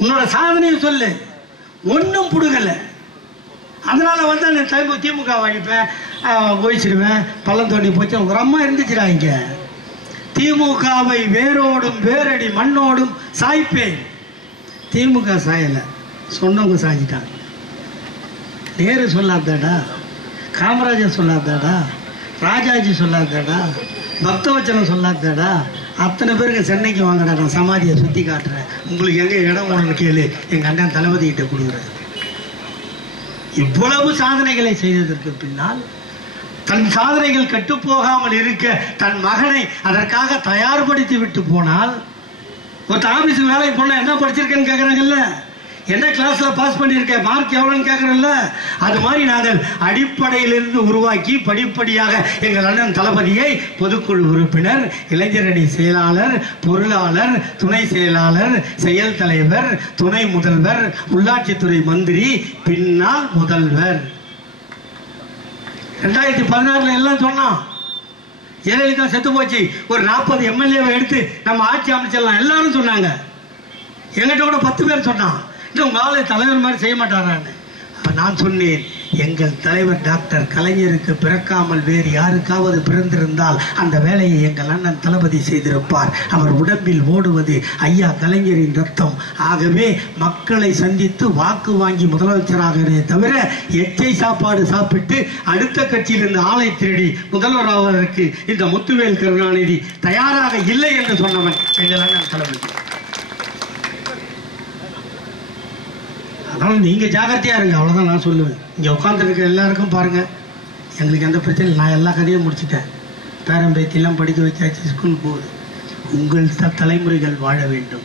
உன்னோட சாதனையை சொல்லு. ஒன்னும் புடுகல. அதனால வந்து அந்த திமுக அழிப்பேன், போயிச்சிடுவேன், பள்ளம் தோண்டி போச்சு. ஒரு அம்மா இருந்துச்சுடா இங்க. திமுகவை வேரோடும் வேரடி மண்ணோடும் சாய்ப்பேன். திமுக சாயல, சொன்னவங்க சாஞ்சிட்டாங்க. நேரு சொல்லாதாடா, காமராஜர் சொல்லாதாடா, ராஜாஜி சொல்லாதாடா, பக்தவச்சனம் சொல்லாதாடா. அத்தனை பேருக்கு சென்னைக்கு வாங்கடா, நான் சமாதியை சுற்றி காட்டுறேன், உங்களுக்கு எங்கே இடம் ஒன்று கேளு, எங்கள் அண்ணன் தளபதி கிட்ட கொடுக்குறேன். இவ்வளவு சாதனைகளை செய்ததற்கு பின்னால் தன் சாதனைகள் கட்டுப்போகாமல் இருக்க தன் மகனை அதற்காக தயார்படுத்தி விட்டு போனால், ஒரு ஆபீஸுக்கு வேலைக்கு போனா என்ன படிச்சிருக்கேன்னு கேட்கறாங்கல்ல, என்ன கிளாஸ்ல பாஸ் பண்ணியிருக்க, மார்க் எவ்வளோன்னு கேட்கறல்ல. அது மாதிரி நாங்கள் அடிப்படையிலிருந்து உருவாக்கி படிப்படியாக எங்கள் அண்ணன் தளபதியை பொதுக்குழு உறுப்பினர், இளைஞரணி செயலாளர், பொருளாளர், துணை செயலாளர், செயல் தலைவர், துணை முதல்வர், உள்ளாட்சித்துறை மந்திரி, பின்னால் முதல்வர். 2016 எல்லாம் சொன்னான், ஜெயலலிதா செத்து போச்சு, ஒரு 40 எம்எல்ஏவை எடுத்து நம்ம ஆட்சி அமைச்சிடலாம் எல்லாரும் சொன்னாங்க. எங்கிட்ட கூட 10 பேர் சொன்னான், உங்க ஆளு தலைவர் மாதிரி செய்ய மாட்டாரான்னு. நான் சொன்னேன், எங்கள் தலைவர் டாக்டர் கலைஞருக்கு பிறக்காமல் வேறு யாருக்காவது பிறந்திருந்தால் அந்த வேலையை எங்கள் அண்ணன் தளபதி செய்திருப்பார். அவர் உடம்பில் ஓடுவது ஐயா கலைஞரின் ரத்தம். ஆகவே மக்களை சந்தித்து வாக்கு வாங்கி முதலமைச்சராகிறதே தவிர எச்சை சாப்பாடு சாப்பிட்டு அடுத்த கட்சியிலிருந்து ஆளை திருடி முதல்வர் ஆவதற்கு இந்த முத்துவேல் கருணாநிதி தயாராக இல்லை என்று சொன்னவன் எங்கள் அண்ணன் தளபதி. அதனால நீங்க ஜாக்கிரதையா இருங்க, அவ்வளவுதான் நான் சொல்லுவேன். இங்க உட்காந்துருக்க எல்லாருக்கும் பாருங்க, எங்களுக்கு எந்த பிரச்சனையும், நான் எல்லா கதையும் முடிச்சுட்டேன். பேரம்பேத்திலாம் படிக்க வச்சாச்சு, ஸ்கூல் போகுது. உங்கள் தலைமுறைகள் வாழ வேண்டும்,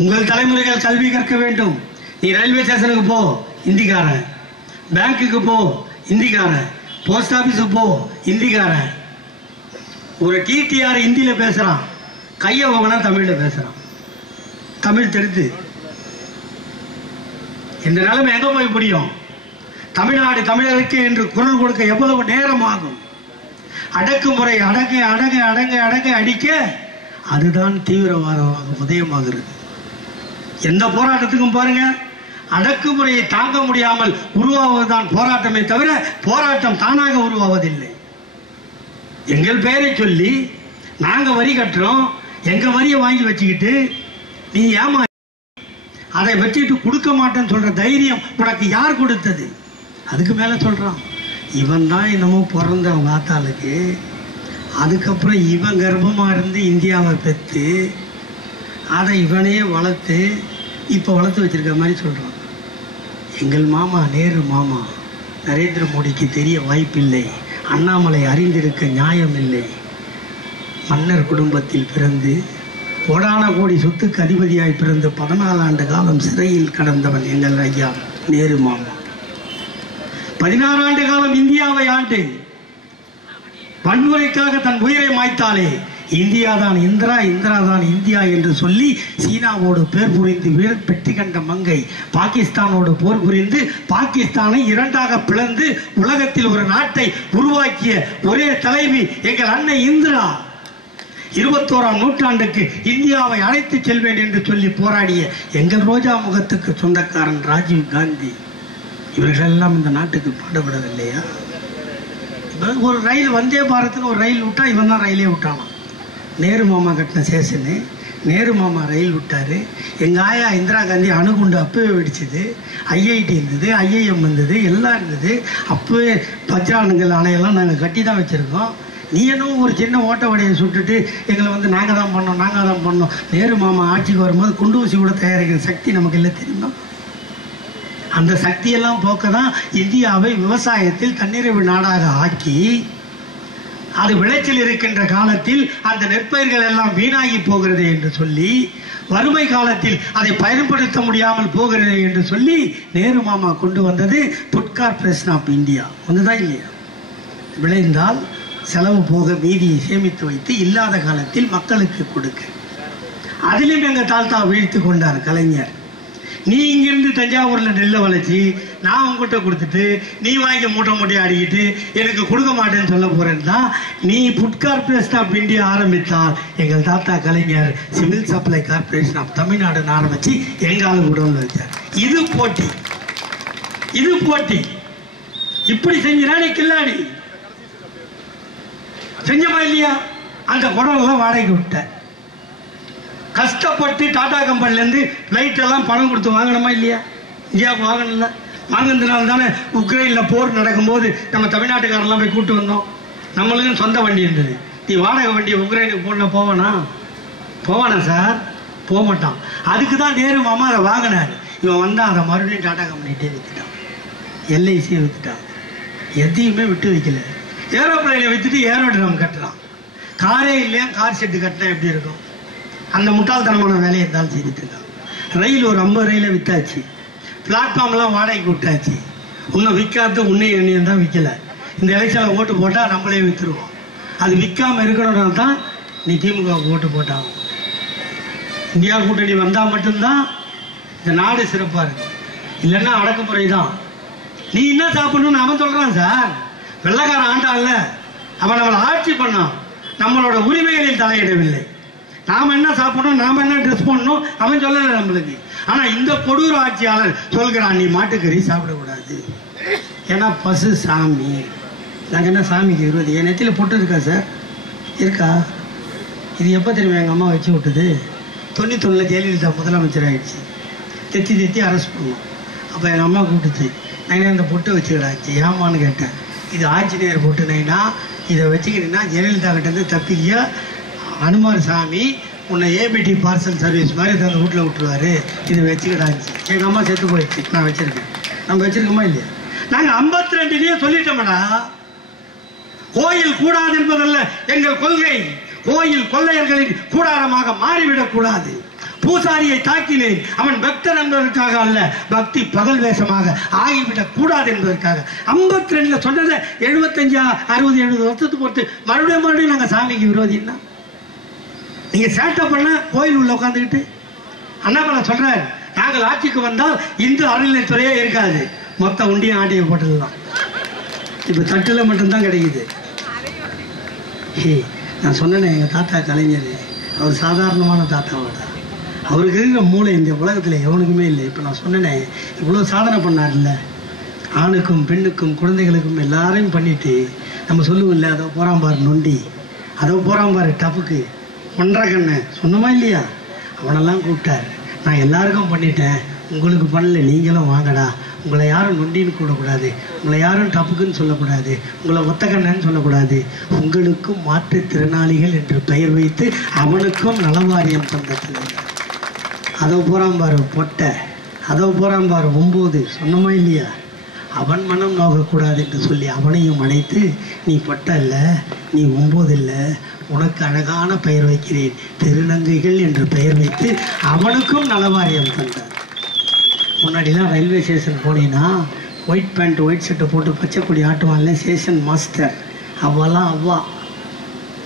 உங்கள் தலைமுறைகள் கல்வி கற்க வேண்டும். நீ ரயில்வே ஸ்டேஷனுக்கு போ, இந்திக்காரன். பேங்க்குக்கு போ, இந்திக்காரன். போஸ்ட் ஆபீஸுக்கு போ, இந்திக்காரன். ஒரு டிடிஆர் ஹிந்தியில பேசுறான், கையை வாங்கினா தமிழ்ல பேசுறான். தமிழ் தெரிந்து இந்த நிலைமை எங்க போய் முடியும்? தமிழ்நாடு தமிழருக்கு என்று குரல் கொடுக்க எவ்வளவு நேரம் ஆகும்? அடக்குமுறை அடங்க அடங்க அடங்க அடங்க அடிக்க அதுதான் தீவிரவாதமாக உதயமாகிறது. எந்த போராட்டத்துக்கும் பாருங்க, அடக்குமுறையை தாங்க முடியாமல் உருவாவதுதான் போராட்டமே தவிர போராட்டம் தானாக உருவாவதில்லை. எங்கள் பெயரை சொல்லி நாங்க வரி கட்டுறோம், எங்க வரியை வாங்கி வச்சுக்கிட்டு நீ ஏமா அதை வச்சுட்டு கொடுக்க மாட்டேன்னு சொல்ற தைரியம் உனக்கு யார் கொடுத்தது? அதுக்கு மேல சொல்றான், இவன் தான் என்னமோ பிறந்த அவங்க ஆத்தாளுக்கு, அதுக்கப்புறம் இவன் கர்ப்பமா இருந்து இந்தியாவை பெற்று அதை இவனையே வளர்த்து இப்போ வளர்த்து வச்சிருக்க மாதிரி சொல்றான். எங்கள் மாமா நேரு மாமா நரேந்திர மோடிக்கு தெரிய வாய்ப்பில்லை. அண்ணாமலை அறிந்திருக்க நியாயமில்லை. மன்னர் குடும்பத்தில் பிறந்து கோடான கோடி சொத்துக்கு அதிபதியாய் பிறந்து 14 ஆண்டு காலம் சிறையில் கடந்தவன் எங்கள் ஐயா நேரு மாமா. 16 ஆண்டு காலம் இந்தியாவை ஆண்டு வன்முறைக்காக தன் உயிரை மாய்த்தாலே இந்தியா தான் இந்திரா, இந்திரா தான் இந்தியா என்று சொல்லி சீனாவோடு போர் புரிந்து வெற்றி கண்ட மங்கை பாகிஸ்தானோடு போர் புரிந்து பாகிஸ்தானை 2ஆக பிளந்து உலகத்தில் ஒரு நாட்டை உருவாக்கிய ஒரே தலைவி எங்கள் அன்னை இந்திரா. 21ஆம் நூற்றாண்டுக்கு இந்தியாவை அழைத்து செல்வேன் என்று சொல்லி போராடிய எங்கள் ரோஜா முகத்துக்கு சொந்தக்காரன் ராஜீவ் காந்தி. இவர்களெல்லாம் இந்த நாட்டுக்கு பாடுபடவில்லையா? ஒரு ரயில் வந்தே பாரத்னு ஒரு ரயில் விட்டா இவன் தான் ரயிலே விட்டானா. நேரு மாமா கட்டின ஸ்டேஷனு, நேரு மாமா ரயில் விட்டார். எங்கள் ஆயா இந்திரா காந்தி அணுகுண்டு அப்பவே வெடிச்சது. ஐஐடி இருந்தது, ஐஐஎம் இருந்தது, எல்லாம் இருந்தது. அப்போவே பச்சானுங்கள் அணையெல்லாம் நாங்கள் கட்டி தான் வச்சுருக்கோம். நீ என்னவோ ஒரு சின்ன ஓட்ட வடையை சுட்டுட்டு எங்களை நாங்கள் தான் பண்ணோம். நேரு மாமா ஆட்சிக்கு வரும்போது குண்டு ஊசி கூட தயாரிக்கிற சக்தி நமக்கு இல்லை தெரியுமா? அந்த சக்தியெல்லாம் போக்க தான் இந்தியாவை விவசாயத்தில் தன்னிறைவு நாடாக ஆக்கி அது விளைச்சல் இருக்கின்ற காலத்தில் அந்த நெற்பயிர்கள் எல்லாம் வீணாகி போகிறது என்று சொல்லி, வறுமை காலத்தில் அதை பயன்படுத்த முடியாமல் போகிறது என்று சொல்லி நேரு மாமா கொண்டு வந்தது ஃபுட் கார்ப்பரேஷன் ஆஃப் இந்தியா. ஒன்றுதான் இல்லையா? விளைந்தால் செலவு போக மீதியை சேமித்து வைத்து இல்லாத காலத்தில் மக்களுக்கு கொடுக்க. அதிலும் எங்கள் தாத்தா வீழ்த்து கொண்டார் கலைஞர். நீ இங்கிருந்து தஞ்சாவூரில் நெல்லை வளைச்சி நான் உங்ககிட்ட கொடுத்துட்டு நீ வாங்கி மூட்டை மூட்டையை அடிக்கிட்டு எனக்கு கொடுக்க மாட்டேன்னு சொல்ல போறேன்னு தான் நீ ஃபுட் கார்ப்பரேஷன் ஆஃப் இந்தியா ஆரம்பித்தால் எங்கள் தாத்தா கலைஞர் சிவில் சப்ளை கார்ப்பரேஷன் ஆஃப் தமிழ்நாடுன்னு ஆரம்பிச்சு எங்காலும் குடோன்ல வச்சார். இது போட்டி. இப்படி செஞ்சினானே கில்லாடி செஞ்சமா இல்லையா? அந்த குடம்லாம் வாடகைக்கு விட்ட கஷ்டப்பட்டு டாடா கம்பெனிலேருந்து லைட் எல்லாம் பணம் கொடுத்து வாங்கணுமா இல்லையா? இந்தியாவுக்கு வாங்கணும்ல. வாங்கினதுனால தானே உக்ரைனில் போர் நடக்கும்போது நம்ம தமிழ்நாட்டுக்காரெல்லாம் போய் கூப்பிட்டு வந்தோம். நம்மளுக்கும் சொந்த வண்டி இருந்தது. நீ வாடகை வண்டியை உக்ரைனுக்கு போவானா சார்? போக மாட்டான். அதுக்கு தான் நேரு மாமா அதை வாங்கினார். இவன் வந்தால் அதை மறுபடியும் டாடா கம்பெனிகிட்டே விற்றுட்டான், எல்ஐசியை விற்றுட்டான். எதையுமே விட்டு வைக்கல. ஏரோப்ளைனை விற்றுட்டு ஏரோட்ரம் கட்டலாம். காரே இல்லையா கார் ஷெட்டு கட்டினா எப்படி இருக்கும்? அந்த முட்டாள்தனமான வேலையை இருந்தாலும் செய்துட்டு இருக்கான். ரயில் ஒரு 50 ரயிலை விற்றாச்சு. பிளாட்ஃபார்ம்லாம் வாடகைக்கு விட்டாச்சு. இன்னும் விற்காத எண்ணியம் தான் விற்கலை. இந்த எலெக்ஷனில் ஓட்டு போட்டால் நம்மளே விற்றுருவோம். அது விற்காமல் இருக்கணும்னா தான் நீ திமுகவுக்கு ஓட்டு போட்டான். இந்தியா கூட்டணி வந்தால் மட்டும்தான் இந்த நாடு சிறப்பாக இருக்கு. இல்லைன்னா அடக்குமுறை தான். நீ என்ன சாப்பிடணும்னு அவன் சொல்கிறான் சார். வெள்ளக்காரன் ஆண்டான்ல, அவன் நம்மளை ஆட்சி பண்ணான். நம்மளோட உரிமைகளில் தலையிடவில்லை. நாம் என்ன சாப்பிடணும், நாம் என்ன ட்ரெஸ் பண்ணணும் அவன் சொல்லலை நம்மளுக்கு. ஆனால் இந்த கொடூர ஆட்சியாளர் சொல்கிறான் நீ மாட்டுக்கறி சாப்பிடக்கூடாது, ஏன்னா பசு சாமி. நாங்கள் என்ன சாமிக்கு விரோதி? என் நெத்தியில் பொட்டு இருக்கா சார்? இருக்கா? இது எப்போ தெரியுமா எங்கள் அம்மா வச்சு விட்டுது? 91 ஜெயலலிதா முதலமைச்சர் ஆகிடுச்சு. தெத்தி அரெஸ்ட் பண்ணோம். அப்போ எங்கள் அம்மா கூப்பிட்டுச்சு, நான் இந்த பொட்டு வச்சுக்கிடாச்சு. ஏமான்னு கேட்டேன். இது ஆஞ்சநேயர் பொட்டு நைனா, இதை வச்சுக்கிட்டீங்கன்னா ஜெயலலிதா கிட்டேருந்து தப்பிக்க அனுமார் சாமி உன்னை ஏபிடி பார்சல் சர்வீஸ் மாதிரி அந்த வீட்டில் விட்டுருவாரு, இது வச்சுக்கிடாச்சு. எங்கள் அம்மா செத்து போயிடுச்சு. நான் வச்சுருக்கேன். நம்ம வச்சுருக்கோமா இல்லையா? நாங்கள் 52 சொல்லிட்டோம்டா. கோயில் கூடாது என்பதல்ல எங்கள் கொள்கை. கோயில் கொள்ளையர்களின் கூடாரமாக மாறிவிடக்கூடாது. பூசாரியை தாக்கினேன், அவன் பக்தர் என்பதற்காக அல்ல, பக்தி பகல் வேஷமாக ஆகிவிடக் கூடாது என்பதற்காக. 52 சொன்னதை 75 60 70 வருஷத்துக்கு பொறுத்து மறுபடியும் நாங்கள் சாமிக்கு விரோதின்னா நீங்கள் சேட்டை பண்ண கோயில் உள்ள உட்காந்துக்கிட்டு அண்ணாமலை சொல்கிறார், நாங்கள் ஆட்சிக்கு வந்தால் இந்து அறநிலைத்துறையே இருக்காது, மொத்த உண்டியும் ஆட்டியை போட்டது தான். இப்போ தட்டில் மட்டும்தான் கிடைக்குது. நான் சொன்னேன் எங்கள் தாத்தா கலைஞர், அவர் சாதாரணமான தாத்தாவோட, அவருக்கு இருக்கிற மூளை இந்த உலகத்தில் எவனுக்குமே இல்லை. இப்போ நான் சொன்னேனே இவ்வளோ சாதனை பண்ணார்ல, ஆணுக்கும் பெண்ணுக்கும் குழந்தைகளுக்கும் எல்லாரையும் பண்ணிட்டு நம்ம சொல்லுவோம் இல்லை, அதோ போகிறான் பாரு நொண்டி, அதோ போகிறான் பாரு டப்புக்கு ஒன்றரை கண்ணு சொன்னமா இல்லையா? அவனெல்லாம் கூப்பிட்டார். நான் எல்லாருக்கும் பண்ணிட்டேன், உங்களுக்கு பண்ணல, நீங்களும் வாங்கடா. உங்களை யாரும் நொண்டின்னு கூடக்கூடாது, உங்களை யாரும் டப்புக்குன்னு சொல்லக்கூடாது, உங்களை ஒத்தக்கண்ணன்னு சொல்லக்கூடாது, உங்களுக்கும் மாற்றுத்திறனாளிகள் என்று பெயர் வைத்து அவனுக்கும் நலவாரியம் தந்தது. அதோ போகிறான் பாரு பொட்டை, அதோ போகிறான் பாரு 9 சொன்னமா இல்லையா? அவன் மனம் நோகக்கூடாது என்று சொல்லி அவனையும் அழைத்து, நீ பட்ட இல்லை, நீ 9 இல்லை, உனக்கு அழகான பெயர் வைக்கிறேன், திருநங்கைகள் என்று பெயர் வைத்து அவனுக்கும் நலவாரியம் தந்தார். முன்னாடிலாம் ரயில்வே ஸ்டேஷன் போனீங்கன்னா ஒயிட் பேண்ட் ஒயிட் ஷர்ட்டை போட்டு பச்சை கொடி ஆட்டுவான்ல ஸ்டேஷன் மாஸ்டர், அவ்வாலாம் அவ்வா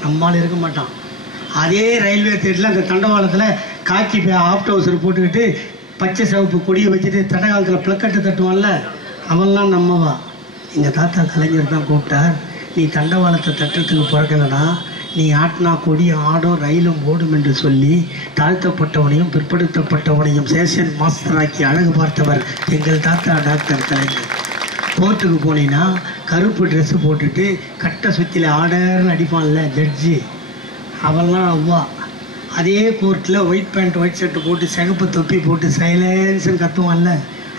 நம்மால் இருக்க மாட்டான். அதே ரயில்வே தேட்டரில் அந்த தண்டவாளத்தில் காக்கி ஆஃப் டவுசர் போட்டுக்கிட்டு பச்சை சிவப்பு கொடியை வச்சுட்டு தண்டவாளத்தில் பிளக்கட்டு தட்டுவான்ல, அவன்லாம் நம்மவா. எங்கள் தாத்தா கலைஞர் தான் கூப்பிட்டார், நீ தண்டவாளத்தை தட்டுறதுக்கு பிறக்கலடா, நீ ஆட்டினா கொடி ஆடும் ரயிலும் ஓடும் என்று சொல்லி தாழ்த்தப்பட்டவனையும் பிற்படுத்தப்பட்டவனையும் ஸ்டேஷன் மாஸ்டராக்கி அழகு பார்த்தவர் எங்கள் தாத்தா டாக்டர் கலைஞர். கோர்ட்டுக்கு போனீங்கன்னா கருப்பு ட்ரெஸ்ஸு போட்டுட்டு கட்டை சுற்றில ஆர்டர்னு அடிப்பான்ல ஜட்ஜி, அவெல்லாம் அவ்வா. அதே கோர்ட்டில் ஒயிட் பேண்ட் ஒயிட் ஷர்ட்டு போட்டு சிகப்பு தொப்பி போட்டு சைலன்ஸுன்னு கத்துவான்ல,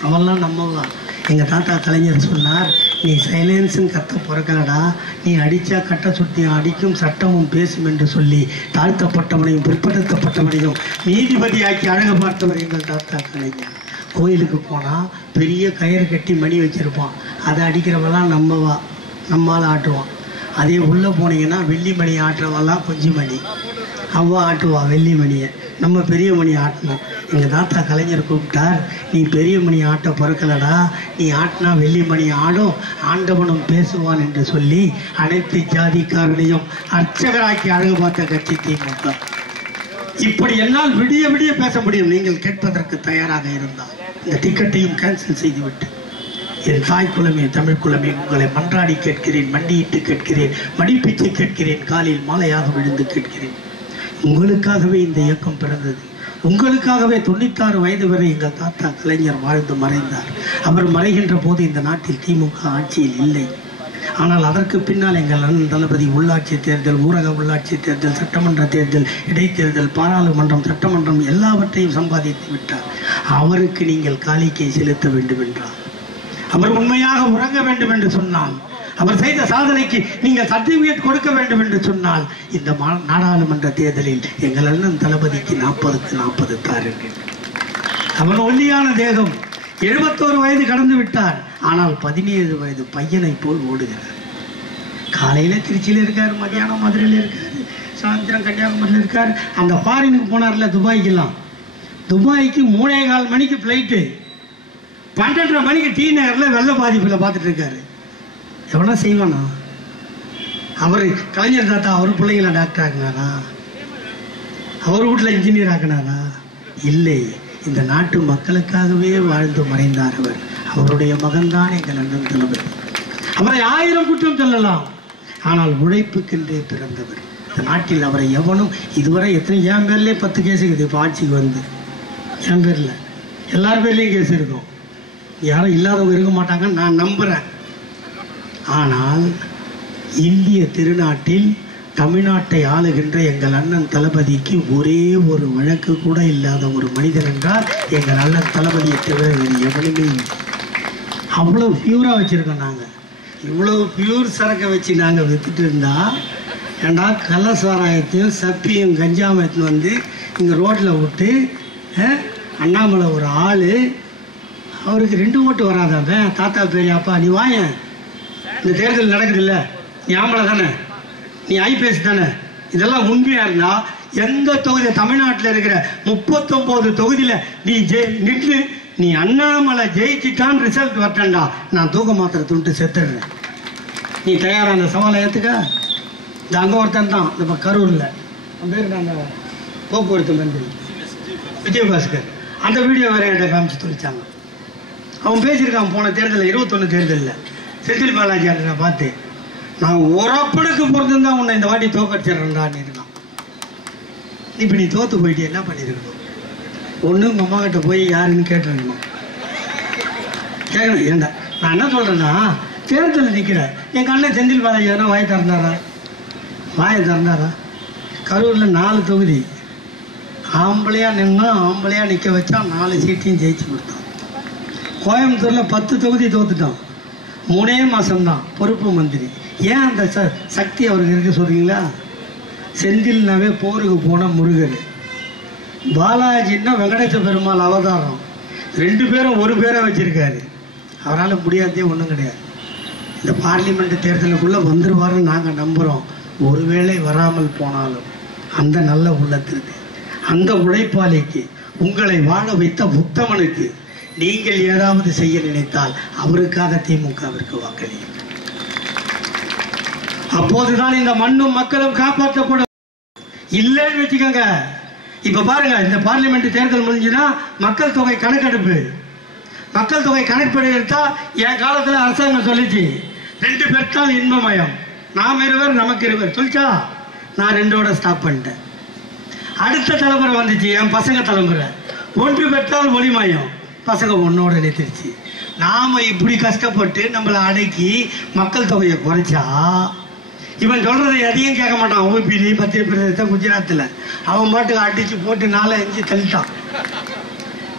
அவெல்லாம் நம்மவா. எங்கள் தாத்தா கலைஞர் சொன்னார், நீ சைலன்ஸுன்னு கத்த பிறக்கலடா, நீ அடித்தா கட்டை சுற்றி அடிக்கும் சட்டமும் பேசும் என்று சொல்லி தாழ்த்தப்பட்டவனையும் பிற்படுத்தப்பட்டவனையும் நீதிபதியாக்கி அழகு பார்த்தவர் எங்கள் தாத்தா கலைஞர். கோயிலுக்கு போனால் பெரிய கயிறு கட்டி மணி வச்சுருப்பான், அதை அடிக்கிறவெல்லாம் நம்மவா, நம்மால் ஆட்டுவான். அதே உள்ளே போனீங்கன்னா வெள்ளி மணி ஆட்டுறவெல்லாம் கொஞ்சி மணி, அவ்வா ஆட்டுவா வெள்ளி மணியை, நம்ம பெரிய மணி ஆட்டணும். எங்கள் தாத்தா கலைஞர் கூப்பிட்டார், நீ பெரிய மணி ஆட்ட பிறக்கலடா, நீ ஆட்டினா வெள்ளி மணி ஆடும், ஆண்டவனும் பேசுவான் என்று சொல்லி அனைத்து ஜாதிக்காரனையும் அர்ச்சகராக்கி அழகு பார்த்த கட்சி திமுக. இப்படி என்னால் விடிய விடிய பேச முடியும், நீங்கள் கேட்பதற்கு தயாராக இருந்தால். இந்த டிக்கெட்டையும் கேன்சல் செய்துவிட்டு, என் தாய் குலமே தமிழ் குலமே, உங்களை மன்றாடி கேட்கிறேன், மண்டியிட்டு கேட்கிறேன், மடிப்பிச்சு கேட்கிறேன், காலில் மாலையாக விழுந்து கேட்கிறேன். உங்களுக்காகவே இந்த இயக்கம் பிறந்தது, உங்களுக்காகவே 96 வயது வரை எங்கள் தாத்தா கலைஞர் வாழ்ந்து மறைந்தார். அவர் மறைகின்ற போது இந்த நாட்டில் திமுக ஆட்சியில் இல்லை. ஆனால் அதற்கு பின்னால் எங்கள் அண்ணன் தளபதி உள்ளாட்சி தேர்தல், ஊரக உள்ளாட்சி தேர்தல், சட்டமன்ற தேர்தல், இடைத்தேர்தல், பாராளுமன்றம், சட்டமன்றம் எல்லாவற்றையும் சம்பாதித்து விட்டார். அவருக்கு நீங்கள் காணிக்கை செலுத்த வேண்டும் என்றார். அவர் உண்மையாக உறங்க வேண்டும் என்று சொன்னால், அவர் செய்த சாதனைக்கு நீங்கள் சர்டிபிகேட் கொடுக்க வேண்டும் என்று சொன்னால், இந்த நாடாளுமன்ற தேர்தலில் எங்கள் அண்ணன் தளபதிக்கு 40க்கு 40 தாருங்கள். அவன் ஒல்லியான தேகம், 71 வயது கடந்து விட்டார், ஆனால் 17 வயது பையனை போல் ஓடுகிறார். காலையில் திருச்சியில் இருக்கார், மதியானம் மதுரையில் இருக்கார், சாயந்தரம் கன்னியாகுமரியில் இருக்கார். அந்த ஃபாரினுக்கு போனார்ல துபாய்க்கெல்லாம், துபாய்க்கு 3:15 மணிக்கு ஃப்ளைட்டு, 12:30 மணிக்கு டி நகரில் வெள்ள பாதிப்பில் பார்த்துட்டு இருக்காரு. எவனா செய்வானா? அவர் கலைஞர் தாத்தா அவர் பிள்ளைங்கள டாக்டர் ஆக்கினாரா? அவர் வீட்டில் இன்ஜினியர் ஆக்கினாரா? இல்லை, இந்த நாட்டு மக்களுக்காகவே வாழ்ந்து மறைந்தார் அவர். அவருடைய மகன்தான் எங்கள் அண்ணன் தளபதி. அவரை 1000 குற்றம் சொல்லலாம், ஆனால் உழைப்புக்கென்றே பிறந்தவர். இந்த நாட்டில் அவரை எவனும் இதுவரை என் பேர்லேயே 10 கேஸ் இருக்குது. இப்போ ஆட்சிக்கு வந்து என் பேரில் எல்லார் பேர்லேயும் கேஸ் இருக்கும். யாரும் இல்லாதவங்க இருக்க மாட்டாங்கன்னு நான் நம்புகிறேன். ஆனால் இந்திய திருநாட்டில் தமிழ்நாட்டை ஆளுகின்ற எங்கள் அண்ணன் தளபதிக்கு ஒரே ஒரு வழக்கு கூட இல்லாத ஒரு மனிதன் என்றால் எங்கள் அண்ணன் தளபதியை தவிர வேறு எவனுமே இல்லை. அவ்வளோ பியூராக வச்சுருக்கோம் நாங்கள். இவ்வளோ பியூர் சரக்கை வச்சு நாங்கள் விற்றுட்டு இருந்தால், ஏண்டா கள்ள சாராயத்தையும் சப்பியும் கஞ்சாமத்தையும் வந்து இங்கே ரோட்டில் விட்டு அண்ணாமலை ஒரு ஆள், அவருக்கு 2 ஓட்டு வராதாங்க. தாத்தா பெரியாப்பா நீ வாயன், இந்த தேர்தல் நடக்குது இல்லை, நீ ஆம்பளை தானே, நீ ஐபிஎஸ் தானே, இதெல்லாம் உண்மையாக இருந்தால் எந்த தொகுதி தமிழ்நாட்டில் இருக்கிற 39 தொகுதியில் நீ நின்று நீ அண்ணாமலை ஜெயிச்சிட்டான்னு ரிசல்ட் வரட்டேன்டா, நான் தூக்க மாத்திரை துண்டு செத்துடுறேன். நீ தயாராக அந்த சவாலை ஏற்றுக்க? இந்த அங்கே ஒருத்தன் தான், இந்த கரூரில் அவன் பேர் நாங்கள் போக்குவரத்து மந்திரி விஜயபாஸ்கர், அந்த வீடியோ வேறு என்கிட்ட காமிச்சு தொழிச்சாங்க. அவன் பேசியிருக்கான் போன தேர்தலில் 21 தேர்தலில் செந்தில் பாலாஜி நான் பார்த்து, நான் உறப்படுக்கு பொறுத்துருந்தா உன்னை இந்த வாட்டி தோக்கடிச்சிடறேன்டான்னு இருக்கான். இப்போ நீ தோற்று போயிட்டு என்ன பண்ணியிருக்கணும்? ஒன்று உங்கள் அம்மா கிட்ட போய் யாருன்னு கேட்டுருக்கணும். கேட்கணும். ஏண்டா நான் என்ன சொல்கிறேன்னா, தேர்தலில் நிற்கிறேன், என் அண்ணன் செந்தில் பாலாஜி எதனா வாயை திறந்தாரா? கரூரில் 4 தொகுதி ஆம்பளையாக நின்னா, ஆம்பளையாக நிற்க வச்சா 4 சீட்டையும் ஜெயிச்சு கொடுத்தான். கோயம்புத்தூரில் 10 தொகுதி தோத்துட்டான், 3 மாதம்தான் பொறுப்பு மந்திரி. ஏன் அந்த சக்தி அவருக்கு இருக்க சொல்கிறீங்களா? செந்தில்னாவே போருக்கு போன முருகர், பாலாஜின்னா வெங்கடேச பெருமாள் அவதாரம், 2 பேரும் ஒரு பேரை வச்சிருக்காரு. அவரால் முடியாதே ஒன்றும் கிடையாது. இந்த பார்லிமெண்ட் தேர்தலுக்குள்ளே வந்துருவாருன்னு நாங்கள் நம்புகிறோம். ஒருவேளை வராமல் போனாலும் அந்த நல்ல உள்ளத்திற்கு, அந்த உழைப்பாளிக்கு, உங்களை வாழ வைத்த உத்தமனுக்கு நீங்கள் ஏதாவது செய்ய நினைத்தால் அவருக்காக திமுகவிற்கு வாக்களியுங்கள். அப்போதுதான் இந்த மண்ணும் மக்களும் காப்பாற்றப்படும். இல்லைன்னு வச்சுக்கோங்க. இப்ப பாருங்க, இந்த பார்லிமெண்ட் தேர்தல் முடிஞ்சுன்னா மக்கள் தொகை கணக்கெடுப்பு. மக்கள் தொகை கணக்கெடுப்பு எடுத்தா என் காலத்துல அரசாங்கம் சொல்லிச்சு 2 பெற்றால் இன்பமயம், நாம் இருவர் நமக்கு இருவர் சொல்லிச்சா. நான் 2ஓட ஸ்டாப் பண்ணிட்டேன். அடுத்த தலைமுறை வந்துச்சு, என் பசங்க தலைமுறை, 1 பெற்றால் ஒளிமயம், பசங்க 1ஓட நிறுத்திடுச்சு. நாம இப்படி கஷ்டப்பட்டு நம்மளை அடக்கி மக்கள் தொகையை குறைச்சா இவன் சொல்றதை எதையும் கேட்க மாட்டான். ஓபிடி மத்திய பிரதேசம் குஜராத்தில் அவன் பாட்டுக்கு அடிச்சு போட்டு 4-5 தள்ளிட்டான்.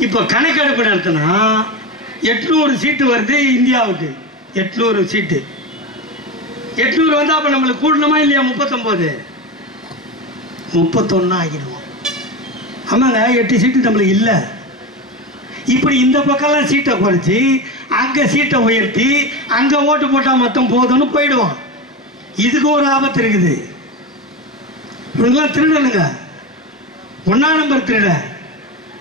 இப்போ கணக்கெடுப்பு நடத்தினா 800 சீட்டு வருது இந்தியாவுக்கு. 800 சீட்டு 800 வந்து அப்போ நம்மளுக்கு கூடணுமா இல்லையா? 39 31 ஆகிடுவோம். ஆமாங்க, 8 சீட்டு நம்மளுக்கு இல்லை. இப்படி இந்த பக்கம்லாம் சீட்டை குறைச்சி அங்கே சீட்டை உயர்த்தி அங்கே ஓட்டு போட்டால் மொத்தம் போதும்னு போயிடுவோம். இதுக்கு ஒரு ஆபத்து இருக்குது. இவங்கெல்லாம் திருடனுங்க, 1ஆம் நம்பர் திருட.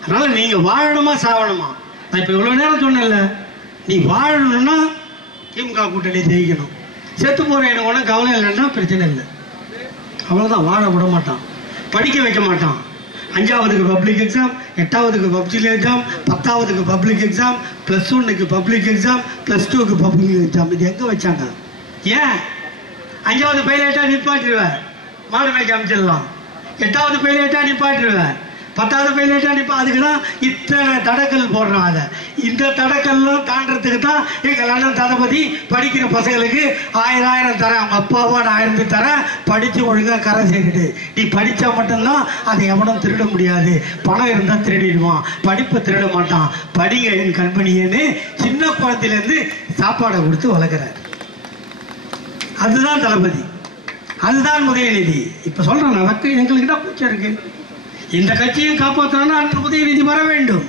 அதனால நீங்க வாழணுமா சாவணுமா? நான் இப்ப இவ்வளவு நேரம் சொன்னேன்ல, நீ வாழணும்னா திமுக கூட்டணி ஜெயிக்கணும். செத்து போற எனக்கு ஒன்றும் கவலை இல்லைன்னா பிரச்சனை இல்லை. அவ்வளவுதான். வாழ விட மாட்டான், படிக்க வைக்க மாட்டான். 5ஆவதுக்கு பப்ளிக் எக்ஸாம், 8ஆவதுக்கு பப்ளிக் எக்ஸாம், 10ஆவதுக்கு பப்ளிக் எக்ஸாம், +1க்கு பப்ளிக் எக்ஸாம், +2க்கு பப்ளிக் எக்ஸாம். இது எங்க வச்சாங்க? ஏன் 5ஆவது பைலட்டா நிப்பாட்டிடுவேன், மாடு மேய்க்க அமைச்சிடலாம். 8ஆவது பைலட்டா நிப்பாட்டிடுவேன், 10ஆவது பைலட்டா அதுக்குதான் இத்தனை தடக்கல் போடுறான். அதை இந்த தடக்கல்லாம் தாண்டறதுக்கு தான் எங்கள் அண்ணன் தளபதி படிக்கிற பசங்களுக்கு 1000 தரேன், அவங்க அப்பாவா நான் 1000 தரேன், படிச்சு ஒழுங்கா கரை சேர்க்கிட்டு. நீ படிச்சா மட்டும்தான் அதை எவனும் திருட முடியாது. பணம் இருந்தா திருடிடுவான், படிப்பை திருட மாட்டான். படிங்க என் கண்பணியேன்னு சின்ன குழந்தையிலேருந்து சாப்பாடை கொடுத்து வளர்க்குறாரு. அதுதான் தளபதி, அதுதான் உதயநிதி. இப்ப சொல்றேன், நமக்கு எங்களுக்கு தான் பூச்சா இருக்கு. இந்த கட்சியை காப்பாற்றணும்னா அந்த உதயநிதி வர வேண்டும்.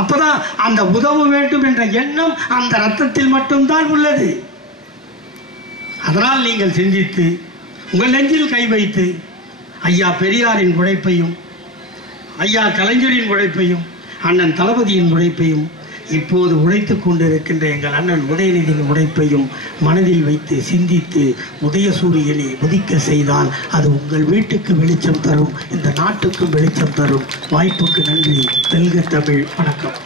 அப்பதான் அந்த உதவ வேண்டும் என்ற எண்ணம் அந்த ரத்தத்தில் மட்டும்தான் உள்ளது. அதனால் நீங்கள் சிந்தித்து உங்கள் நெஞ்சில் கை வைத்து ஐயா பெரியாரின் உழைப்பையும், ஐயா கலைஞரின் உழைப்பையும், அண்ணன் தளபதியின் உழைப்பையும், இப்போது உழைத்துக் கொண்டிருக்கின்ற எங்கள் அண்ணன் உதயநிதியின் உழைப்பையும் மனதில் வைத்து சிந்தித்து உதயசூரியனை உதிக்க செய்தால் அது உங்கள் வீட்டுக்கு வெளிச்சம் தரும், இந்த நாட்டுக்கும் வெளிச்சம் தரும். வாய்ப்புக்கு நன்றி. வெல்க தமிழ். வணக்கம்.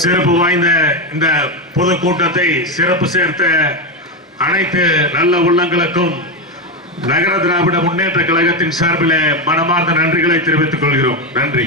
சிறப்பு வாய்ந்த இந்த பொதுக்கூட்டத்தை சிறப்பு சேர்த்த அனைத்து நல்ல உள்ளங்களுக்கும் நகர திராவிட முன்னேற்ற கழகத்தின் சார்பில் மனமார்ந்த நன்றிகளை தெரிவித்துக் கொள்கிறோம். நன்றி.